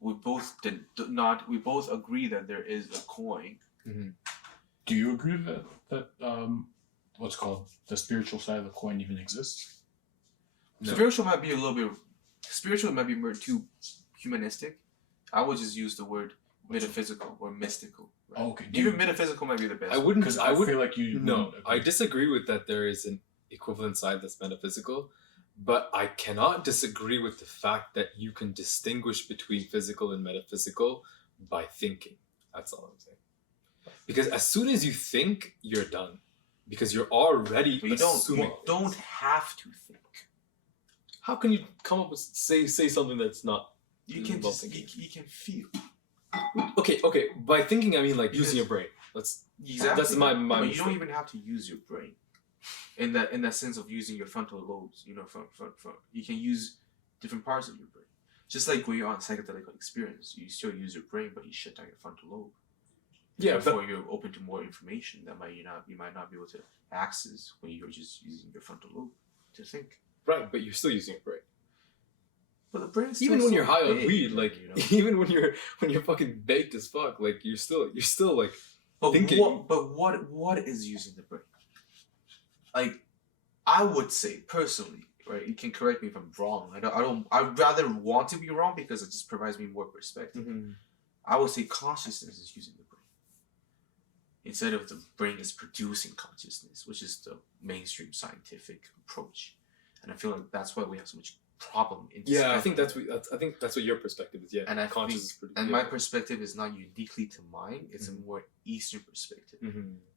We both We both agree that there is a coin. Do you agree that what's called the spiritual side of the coin even exists? No. Spiritual might be more too humanistic. I would just use the word metaphysical or mystical. Right? Oh, okay. Even metaphysical might be the best. I wouldn't, because I feel like you. No, I disagree with that. There is an equivalent side that's metaphysical, but I cannot disagree with the fact that you can distinguish between physical and metaphysical by thinking. That's all I'm saying. Because as soon as you think, you're done. Because you're already assuming. You don't have to think. How can you come up with say something that's not? You can feel. Okay. By thinking, I mean like using your brain. Exactly. That's my. But you don't even have to use your brain. In that sense of using your frontal lobes, you can use different parts of your brain. Just like when you're on psychedelic experience, you still use your brain, but you shut down your frontal lobe. Yeah, but Therefore, you're open to more information that you might not be able to access when you're just using your frontal lobe to think. right, but you're still using your brain. But the brain's Even still when you're so high on big, weed, man, like you know? even when you're fucking baked as fuck, like you're still like But thinking. what is using the brain? Like, I would say personally, right? You can correct me if I'm wrong. I'd rather want to be wrong because it just provides me more perspective. I would say consciousness is using the brain instead of the brain is producing consciousness, which is the mainstream scientific approach. And I feel like that's why we have so much problem in Yeah, I discovering. think that's what your perspective is. Yeah, And I conscious think, is my perspective is not uniquely to mine. It's Mhm. a more Eastern perspective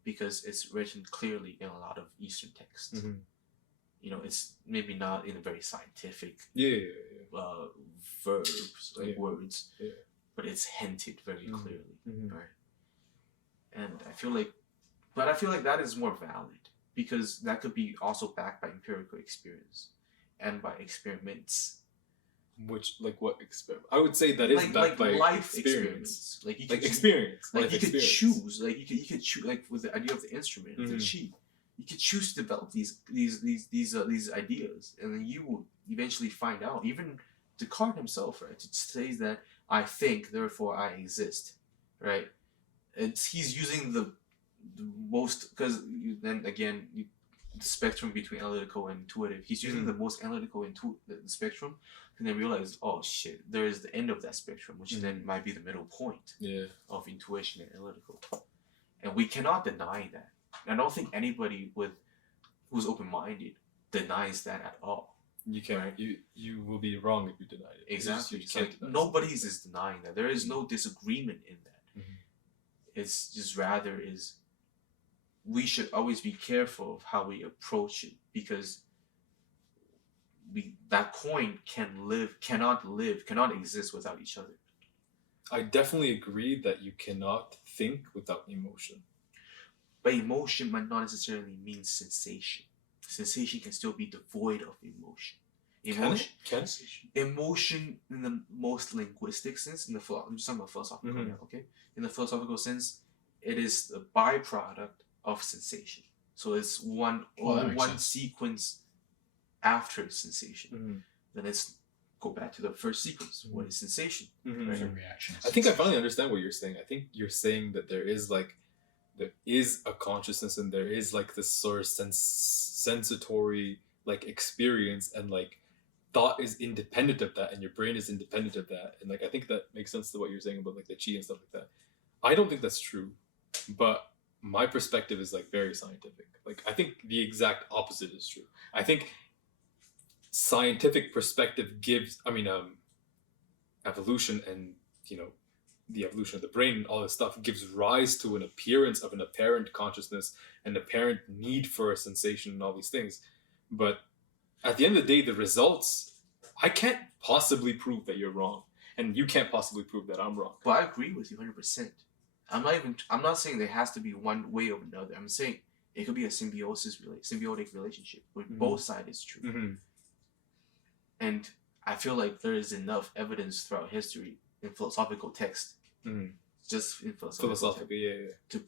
because it's written clearly in a lot of Eastern texts. You know, it's maybe not in a very scientific Yeah. verbs, like Yeah. words, Yeah. but it's hinted very Mhm. clearly, Mhm. right? And I feel like that is more valid because that could be also backed by empirical experience and by experiments. Which, like, what experiment? I would say that is backed by life experience. experiments. Like you Like could experience. like life you could experience. choose, like you could choose, like with the idea of the instrument, of the Mhm. chi, you could choose to develop these ideas, and then you will eventually find out. Even Descartes himself, right, it says that I think, therefore I exist, right? He's using the most, because then again the spectrum between analytical and intuitive. He's using the most analytical the spectrum, and then realize, oh shit, there is the end of that spectrum, which then might be the middle point of intuition and analytical, and we cannot deny that. I don't think anybody who's open-minded denies that at all. You can't. Right. You will be wrong if you deny it. Exactly. You It's can't like deny nobody's is denying that. There is no disagreement in that. Mhm. It's just rather is we should always be careful of how we approach it because that coin cannot exist without each other. I definitely agree that you cannot think without emotion. But emotion might not necessarily mean sensation. Sensation can still be devoid of emotion. Can it? Emotion in the most linguistic sense, I'm just talking about philosophical now, okay? In the philosophical sense, it is the byproduct of sensation. So it's one sense. sequence after sensation. Then let's go back to the first sequence. What is sensation? There's a reaction. I think I finally understand what you're saying. I think you're saying that there is a consciousness and there is like this sort of sensatory like experience, and like thought is independent of that and your brain is independent of that, and like I think that makes sense to what you're saying about like the chi and stuff like that. I don't think that's true, but my perspective is like very scientific. Like I think the exact opposite is true. I think scientific perspective gives evolution and the evolution of the brain and all this stuff gives rise to an appearance of an apparent consciousness, an apparent need for a sensation and all these things. But at the end of the day, the results, I can't possibly prove that you're wrong, and you can't possibly prove that I'm wrong. But I agree with you 100%. I'm not saying there has to be one way or another. I'm saying it could be a symbiotic relationship where both sides is true. And I feel like there is enough evidence throughout history in philosophical text, just in Philosophically, to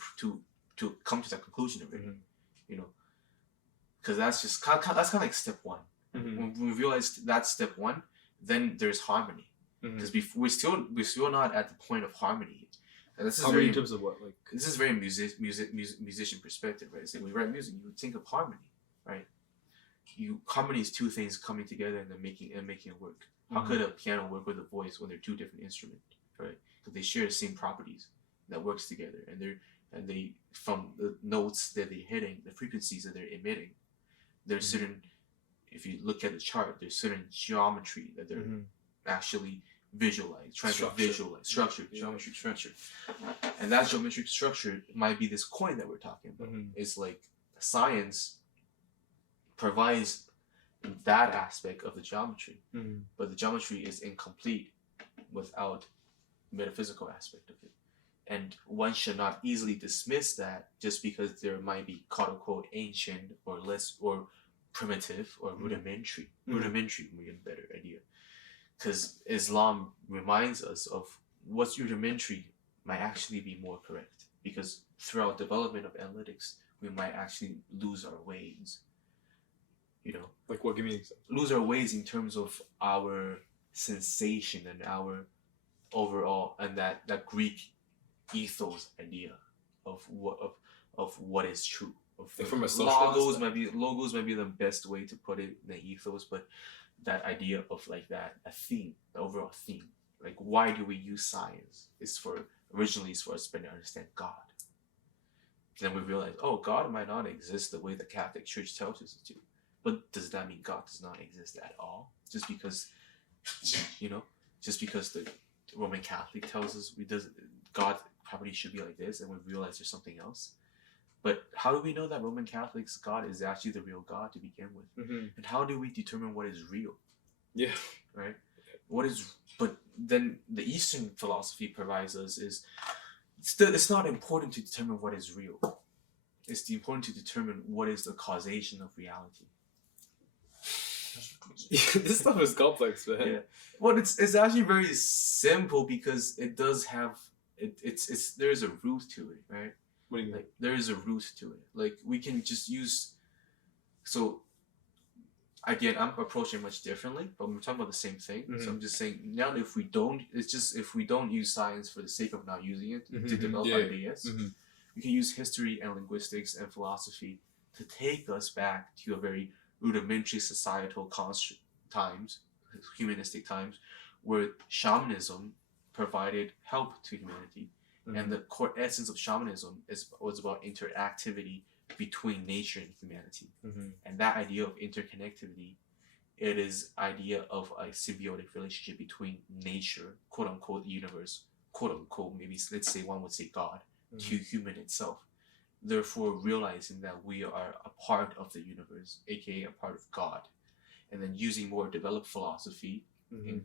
come to that conclusion already. Because that's kind of like step one. When we realize that's step one, then there's harmony. Because we're still not at the point of harmony. And this is harmony very, in terms of what, like this is very musician perspective, right? So when we write music, you think of harmony, right? Harmony is two things coming together and then making it work. How could a piano work with a voice when they're two different instruments, right? Because they share the same properties that works together, and they from the notes that they're hitting, the frequencies that they're emitting, there's certain. If you look at the chart, there's certain geometry that they're actually geometry structure, and that geometric structure might be this coin that we're talking about. It's like science provides that aspect of the geometry, but the geometry is incomplete without metaphysical aspect of it, and one should not easily dismiss that just because there might be quote unquote ancient or less or primitive or rudimentary would be a better idea, because Islam reminds us of what's rudimentary might actually be more correct. because throughout development of analytics, we might actually lose our ways. You know, Like what? Give me an example. lose our ways in terms of our sensation and our overall, and that Greek ethos idea of what is true. Like from a social logos aspect? logos might be the best way to put it, the ethos, but that idea of like that a theme, the overall theme. Like, why do we use science? Originally it's for us to better understand God. Then we realize, oh, God might not exist the way the Catholic Church tells us to. But does that mean God does not exist at all? Just because the Roman Catholic tells us God probably should be like this, and we realize there's something else. But how do we know that Roman Catholic's God is actually the real God to begin with? Mm-hmm. And how do we determine what is real? Yeah. Right? But then the Eastern philosophy provides us is it's not important to determine what is real. It's important to determine what is the causation of reality. This stuff is complex, man. Yeah. Well, it's actually very simple because it does have it's there's a root to it, right? What do you mean? Like there is a root to it. Like we can just use. So again, I'm approaching much differently, but we're talking about the same thing. Mm-hmm. So I'm just saying now if we don't use science for the sake of not using it to develop ideas, we can use history and linguistics and philosophy to take us back to a very rudimentary societal times, humanistic times, where shamanism provided help to humanity. And the core essence of shamanism was about interactivity between nature and humanity. And that idea of interconnectivity, it is idea of a symbiotic relationship between nature, quote unquote, universe, quote unquote, maybe let's say one would say God, to human itself. Therefore realizing that we are a part of the universe, aka a part of God. And then using more developed philosophy in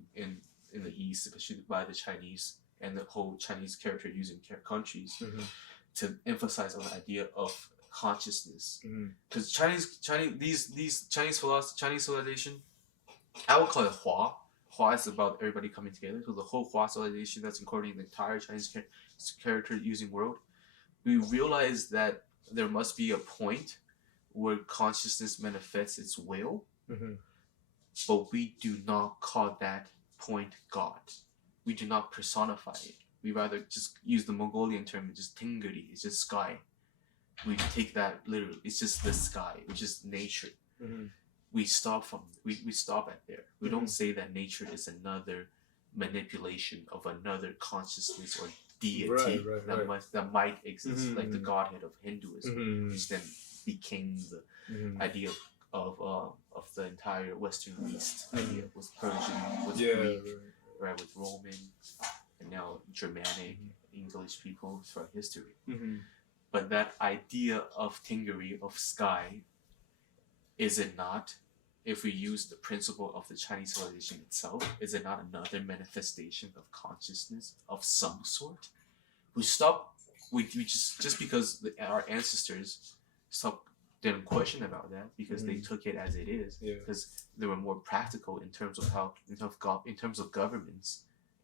the East, especially by the Chinese and the whole Chinese character using countries to emphasize on the idea of consciousness. Because Chinese civilization, I would call it Hua. Hua is about everybody coming together. So the whole Hua civilization that's incorporating the entire Chinese character using world, we realize that there must be a point where consciousness manifests its will, but we do not call that point God. We do not personify it. We rather just use the Mongolian term, just tingari, it's just sky. We take that literally, it's just the sky, which is nature. We stop at there. We don't say that nature is another manipulation of another consciousness or deity that might exist, like the godhead of Hinduism, which then became the idea of the entire Western East idea, was Persian, was Greek, right, with Roman, and now Germanic, English people throughout history. But that idea of tingari, of sky, is it not, if we use the principle of the Chinese civilization itself, is it not another manifestation of consciousness of some sort? We just because our ancestors didn't question about that because they took it as it is, because they were more practical in terms of governments.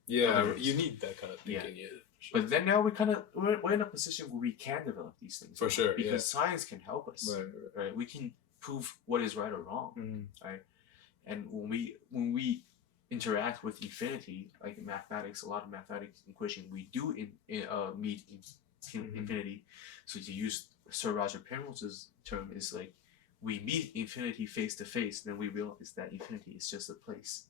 Yeah, you need that kind of thinking. Yeah. Sure. But then now we're in a position where we can develop these things for sure, because science can help us. Right? We can prove what is right or wrong, right? And when we interact with infinity, like in mathematics, a lot of mathematics equation, we do meet infinity. So to use Sir Roger Penrose's term, is like we meet infinity face to face, then we realize that infinity is just a place.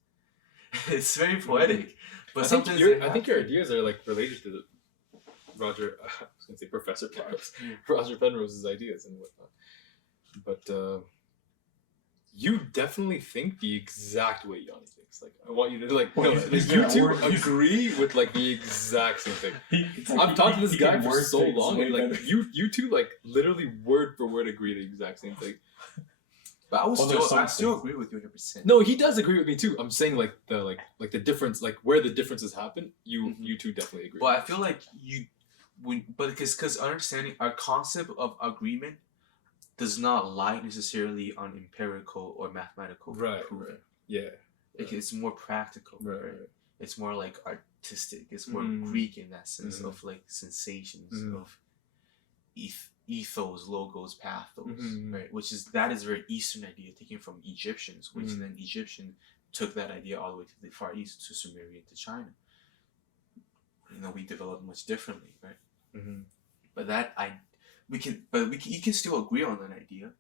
It's very poetic, but sometimes I think your ideas are like related to Roger. I was gonna say Professor Penrose, Roger Penrose's ideas and whatnot. But you definitely think the exact way Yanni thinks. Like I want you to you two agree with like the exact same thing. I've talked to this guy for so long, and like you two like literally word for word agree the exact same thing. But I still agree with you 100%. No, he does agree with me too. I'm saying like the difference, like where the differences happen. You two definitely agree. Well, I feel like because understanding our concept of agreement does not lie necessarily on empirical or mathematical proving. Right. Yeah. It's more practical. Right. It's more like artistic. It's more Greek in that sense of like sensations of ethos, logos, pathos, Mhm. right? That is a very Eastern idea taken from Egyptians, which then Egyptian took that idea all the way to the Far East, to Sumeria, to China. We developed much differently, right? But you can still agree on that idea,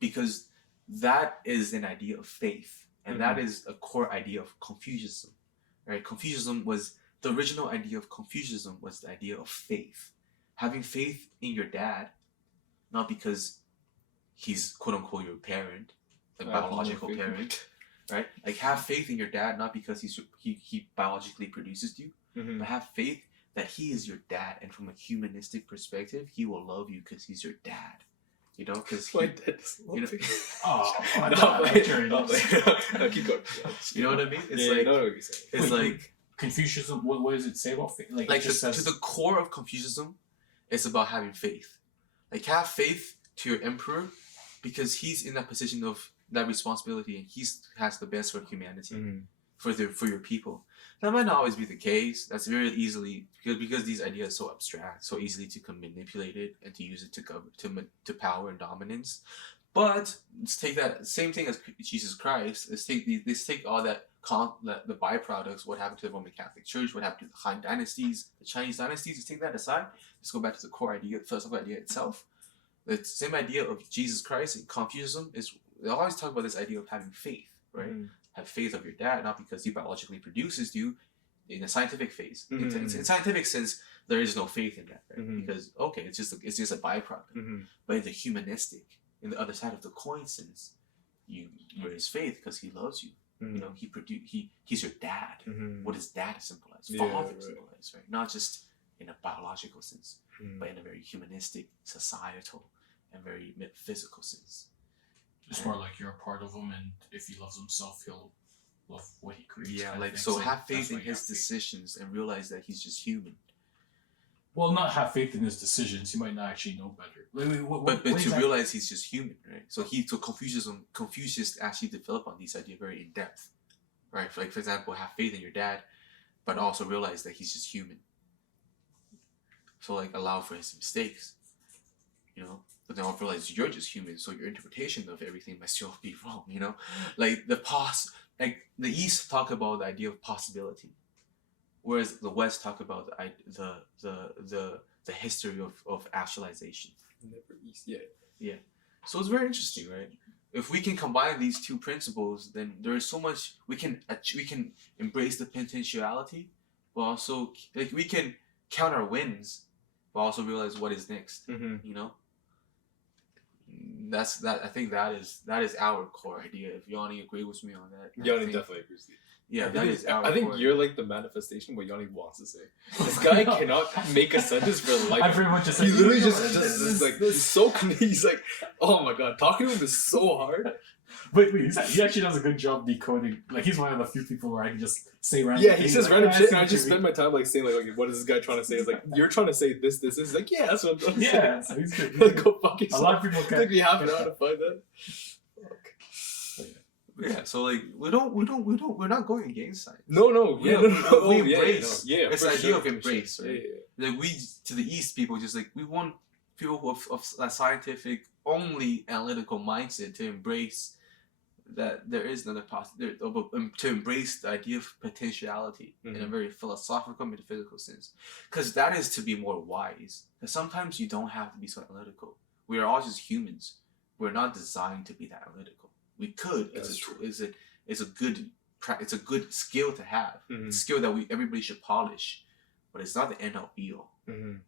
because that is an idea of faith, and that is a core idea of Confucianism, right? The original idea of Confucianism was the idea of faith, having faith in your dad, not because he's quote unquote your parent, the biological parent, right? Like, have faith in your dad, not because he biologically produces you, but have faith that he is your dad, and from a humanistic perspective, he will love you because he's your dad. Because My dad doesn't love me. No, keep going. You know what I mean? It's I know what you're saying. It's like Confucianism. What does it say about faith? Like it just to says, the core of Confucianism, it's about having faith. Like, have faith to your emperor, because he's in that position of that responsibility, and he has the best for humanity, for your people. That might not always be the case. That's very easily, because these ideas are so abstract, so easily to manipulate it and to use it to power and dominance. But let's take that same thing as Jesus Christ. Let's take all that the byproducts, what happened to the Roman Catholic Church, what happened to the Han dynasties, the Chinese dynasties. Let's take that aside. Let's go back to the core idea, the philosophical idea itself. The same idea of Jesus Christ and Confucianism they always talk about this idea of having faith, right? Have faith of your dad, not because he biologically produces you, in a scientific phase. In scientific sense, there is no faith in that, right? Because it's just a byproduct. But in the humanistic, in the other side of the coin sense, there is faith because he loves you. He's your dad. What does dad symbolize? Father symbolize, right? Not just in a biological sense, but in a very humanistic, societal, and very metaphysical sense. It's more like you're a part of him, and if he loves himself, he'll love what he creates. Yeah, have faith in his decisions and realize that he's just human. Well, not have faith in his decisions. He might not actually know better. But to realize he's just human, right? So Confucius actually developed on these ideas very in depth, right? For example, have faith in your dad, but also realize that he's just human. So allow for his mistakes, But then also realize you're just human, so your interpretation of everything might still be wrong, the East talk about the idea of possibility, whereas the West talk about the history of actualization. Never East, yeah. So it's very interesting, right? If we can combine these two principles, then there is so much we can embrace the potentiality, but also we can count our wins, but also realize what is next. I think that is our core idea. If Yanni agrees with me on that, Yanni definitely agrees. Yeah, that is our. I think core you're idea. like the manifestation of what Yanni wants to say. This guy cannot make a sentence for life. I pretty much just He said, literally he's like, oh my god, talking to him is so hard. Wait, he actually does a good job decoding. Like, he's one of the few people where I can just say random Yeah, he things. says like, random shit, and I seems just to spend be- my time saying okay, what is this guy trying to say? It's like, you're trying to say this. He's like, yeah, that's what I'm trying to Yeah, say. so he's good. Go fuck A yourself. lot of people It can. took me half an hour to find that. Yeah, so we're not going against science. No, we yeah, embrace. yeah, It's for the idea sure, of for embrace, sure. right? Yeah. Like, we to the East, people just we want people of a scientific, only analytical mindset to embrace that there is another possibility, to embrace the idea of potentiality in a very philosophical, metaphysical sense, because that is to be more wise. Because sometimes you don't have to be so analytical. We are all just humans. We're not designed to be that analytical. We could. It's a good skill to have. It's a skill that everybody should polish, but it's not the end all be all. And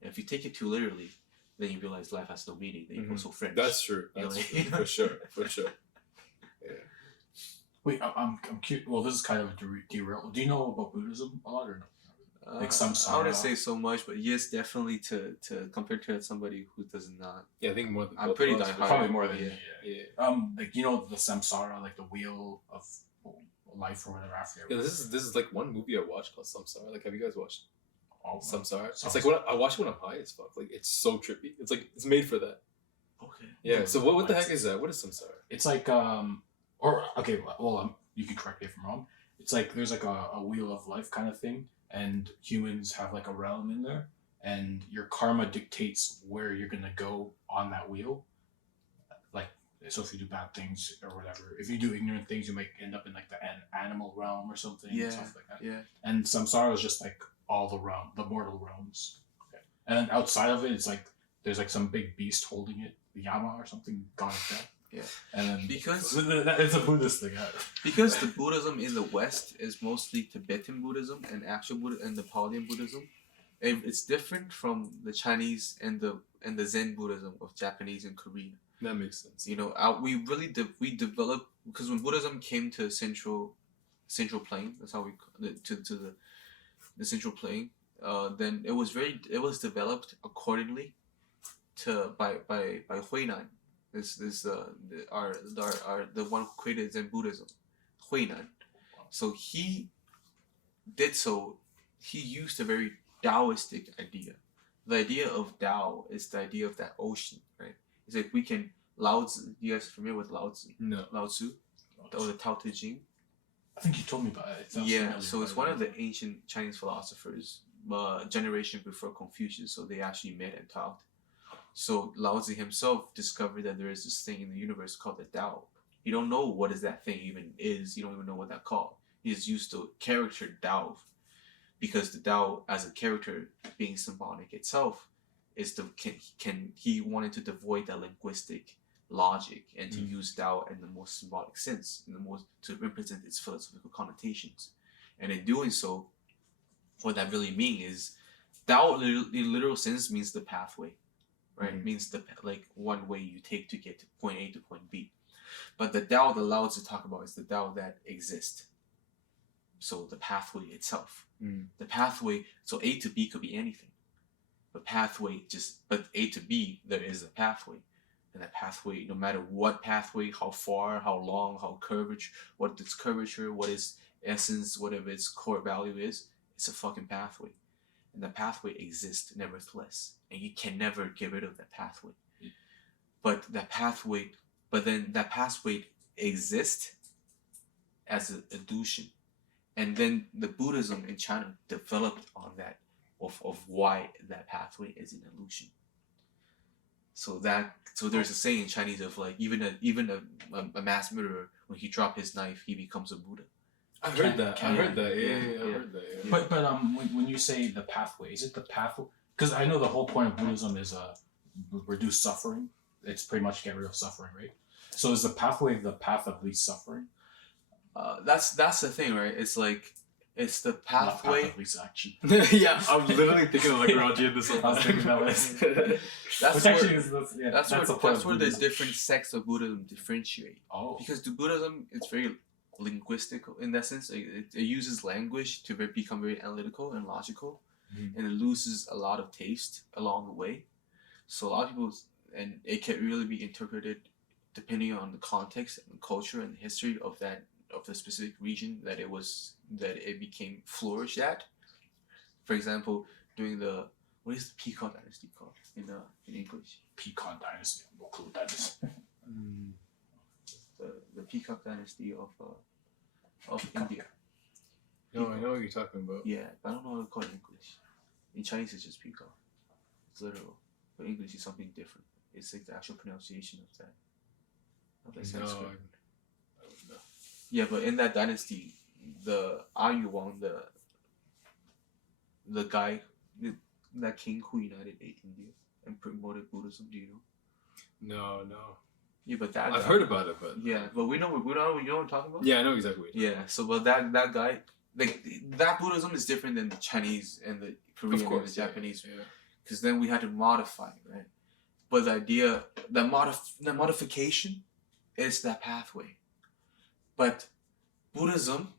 if you take it too literally, then you realize life has no meaning. Then you go so French. That's true. That's true. For sure. Yeah. Wait, I'm curious. Well, this is kind of a derail. Do you know about Buddhism a lot or no? Like samsara? I wouldn't say so much, but yes, definitely to compare to somebody who does not. Yeah, I think more than I'm pretty both of us, diehard. Probably more than Yeah. like the samsara, like the wheel of life or whatever after. Yeah, this is like one movie I watched called Samsara. Like, have you guys watched Samsara? It's like Samsara. I watched it when I'm high as fuck. Like, it's so trippy. It's like it's made for that. Okay. Yeah. So what the heck is that? What is Samsara? It's like you can correct me if I'm wrong. It's like there's like a wheel of life kind of thing, and humans have like a realm in there, and your karma dictates where you're gonna go on that wheel. Like, so if you do bad things or whatever, if you do ignorant things, you might end up in like the animal realm or something, Yeah, stuff like that. yeah. And samsara is just like all the mortal realms. Okay. And then outside of it, it's like there's like some big beast holding it, the Yama or something, god of death. Yeah. And then Because it's a Buddhist thing. because the Buddhism in the West is mostly Tibetan Buddhism and actual Buddha and the Palian Buddhism. It's different from the Chinese and the Zen Buddhism of Japanese and Korean. That makes sense. You know, we really we developed, because when Buddhism came to central plane, that's how we to the central plane. Then it was developed accordingly to by Huinan. This the one who created Zen Buddhism, Huinan. So he used a very Taoistic idea. The idea of Tao is the idea of that ocean, right? It's like we can Lao Tzu. You guys familiar with Lao Tzu? No. Lao Tzu, or the Tao Te Ching. I think you told me about it. Yeah, so it's one of the ancient Chinese philosophers, generation before Confucius. So they actually met and talked. So Lao Tzu himself discovered that there is this thing in the universe called the Tao. You don't know what is that thing even is. You don't even know what that called. He just used the character Tao, because the Tao as a character being symbolic itself is he wanted to avoid that linguistic logic and to use Tao in the most symbolic sense, to represent its philosophical connotations. And in doing so, what that really means is Tao in literal sense means the pathway, right? It means like one way you take to get to point A to point B. But the Tao that Lao Tzu talk about is the Tao that exists. So the pathway itself. The pathway, so A to B could be anything. But A to B, there is a pathway. And that pathway, no matter what pathway, how far, how long, how curvature, what its curvature, what its essence, whatever its core value is, it's a fucking pathway. And the pathway exists nevertheless. And you can never get rid of that pathway. But that pathway exists as an illusion. And then the Buddhism in China developed on that of why that pathway is an illusion. So there's a saying in Chinese of like even a mass murderer, when he drops his knife, he becomes a Buddha. I heard that. Yeah, I heard that. Yeah. But when you say the pathway, is it the pathway? Because I know the whole point of Buddhism is reduce suffering. It's pretty much get rid of suffering, right? So is the pathway the path of least suffering? That's the thing, right? It's like it's the Not pathway. path of least action. Yeah, I'm literally thinking of like Raji in this I was thinking that was. That's Which actually where, is that's where the different sects of Buddhism differentiate. Oh. Because the Buddhism is very linguistic in that sense. It uses language to become very analytical and logical, and it loses a lot of taste along the way. So a lot of people, and it can really be interpreted depending on the context and culture and history of the specific region that it became flourished at. For example, during what is the Peacock Dynasty called in English? Peacock Dynasty. No clue what that is. The Peacock Dynasty of India. No, I know what you're talking about. Yeah, but I don't know how to call it in English. In Chinese, it's just Peacock. It's literal. But English is something different. It's like the actual pronunciation of that. Sanskrit. I don't know. Yeah, but in that dynasty, the Ayuwang, the guy, that king who united India and promoted Buddhism, do you know? No. Yeah, but that I've guy, heard about it, but yeah, but you know what I'm talking about? yeah, I know exactly what you're Yeah, so but that guy, like that Buddhism is different than the Chinese and the Korean talking about. Of course, and the Japanese, Yeah. because then we had to modify, right? But the idea, the modification is that pathway. But Buddhism,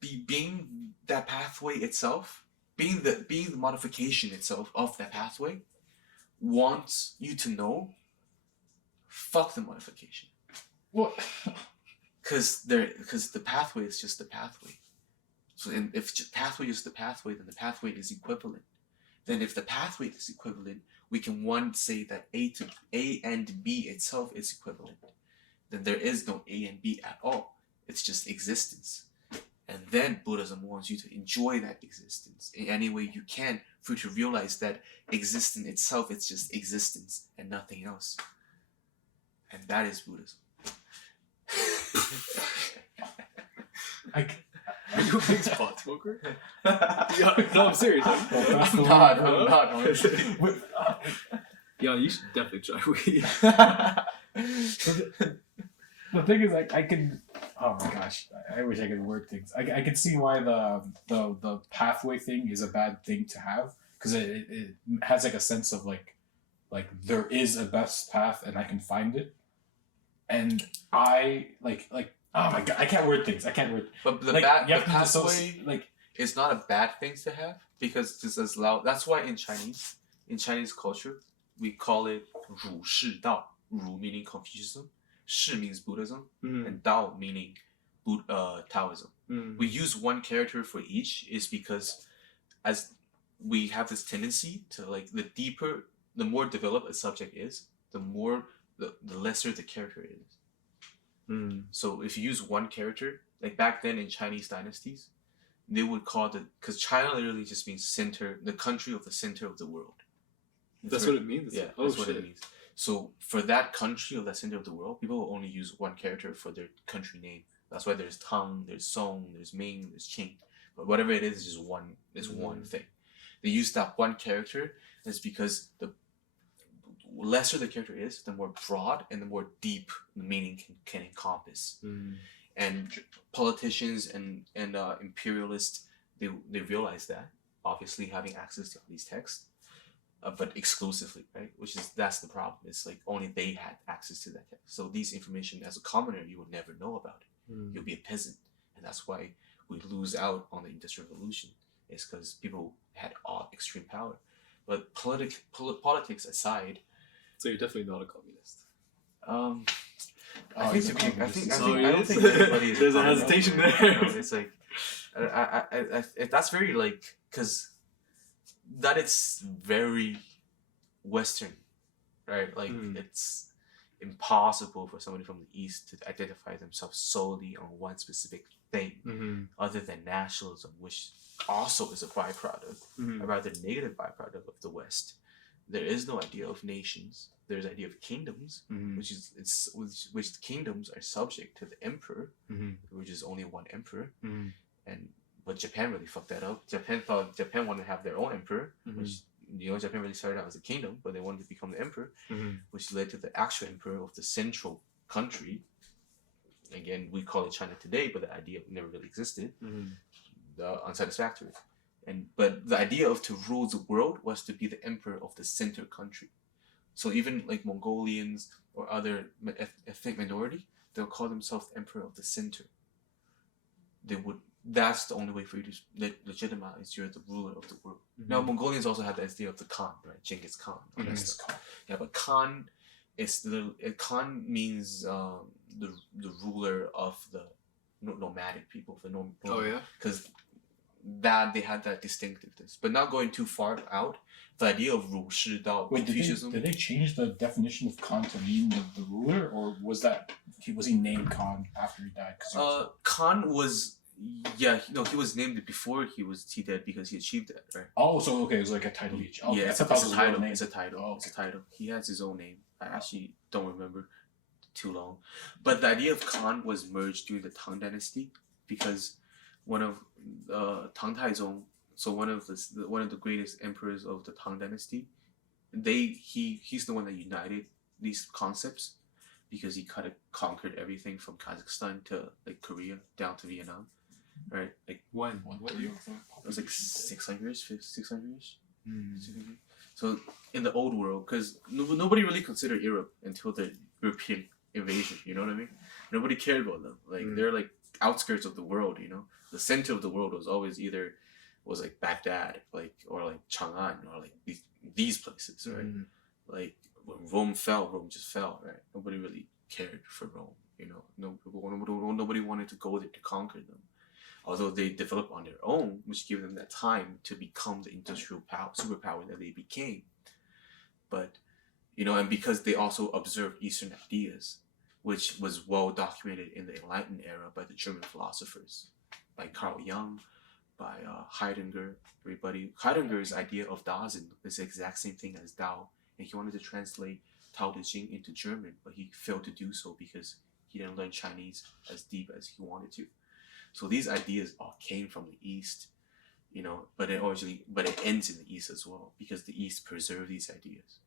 being that pathway itself, being the modification itself of that pathway, wants you to know, fuck the modification. What? Because the pathway is just the pathway. So if pathway is the pathway, then the pathway is equivalent. Then if the pathway is equivalent, we can say that A and B itself is equivalent. Then there is no A and B at all. It's just existence. And then Buddhism wants you to enjoy that existence in any way you can, for you to realize that existence itself is just existence and nothing else. And that is Buddhism. Are you a big pot smoker? Yeah, no, I'm serious. I'm not. Yeah, you should definitely try weed. The thing is, I can. Oh my gosh, I wish I could word things. I can see why the pathway thing is a bad thing to have, because it has like a sense of like there is a best path and I can find it, and I like oh my god, I can't word things. I can't word. But the Like, you have to pathway like is not a bad thing to have, because this is loud. That's why in Chinese culture, we call it 儒释道. 儒 meaning Confucianism, 释 means Buddhism, and Dao meaning Taoism. We use one character for each is because as we have this tendency to like the more developed a subject is, the lesser the character is. So if you use one character, like back then in Chinese dynasties, they would call because China literally just means center, the country of the center of the world. That's what it means? Yeah, that's what it means. So for that country of the center of the world, people will only use one character for their country name. That's why there's Tang, there's Song, there's Ming, there's Qing. But whatever it is just one. It's one thing. They use that one character. That's because the lesser the character is, the more broad and the more deep the meaning can encompass. And politicians and imperialists, they realize that, obviously having access to these texts, but exclusively, right? That's the problem. It's like only they had access to that text. So these information, as a commoner, you would never know about it. You'll be a peasant, and that's why we lose out on the Industrial Revolution. It's because people had all extreme power. But politics aside, so you're definitely not a communist. I don't think anybody is. There's a communist. hesitation there. It's like I that's very like, because that it's very Western, right? Like it's impossible for somebody from the East to identify themselves solely on one specific thing, other than nationalism, which also is a byproduct, a rather negative byproduct of the West. There is no idea of nations. There's idea of kingdoms, which kingdoms are subject to the emperor, which is only one emperor, but Japan really fucked that up. Japan wanted to have their own emperor, which Japan really started out as a kingdom, but they wanted to become the emperor, which led to the actual emperor of the central country. Again, we call it China today, but the idea never really existed. Unsatisfactory. But the idea of to rule the world was to be the emperor of the center country. So even like Mongolians or other ethnic minority, they'll call themselves emperor of the center. That's the only way for you to legitimize you're the ruler of the world. Now Mongolians also have the idea of the Khan, right? Genghis Khan. Yeah, but Khan Khan means the ruler of the nomadic people. Because that they had that distinctiveness. But not going too far out, the idea of 儒释道, Confucianism. Did they change the definition of Khan to mean the ruler, or was he named Khan after he died? Khan was, he was named before he died because he achieved that, right? Oh, so okay, it was like a title each. Okay, yeah, it's a title. Oh, okay. It's a title. He has his own name. I actually don't remember too long, but the idea of Khan was merged during the Tang Dynasty, because one of Tang Taizong, so one of the greatest emperors of the Tang Dynasty, he's the one that united these concepts, because he kind of conquered everything from Kazakhstan to like Korea down to Vietnam, right? Like what year? It was like 600-ish. So in the old world, because nobody really considered Europe until the European invasion. You know what I mean? Nobody cared about them. Like they're like outskirts of the world. The center of the world was always was like Baghdad, or like Chang'an, or like these places, right? Like when Rome fell, Rome just fell, right? Nobody really cared for Rome. Nobody wanted to go there to conquer them. Although they developed on their own, which gave them that time to become the industrial superpower that they became. But and because they also observed Eastern ideas, which was well documented in the Enlightened era by the German philosophers, by Carl Jung, by Heidegger, everybody. Heidegger's idea of Daoism is the exact same thing as Dao, and he wanted to translate Tao Te Ching into German, but he failed to do so because he didn't learn Chinese as deep as he wanted to. So these ideas all came from the East, you know, but it ends in the East as well, because the East preserved these ideas,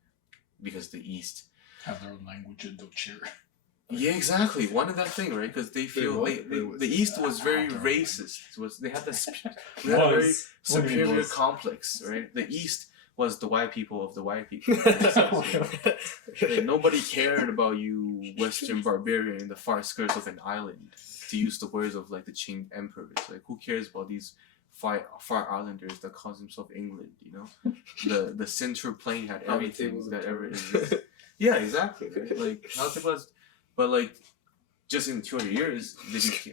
because the East have their own language and don't share. Yeah, exactly. One of that thing, right? Because they feel the East was very racist. They had this they had a very superior complex, right? The East was the white people of the white people. Like, nobody cared about you, Western barbarian in the far skirts of an island, to use the words of like the Qing emperors. Like, who cares about these far islanders that call themselves England? You know, the Central Plain had everything that ever existed. Yeah, exactly. Right? Like how it was. But like, just in 200 years,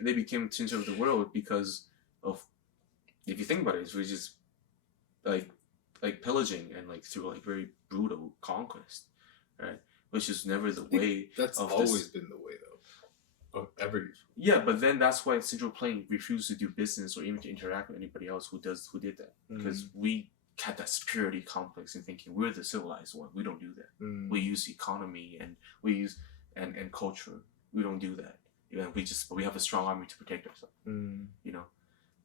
they became center of the world because of, if you think about it, it's really just like pillaging and like through like very brutal conquest, right? Which is never the way. That's always been the way though. Of every. Yeah, but then that's why Central Plain refused to do business or even to interact with anybody else who did that, because we had that superiority complex in thinking we're the civilized one. We don't do that. We use economy and we use. And culture, we don't do that. You know, we have a strong army to protect ourselves. You know,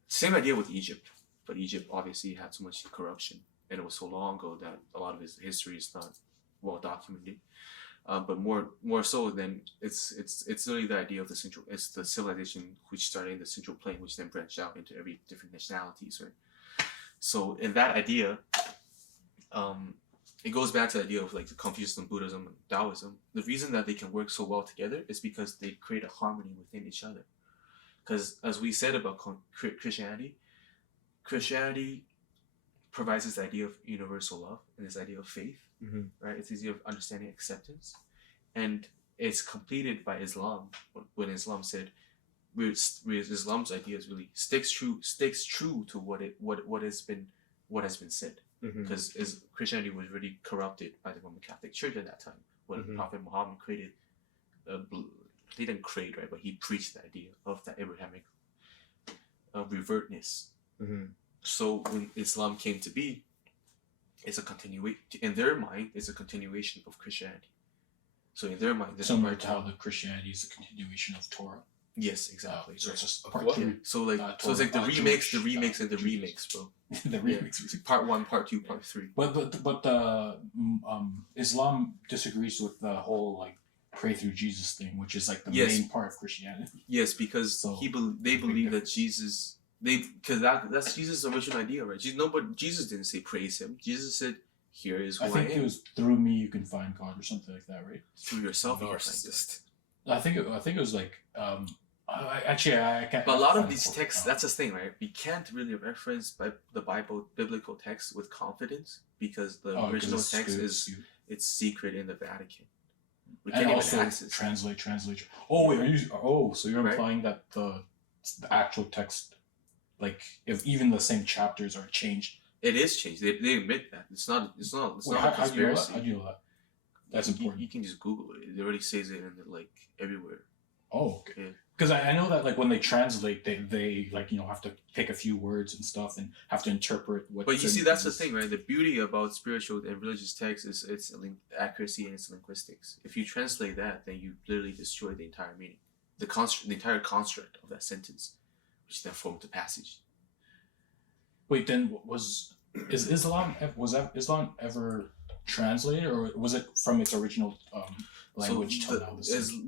same idea with Egypt, but Egypt obviously had so much corruption, and it was so long ago that a lot of its history is not well documented. But more so than it's really the idea of it's the civilization which started in the Central Plain, which then branched out into every different nationalities, right? So in that idea, it goes back to the idea of like the Confucianism, Buddhism, and Taoism. The reason that they can work so well together is because they create a harmony within each other. Because as we said about Christianity provides this idea of universal love and this idea of faith, right? It's easy of understanding acceptance, and it's completed by Islam when Islam said, Islam's ideas really sticks true to what has been said. Because Christianity was really corrupted by the Roman Catholic Church at that time when Prophet Muhammad created, he didn't create, right, but he preached the idea of that Abrahamic revertness. So when Islam came to be, it's a continuation. In their mind, it's a continuation of Christianity. So in their mind, similar to how the Christianity is a continuation of Torah. Yes, exactly. So it's just part part 3. So like, so it's like the remix, and the remix, bro. The remix. Yeah. Part 1, part 2, part 3. But Islam disagrees with the whole like pray through Jesus thing, which is like the main part of Christianity. Yes, because they believe that Jesus, because that's Jesus' original idea, right? Jesus didn't say praise him. Jesus said, "Here is who I am." I think it was through me you can find God or something like that, right? Through yourself, narcissist. I think it was like I can't. But a lot of these texts, that's the thing, right? We can't really reference the biblical text with confidence because the original text it's secret in the Vatican. We can't even access translate. Oh wait, so you're implying that the actual text, like if even the same chapters are changed? It is changed. They admit that it's not a conspiracy. How do you know that? That's important. You can just Google it. It already says it in like everywhere. Oh, okay. Yeah. Because I know that like when they translate, they like have to pick a few words and stuff and have to interpret what. But you see, that's the thing, right? The beauty about spiritual and religious texts is its accuracy and its linguistics. If you translate that, then you literally destroy the entire meaning, the entire construct of that sentence, which then formed the passage. Wait, then was Islam ever translated, or was it from its original language till now?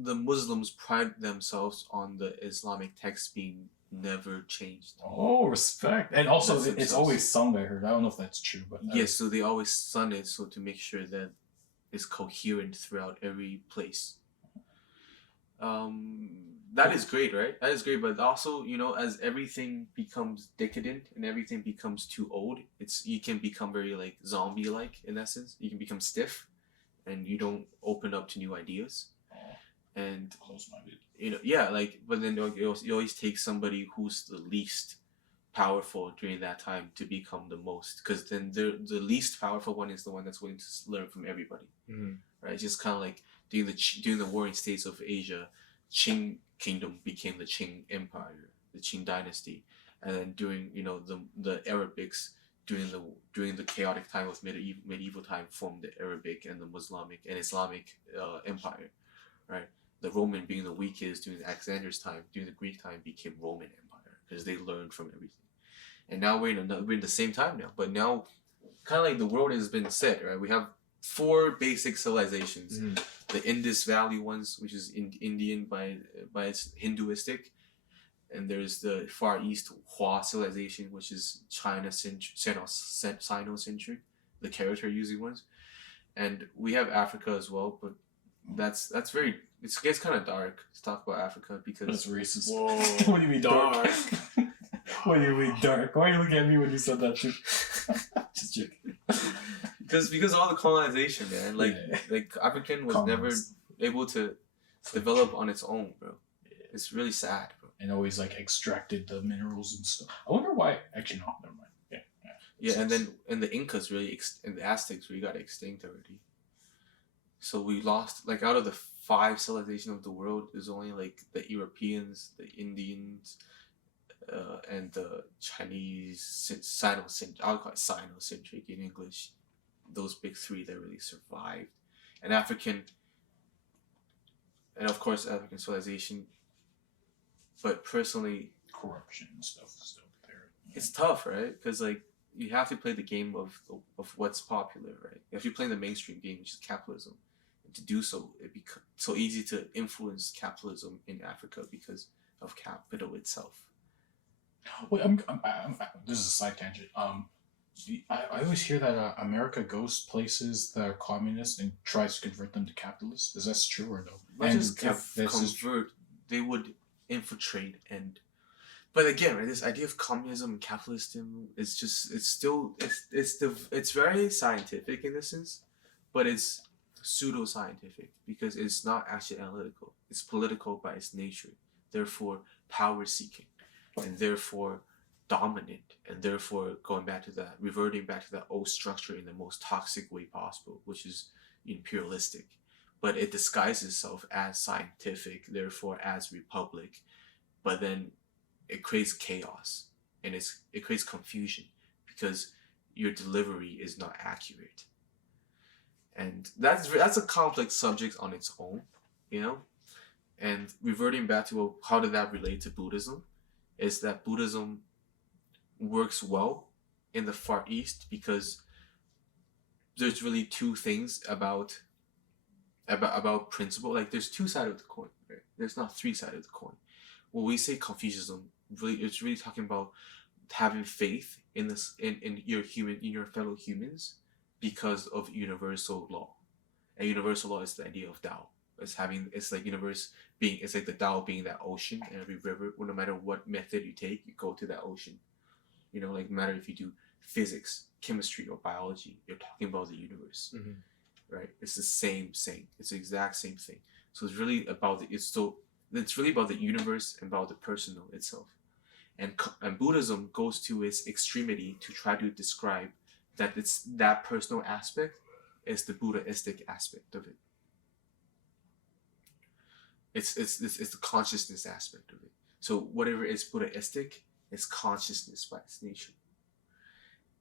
The Muslims pride themselves on the Islamic text being never changed. Oh, respect. And also it's always sung, I heard. I don't know if that's true, but yes, so they always sung it so to make sure that it's coherent throughout every place. That is great, right? That is great, but also, as everything becomes decadent and everything becomes too old, you can become very like zombie-like in that sense. You can become stiff, and you don't open up to new ideas. And close-minded. But then you always take somebody who's the least powerful during that time to become the most, because then the least powerful one is the one that's willing to learn from everybody. Right? It's just kind of like during the warring states of Asia, Qing Kingdom became the Qing Empire. the Qing dynasty, and then during the Arabics during the chaotic time of medieval time formed the Arabic and the Islamic empire, right? The Roman being the weakest during Alexander's time, during the Greek time became Roman Empire because they learned from everything. And now we're in the same time now, but now kind of like the world has been set, right? We have 4 basic civilizations: the Indus Valley ones, which is Indian by its Hinduistic, and there's the Far East Hua civilization, which is Sino-centric, the character using ones, and we have Africa as well, but that's very. It gets kind of dark to talk about Africa because That's racist. Whoa, What do you mean dark? dark. What do you mean dark? Why are you looking at me when you said that too? Just joking. because all the colonization, man. Like African was never able to develop on its own, bro. It's really sad, bro. And always like extracted the minerals and stuff. I wonder why. Actually, no, never mind. Yeah, and the Incas and the Aztecs really got extinct already. So we lost, like, out of the 5 civilizations of the world, there's only like the Europeans, the Indians, and the Chinese, I'll call it Sino-centric in English. Those big 3 that really survived, and of course African civilization. But personally, corruption and stuff is still there. It's tough, right? Because like you have to play the game of what's popular, right? If you're playing the mainstream game, which is capitalism, and to do so, it becomes so easy to influence capitalism in Africa because of capital itself. Wait, this is a side tangent. I always hear that America goes places that are communist and tries to convert them to capitalists. Is that true or no? Not just convert, they would infiltrate and. But again, right, this idea of communism and capitalism is it's very scientific in this sense, but it's pseudo-scientific because it's not actually analytical. It's political by its nature, therefore power-seeking, and therefore dominant, and therefore reverting back to that old structure in the most toxic way possible, which is imperialistic. But it disguises itself as scientific, therefore as republic, but then it creates chaos and it creates confusion because your delivery is not accurate. And that's a complex subject on its own, And reverting back to how did that relate to Buddhism, is that Buddhism works well in the Far East because there's really 2 things about principle. Like there's 2 sides of the coin, right? There's not 3 sides of the coin. When we say Confucianism, it's really talking about having faith in your fellow humans because of universal law. And universal law is the idea of Tao. It's like the Tao being that ocean, and every river, no matter what method you take, you go to that ocean. Like no matter if you do physics, chemistry, or biology, you're talking about the universe, right? It's the same thing. It's the exact same thing. So it's really about it's really about the universe and about the personal itself. And Buddhism goes to its extremity to try to describe that it's that personal aspect is the Buddhistic aspect of it. It's the consciousness aspect of it. So whatever is Buddhistic is consciousness by its nature.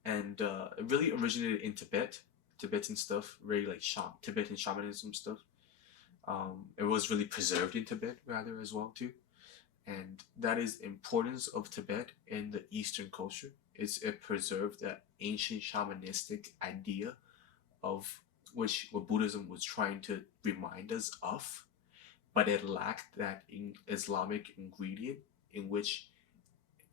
And it really originated in Tibetan stuff, very like Tibetan shamanism stuff. It was really preserved in Tibet rather as well too. And that is the importance of Tibet in the Eastern culture. It preserved that ancient shamanistic idea of what Buddhism was trying to remind us of, but it lacked that Islamic ingredient in which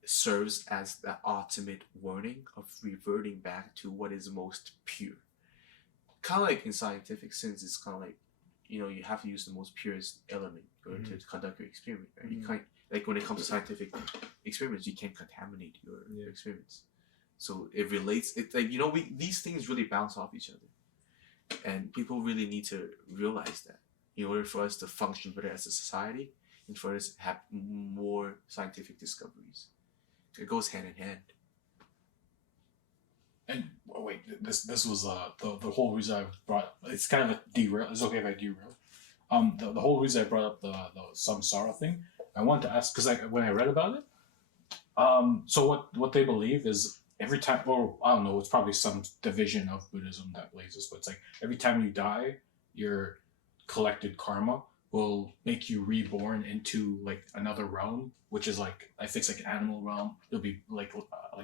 serves as the ultimate warning of reverting back to what is most pure. Kind of like in scientific sense, it's kind of like, you have to use the most purest element in order to conduct your experiment, right? You can't, like when it comes to scientific experiments, you can't contaminate your experiments. So it relates, it's like, these things really bounce off each other. And people really need to realize that in order for us to function better as a society and for us to have more scientific discoveries. It goes hand in hand. And wait, this was the whole reason I brought. It's kind of a derail. It's okay if I derail. The whole reason I brought up the samsara thing, I wanted to ask because when I read about it, So what they believe is every time, or I don't know, it's probably some division of Buddhism that believes this, but it's like every time you die, your collected karma will make you reborn into like another realm, which is like if it's like an animal realm, it'll be like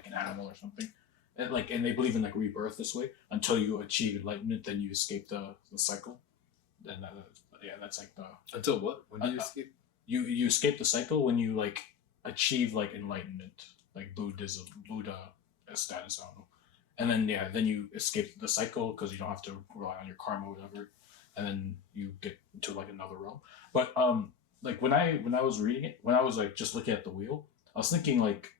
an animal or something. And they believe in like rebirth this way until you achieve enlightenment, then you escape the cycle. And yeah, that's like the Until what? When do you Uh, escape? you escape the cycle when you like achieve like enlightenment, like Buddha status, I don't know. And then yeah, then you escape the cycle because you don't have to rely on your karma or whatever, and then you get into like another realm. But like when I was reading it, when I was like just looking at the wheel, I was thinking like,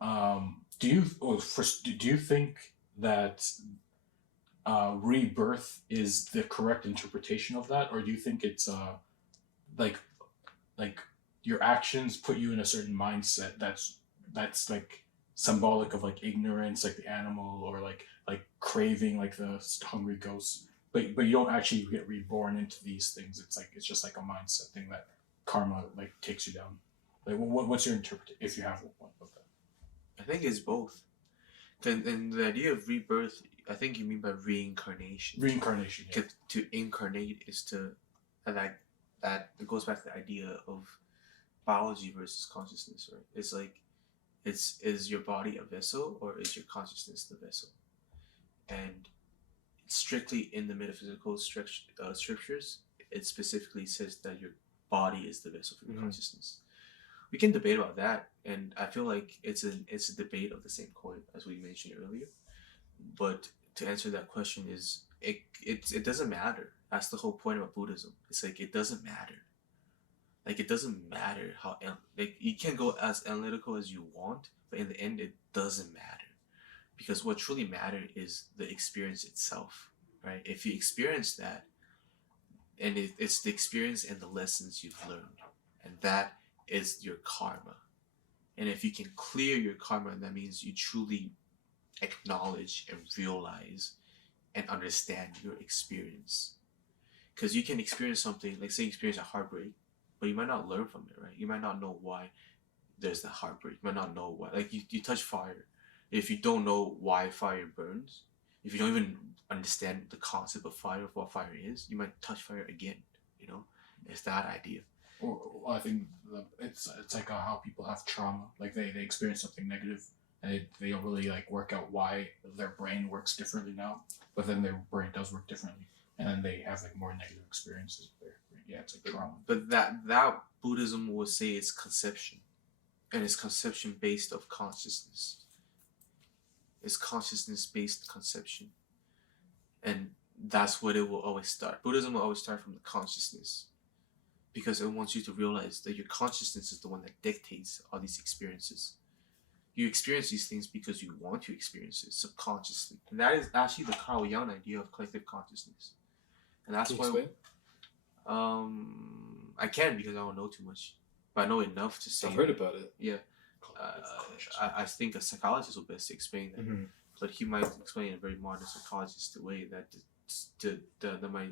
do you or first do you think that rebirth is the correct interpretation of that, or do you think it's like like your actions put you in a certain mindset that's like symbolic of like ignorance, like the animal, or like craving, like the hungry ghost, but you don't actually get reborn into these things. It's just like a mindset thing that karma like takes you down. Like what's your interpretation if you have one of that? I think it's both. And the idea of rebirth, I think you mean by reincarnation. Reincarnation, yeah. 'Cause to incarnate is to, and that it goes back to the idea of biology versus consciousness, right? It's like, is your body a vessel or is your consciousness the vessel? And strictly in the metaphysical scriptures, it specifically says that your body is the vessel for your consciousness. We can debate about that, and I feel like it's a debate of the same coin as we mentioned earlier. But to answer that question is it doesn't matter. That's the whole point about Buddhism. It's like it doesn't matter. Like it doesn't matter how like you can go as analytical as you want, but in the end it doesn't matter. Because what truly matters is the experience itself, right? If you experience that, and it's the experience and the lessons you've learned, and that is your karma. And if you can clear your karma, that means you truly acknowledge and realize and understand your experience. Because you can experience something, like say you experience a heartbreak, but you might not learn from it, right? You might not know why there's that heartbreak. You might not know why. Like you touch fire. If you don't know why fire burns, if you don't even understand the concept of fire, of what fire is, you might touch fire again. You know, it's that idea. Or I think it's like how people have trauma, like they experience something negative and they don't really like work out why their brain works differently now, but then their brain does work differently, and then they have like more negative experiences with their brain. Yeah, it's like trauma. But that Buddhism will say it's conception, and it's conception based of consciousness. It's consciousness based conception, and that's what it will always start. Buddhism will always start from the consciousness, because it wants you to realize that your consciousness is the one that dictates all these experiences. You experience these things because you want to experience it subconsciously, and that is actually the Carl Jung idea of collective consciousness. And that's Can you why explain? I can, because I don't know too much, but I know enough to say. I've heard about it. Yeah, I think a psychologist will best explain that, but he might explain in a very modern psychologist way that might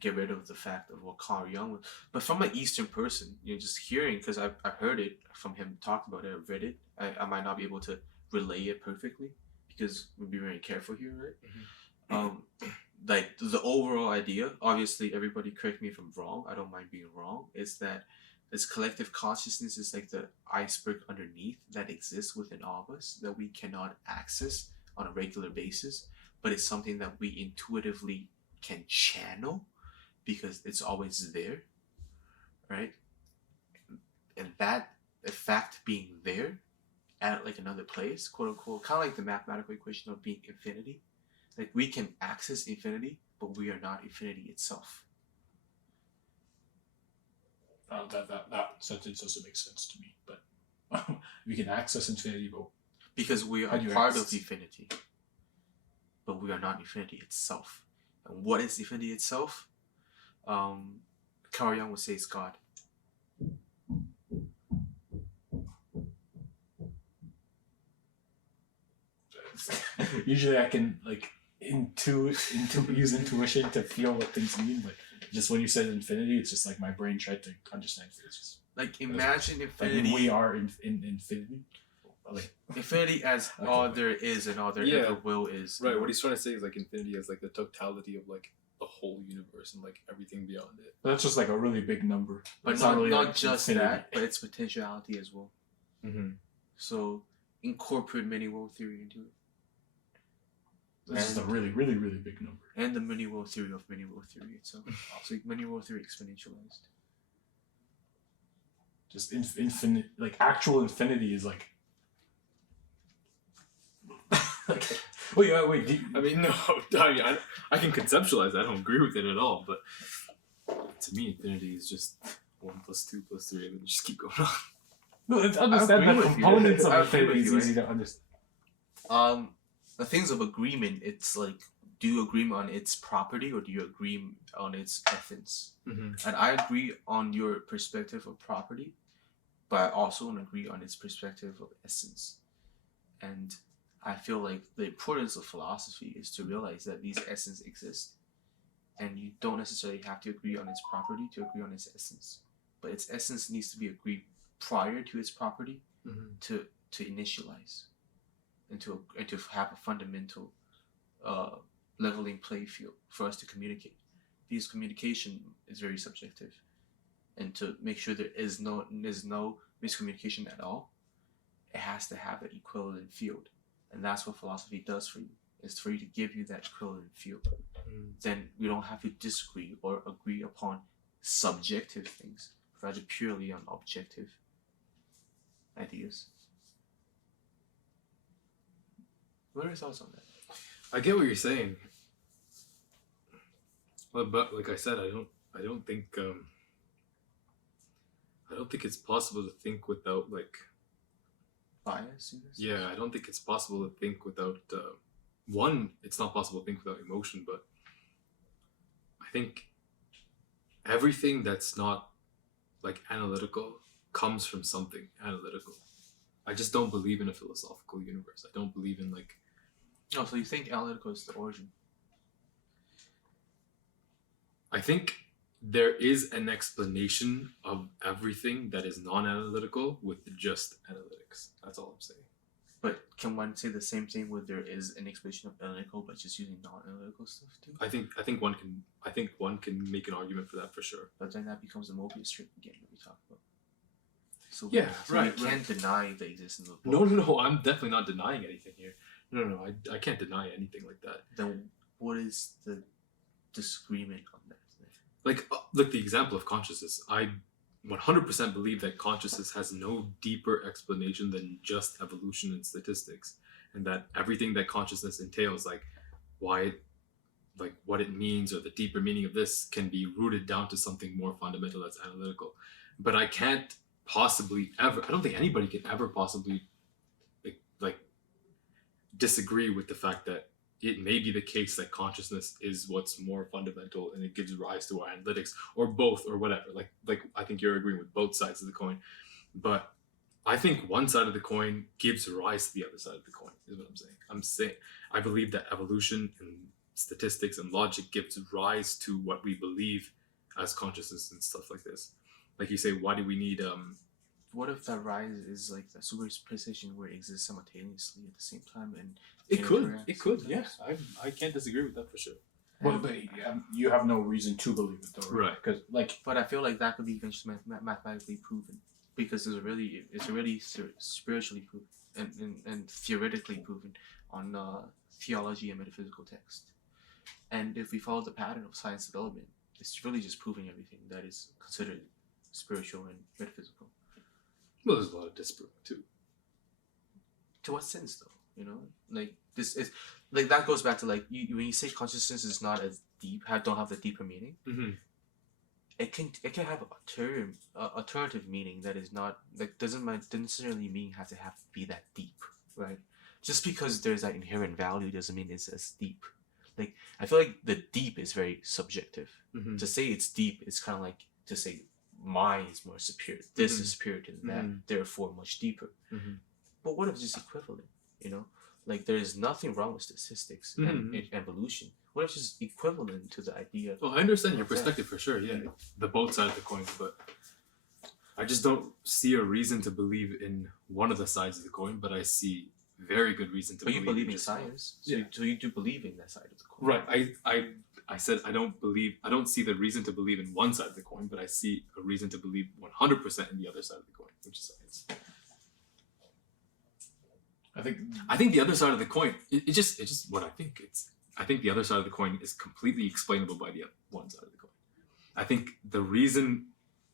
get rid of the fact of what Carl Jung was. But from an Eastern person, just hearing, because I've heard it from him, talked about it, I've read it, I might not be able to relay it perfectly because we'll be very careful here, right? Like the overall idea, obviously everybody correct me if I'm wrong, I don't mind being wrong, is that this collective consciousness is like the iceberg underneath that exists within all of us that we cannot access on a regular basis, but it's something that we intuitively can channel because it's always there, right? And that the fact being there at like another place, quote unquote, kind of like the mathematical equation of being infinity. Like we can access infinity, but we are not infinity itself. That sentence doesn't make sense to me, but we can access infinity, but because we are part of infinity, but we are not infinity itself. And what is infinity itself? Carl Jung would say it's God. Usually I can like use intuition to feel what things mean, but just when you said infinity, it's just like my brain tried to understand physics. Like imagine Like infinity. we are in infinity. Like Infinity as Okay. all there is and all there Yeah. ever will is. Right. What he's trying to say is like infinity as like the totality of like the whole universe and like everything beyond it. that's just like a really big number. But It's not, really not like just infinity. that, but its potentiality as well. Mm-hmm. So incorporate many world theory into it. It's just a really, really, really big number. And the many world theory of many world theory itself. So many world theory exponentialized. Just infinite, like actual infinity is like. wait. I mean, no. I mean, I can conceptualize that. I don't agree with it at all. But to me, infinity is just 1 + 2 + 3, and then just keep going on. No, it's understand agree the with you. components of I agree infinity with is you, easy to understand. The things of agreement, it's like, do you agree on its property or do you agree on its essence? Mm-hmm. And I agree on your perspective of property, but I also don't agree on its perspective of essence. And I feel like the importance of philosophy is to realize that these essences exist, and you don't necessarily have to agree on its property to agree on its essence. But its essence needs to be agreed prior to its property to initialize and to have a fundamental leveling play field for us to communicate. Because communication is very subjective, and to make sure there is no miscommunication at all, it has to have an equivalent field, and that's what philosophy does for you. Is for you to give you that equivalent field. Then we don't have to disagree or agree upon subjective things, rather purely on objective ideas. What are your thoughts on that? I get what you're saying. Well, but like I said, I don't think it's possible to think without like Bias? yeah, I don't think it's possible to think without one, it's not possible to think without emotion, but I think everything that's not like analytical comes from something analytical. I just don't believe in a philosophical universe. I don't believe in like Oh, so you think analytical is the origin? I think there is an explanation of everything that is non-analytical with just analytics. That's all I'm saying. But can one say the same thing where there is an explanation of analytical but just using non-analytical stuff too? I think one can make an argument for that for sure. But then that becomes a Mobius strip again that we talked about. So Yeah, so right, we can't deny the existence of No, I'm definitely not denying anything here. No, I can't deny anything like that. Then what is the disagreement on that? Like the example of consciousness, I 100% believe that consciousness has no deeper explanation than just evolution and statistics, and that everything that consciousness entails, like why, like what it means or the deeper meaning of this, can be rooted down to something more fundamental that's analytical. But I can't possibly ever, I don't think anybody can ever possibly like disagree with the fact that it may be the case that consciousness is what's more fundamental and it gives rise to our analytics, or both, or whatever. Like I think you're agreeing with both sides of the coin, but I think one side of the coin gives rise to the other side of the coin, is what I'm saying. I believe that evolution and statistics and logic gives rise to what we believe as consciousness and stuff like this. Like you say, why do we need What if that rise is like the superposition where it exists simultaneously at the same time and it could sometimes? yeah, I can't disagree with that for sure. But you have no reason to believe it though, Right. Because like, But I feel like that could be eventually mathematically proven, because it's already spiritually proven and theoretically proven on theology and metaphysical text. And if we follow the pattern of science development, it's really just proving everything that is considered spiritual and metaphysical. Well, there's a lot of disproving too. To what sense, though? You know, like this is like that goes back to like when you say consciousness is not as deep, don't have the deeper meaning. Mm-hmm. It can have alternative meaning that is not like doesn't necessarily mean have to be that deep, right? Just because there's that inherent value doesn't mean it's as deep. Like I feel like the deep is very subjective. Mm-hmm. To say it's deep, it's kind of like to say mine is more superior. This is superior to that, therefore much deeper. Mm-hmm. But what if it's just equivalent? You know, like there is nothing wrong with statistics and evolution. What if it's just equivalent to the idea? Well, I understand your perspective for sure. Yeah, the both sides of the coin, but I just don't see a reason to believe in one of the sides of the coin, but I see very good reason to But you believe in just one. science, Yeah. so you do believe in that side of the coin. Right. I said I don't see the reason to believe in one side of the coin, but I see a reason to believe 100% in the other side of the coin, which is science. I think the other side of the coin, it just what I think. I think the other side of the coin is completely explainable by the one side of the coin. I think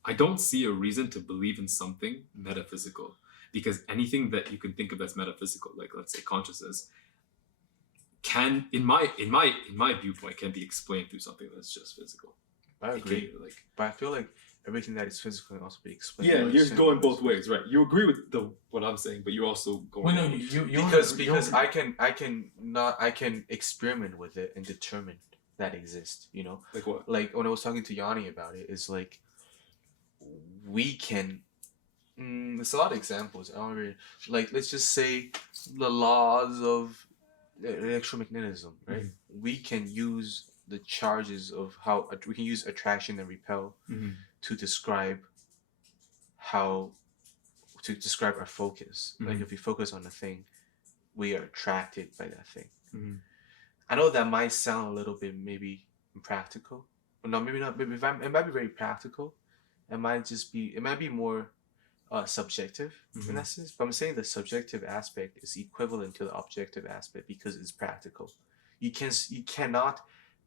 I don't see a reason to believe in something metaphysical, because anything that you can think of as metaphysical, like let's say consciousness, can, in my viewpoint, can be explained through something that's just physical. I agree. But I feel like everything that is physical can also be explained. Yeah, by you're the going symbols. both ways, right? You agree with what I'm saying, but you're also going. Well, no, you Because I can experiment with it and determine that exists. You know, like what? like when I was talking to Yanni about it, it's like we can. There's a lot of examples. I don't really, like, let's just say the laws of electromagnetism, right? We can use the charges of how we can use attraction and repel to describe our focus. Like if we focus on a thing, we are attracted by that thing. I know that might sound a little bit maybe impractical. No, maybe not. Maybe it might be very practical. It might be more subjective in that sense. But I'm saying the subjective aspect is equivalent to the objective aspect because it's practical. You cannot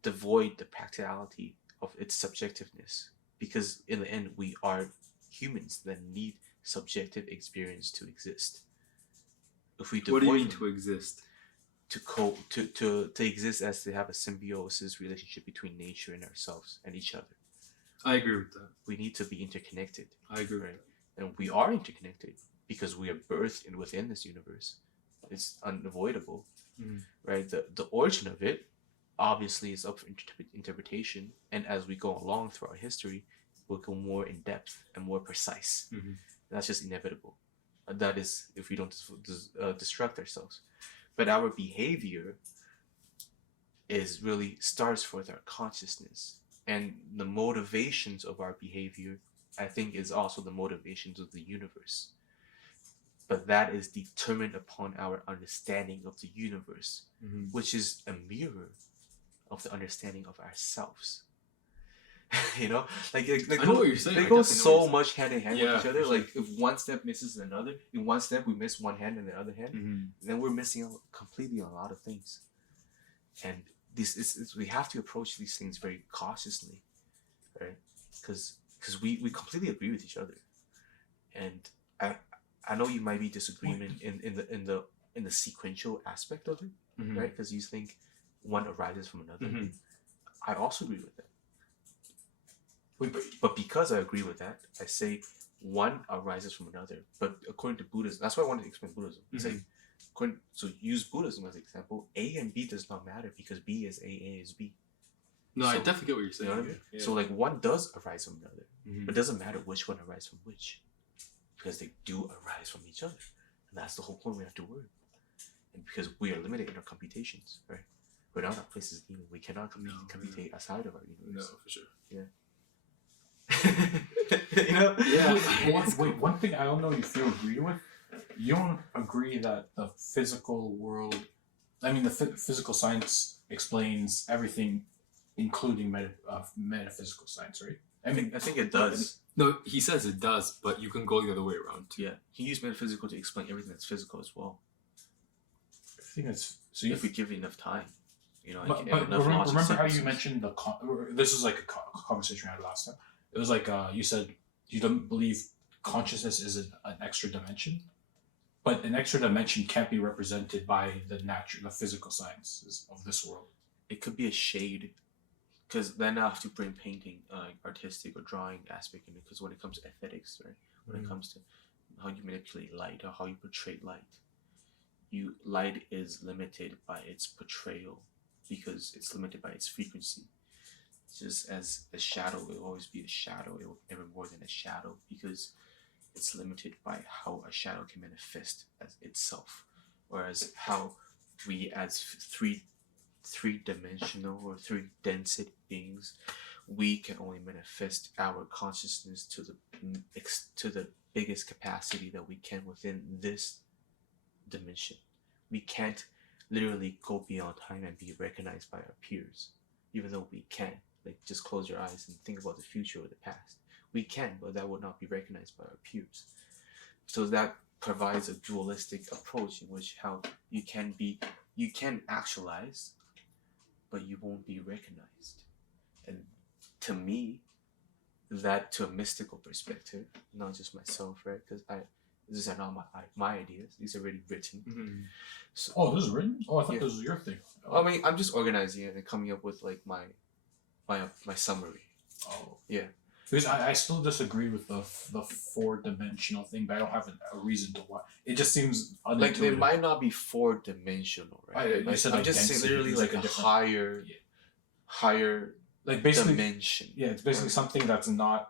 devoid the practicality of its subjectiveness, because in the end we are humans that need subjective experience to exist. If we What do you mean them, to exist? to exist as to have a symbiosis relationship between nature and ourselves and each other. I agree with that. We need to be interconnected. I agree. Right? And we are interconnected because we are birthed within this universe. It's unavoidable, right? The origin of it obviously is up for interpretation, and as we go along through our history, we'll go more in depth and more precise. That's just inevitable. That is, if we don't destruct ourselves. But our behavior is really starts with our consciousness, and the motivations of our behavior, I think, is also the motivations of the universe. But that is determined upon our understanding of the universe, which is a mirror of the understanding of ourselves. You know, like I know what you're saying. They go so much hand in hand with each other. Like if one step misses another, in one step we miss one hand and the other hand, then we're missing out completely on a lot of things. And this is we have to approach these things very cautiously, right? Because we completely agree with each other, and I know you might be disagreement in the sequential aspect of it, right? Because you think one arises from another. I also agree with that. But because I agree with that, I say one arises from another. But according to Buddhism, that's why I wanted to explain Buddhism. It's like, so use Buddhism as an example. A and B does not matter because B is A is B. No, so, I definitely get what you're saying. You know what I mean? Yeah. So like one does arise from another, but it doesn't matter which one arises from which, because they do arise from each other, and that's the whole point we have to worry. And because we are limited in our computations, right? We're not our places even. We cannot computate outside of our universe. No, for sure. Yeah. You know? Yeah. Wait, one thing I don't know if you agree with. You don't agree that the physical world, I mean, the physical science explains everything, including metaphysical science, right? I think it does. No, he says it does, but you can go the other way around too. Yeah, he used metaphysical to explain everything that's physical as well. I think it's so. If we give it enough time, you know. But remember how you mentioned this is like a conversation we had last time. It was like you said you don't believe consciousness is an extra dimension, but an extra dimension can't be represented by the physical sciences of this world. It could be a shade, because then I have to bring painting, artistic or drawing aspect in it. Because when it comes to aesthetics, right, when it comes to how you manipulate light or how you portray light, light is limited by its portrayal because it's limited by its frequency. Just as a shadow, it will always be a shadow. It will never more than a shadow because it's limited by how a shadow can manifest as itself. Whereas how we as three-dimensional or three-density beings, we can only manifest our consciousness to the biggest capacity that we can within this dimension. We can't literally go beyond time and be recognized by our peers, even though we can. Like, just close your eyes and think about the future or the past. We can, but that would not be recognized by our peers. So that provides a dualistic approach in which how you can actualize, but you won't be recognized. And to me, that, to a mystical perspective, not just myself, right? Because these are not my ideas. These are already written. Mm-hmm. So, Oh, this is written? Oh, I thought Yeah. this was your thing. I mean, I'm just organizing it and coming up with like my summary. Oh. Yeah. Because I still disagree with the 4-dimensional thing, but I don't have a reason to why. It just seems unintuitive. Like, they might not be 4-dimensional, right? You said I'm like just saying density, literally it's like like a a different- higher like basically dimension. Yeah, it's basically something that's not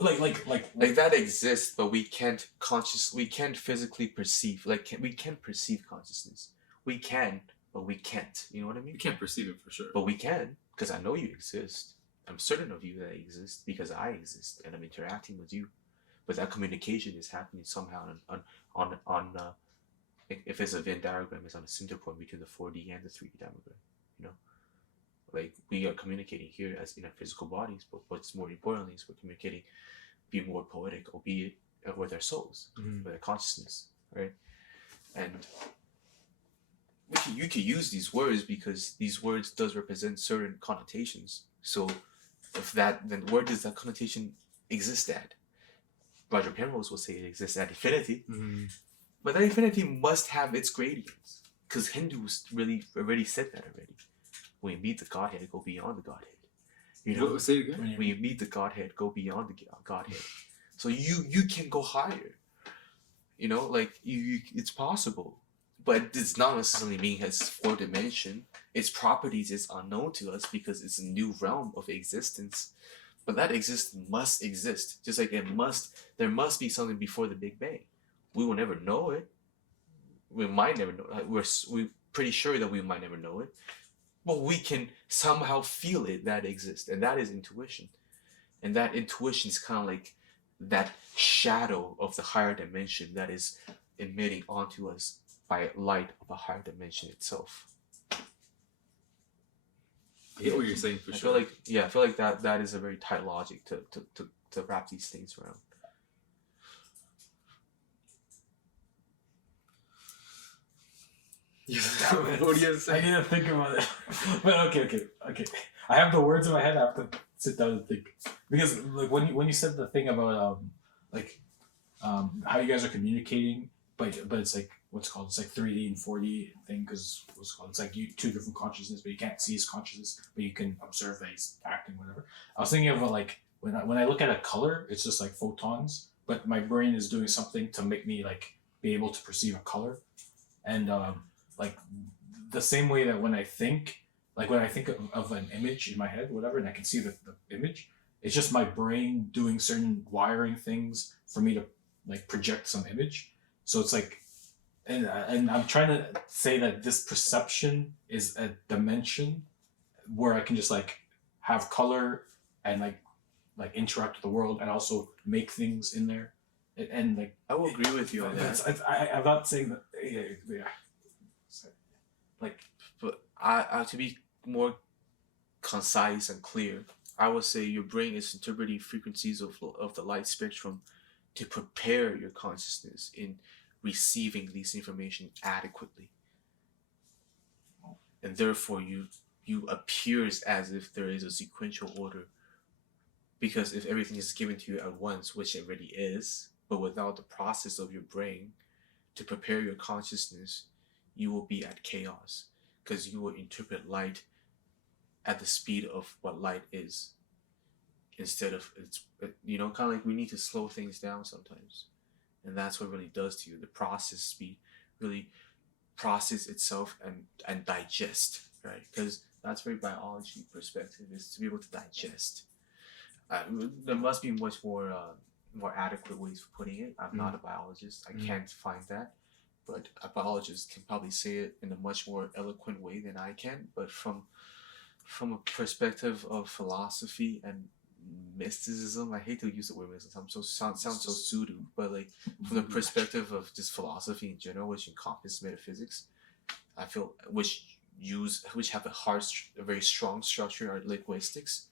like that exists, but we can't physically perceive. Like, we can perceive consciousness. We can, but we can't. You know what I mean? We can't perceive it for sure. But we can, because I know you exist. I'm certain of you that exist because I exist and I'm interacting with you. But that communication is happening somehow on if it's a Venn diagram, it's on a center point between the 4D and the 3D diagram. You know, like, we are communicating here as in our physical bodies, but what's more importantly is we're communicating, be more poetic, albeit with our souls, with our consciousness, right? And you could use these words because these words does represent certain connotations. So if that, then where does that connotation exist at? Roger Penrose will say it exists at infinity, but that infinity must have its gradients, because Hindus really already said that already. When you meet the Godhead, go beyond the Godhead. You know, Say it again. when you meet the Godhead, go beyond the Godhead. So you can go higher. You know, like it's possible, but it's not necessarily mean it has 4 dimension. Its properties is unknown to us because it's a new realm of existence. But that existence must exist, just like there must be something before the Big Bang. We will never know it. We might never know. We're pretty sure that we might never know it, but we can somehow feel it that exists, and that is intuition. And that intuition is kind of like that shadow of the higher dimension that is emitting onto us by light of a higher dimension itself. I get what you're saying for I sure. feel like that is a very tight logic to wrap these things around. What do you have to I say? need to think about it. But okay. I have the words in my head. I have to sit down and think, because like when you said the thing about how you guys are communicating, but it's like what's called, it's like 3D and 4D thing, because what's called, it's like two different consciousness, but you can't see his consciousness, but you can observe that he's acting, whatever. I was thinking of like when I look at a color, it's just like photons, but my brain is doing something to make me like be able to perceive a color, and like the same way that when I think of an image in my head, whatever, and I can see the image, it's just my brain doing certain wiring things for me to like project some image. So it's like, and I'm trying to say that this perception is a dimension where I can just like have color and like interact with the world and also make things in there, and like I will agree with you on that. I'm not saying that. Yeah. Like, But I to be more concise and clear, I would say your brain is interpreting frequencies of the light spectrum to prepare your consciousness in receiving this information adequately, and therefore you appears as if there is a sequential order, because if everything is given to you at once, which it already is, but without the process of your brain to prepare your consciousness, you will be at chaos, because you will interpret light at the speed of what light is, instead of it's, you know, kind of like we need to slow things down sometimes, and that's what really does to you. The process speed really process itself and digest, right? Because that's very biology perspective, is to be able to digest. There must be much more adequate ways of putting it. I'm not a biologist. I can't find that. But a biologist can probably say it in a much more eloquent way than I can. But from from a perspective of philosophy and mysticism, I hate to use the word mysticism, sounds so pseudo, but like from the perspective of just philosophy in general, which encompasses metaphysics, I feel which have a very strong structure are linguistics.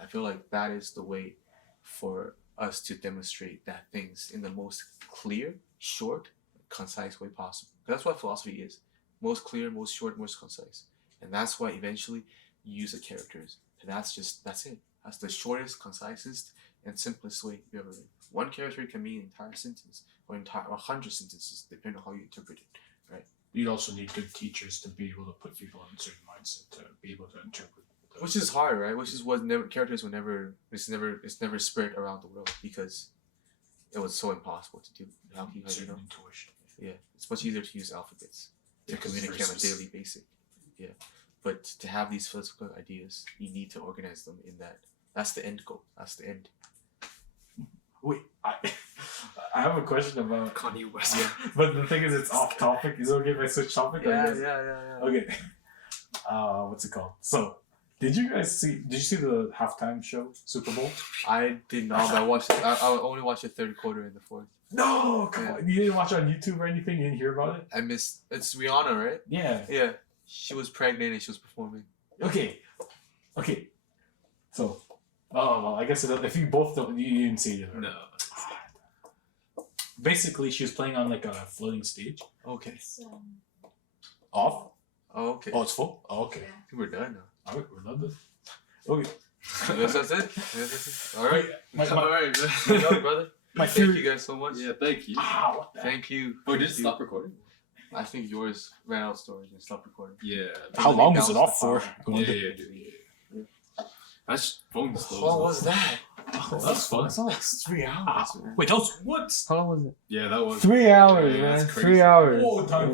I feel like that is the way for us to demonstrate that things in the most clear, short, concise way possible. That's what philosophy is: most clear, most short, most concise. And that's why eventually you use the characters. And that's it. That's the shortest, concisest, and simplest way you ever read. One character can mean an entire sentence or 100 sentences, depending on how you interpret it. Right? You'd also need good teachers to be able to put people in a certain mindset to be able to interpret. Which is hard, right? Which is what characters it's never spread around the world because it was so impossible to do. How do you know? Intuition. Yeah, it's much easier to use alphabets to communicate on a daily basis. Yeah, but to have these philosophical ideas, you need to organize them in that. That's the end goal. That's the end. Wait, I have a question about Kanye West. Yeah. but the thing is, it's off topic. Is it okay if I switch topic? Yeah. Okay. What's it called? So, did you see the halftime show, Super Bowl? I did not, but I watched it. I only watched the third quarter and the fourth. No, come on. You didn't watch it on YouTube or anything? You didn't hear about it? I missed. It's Rihanna, right? Yeah. Yeah. She was pregnant and she was performing. Okay. So, well, I guess if you both don't, you didn't see it. Right? No. Basically, she was playing on like a floating stage. Okay. So, Off? Oh, okay. Oh, it's full? Oh, okay. I think we're done now. All right, we're done then. Okay. Yes, that's it. All right. My- All right, man. Good job, brother. My Thank theory- you guys so much. Yeah, thank you. What the Thank you. Oh, did it Thank you. stop recording? I think yours ran out of storage and stopped recording. Yeah. How long was it off for? Yeah. That's phone slow. What was that? That's fun. That's like 3 hours, man. Wait, that was what? How long was it? Yeah, that was 3 hours, Yeah, man. that's crazy. 3 hours. Whoa, time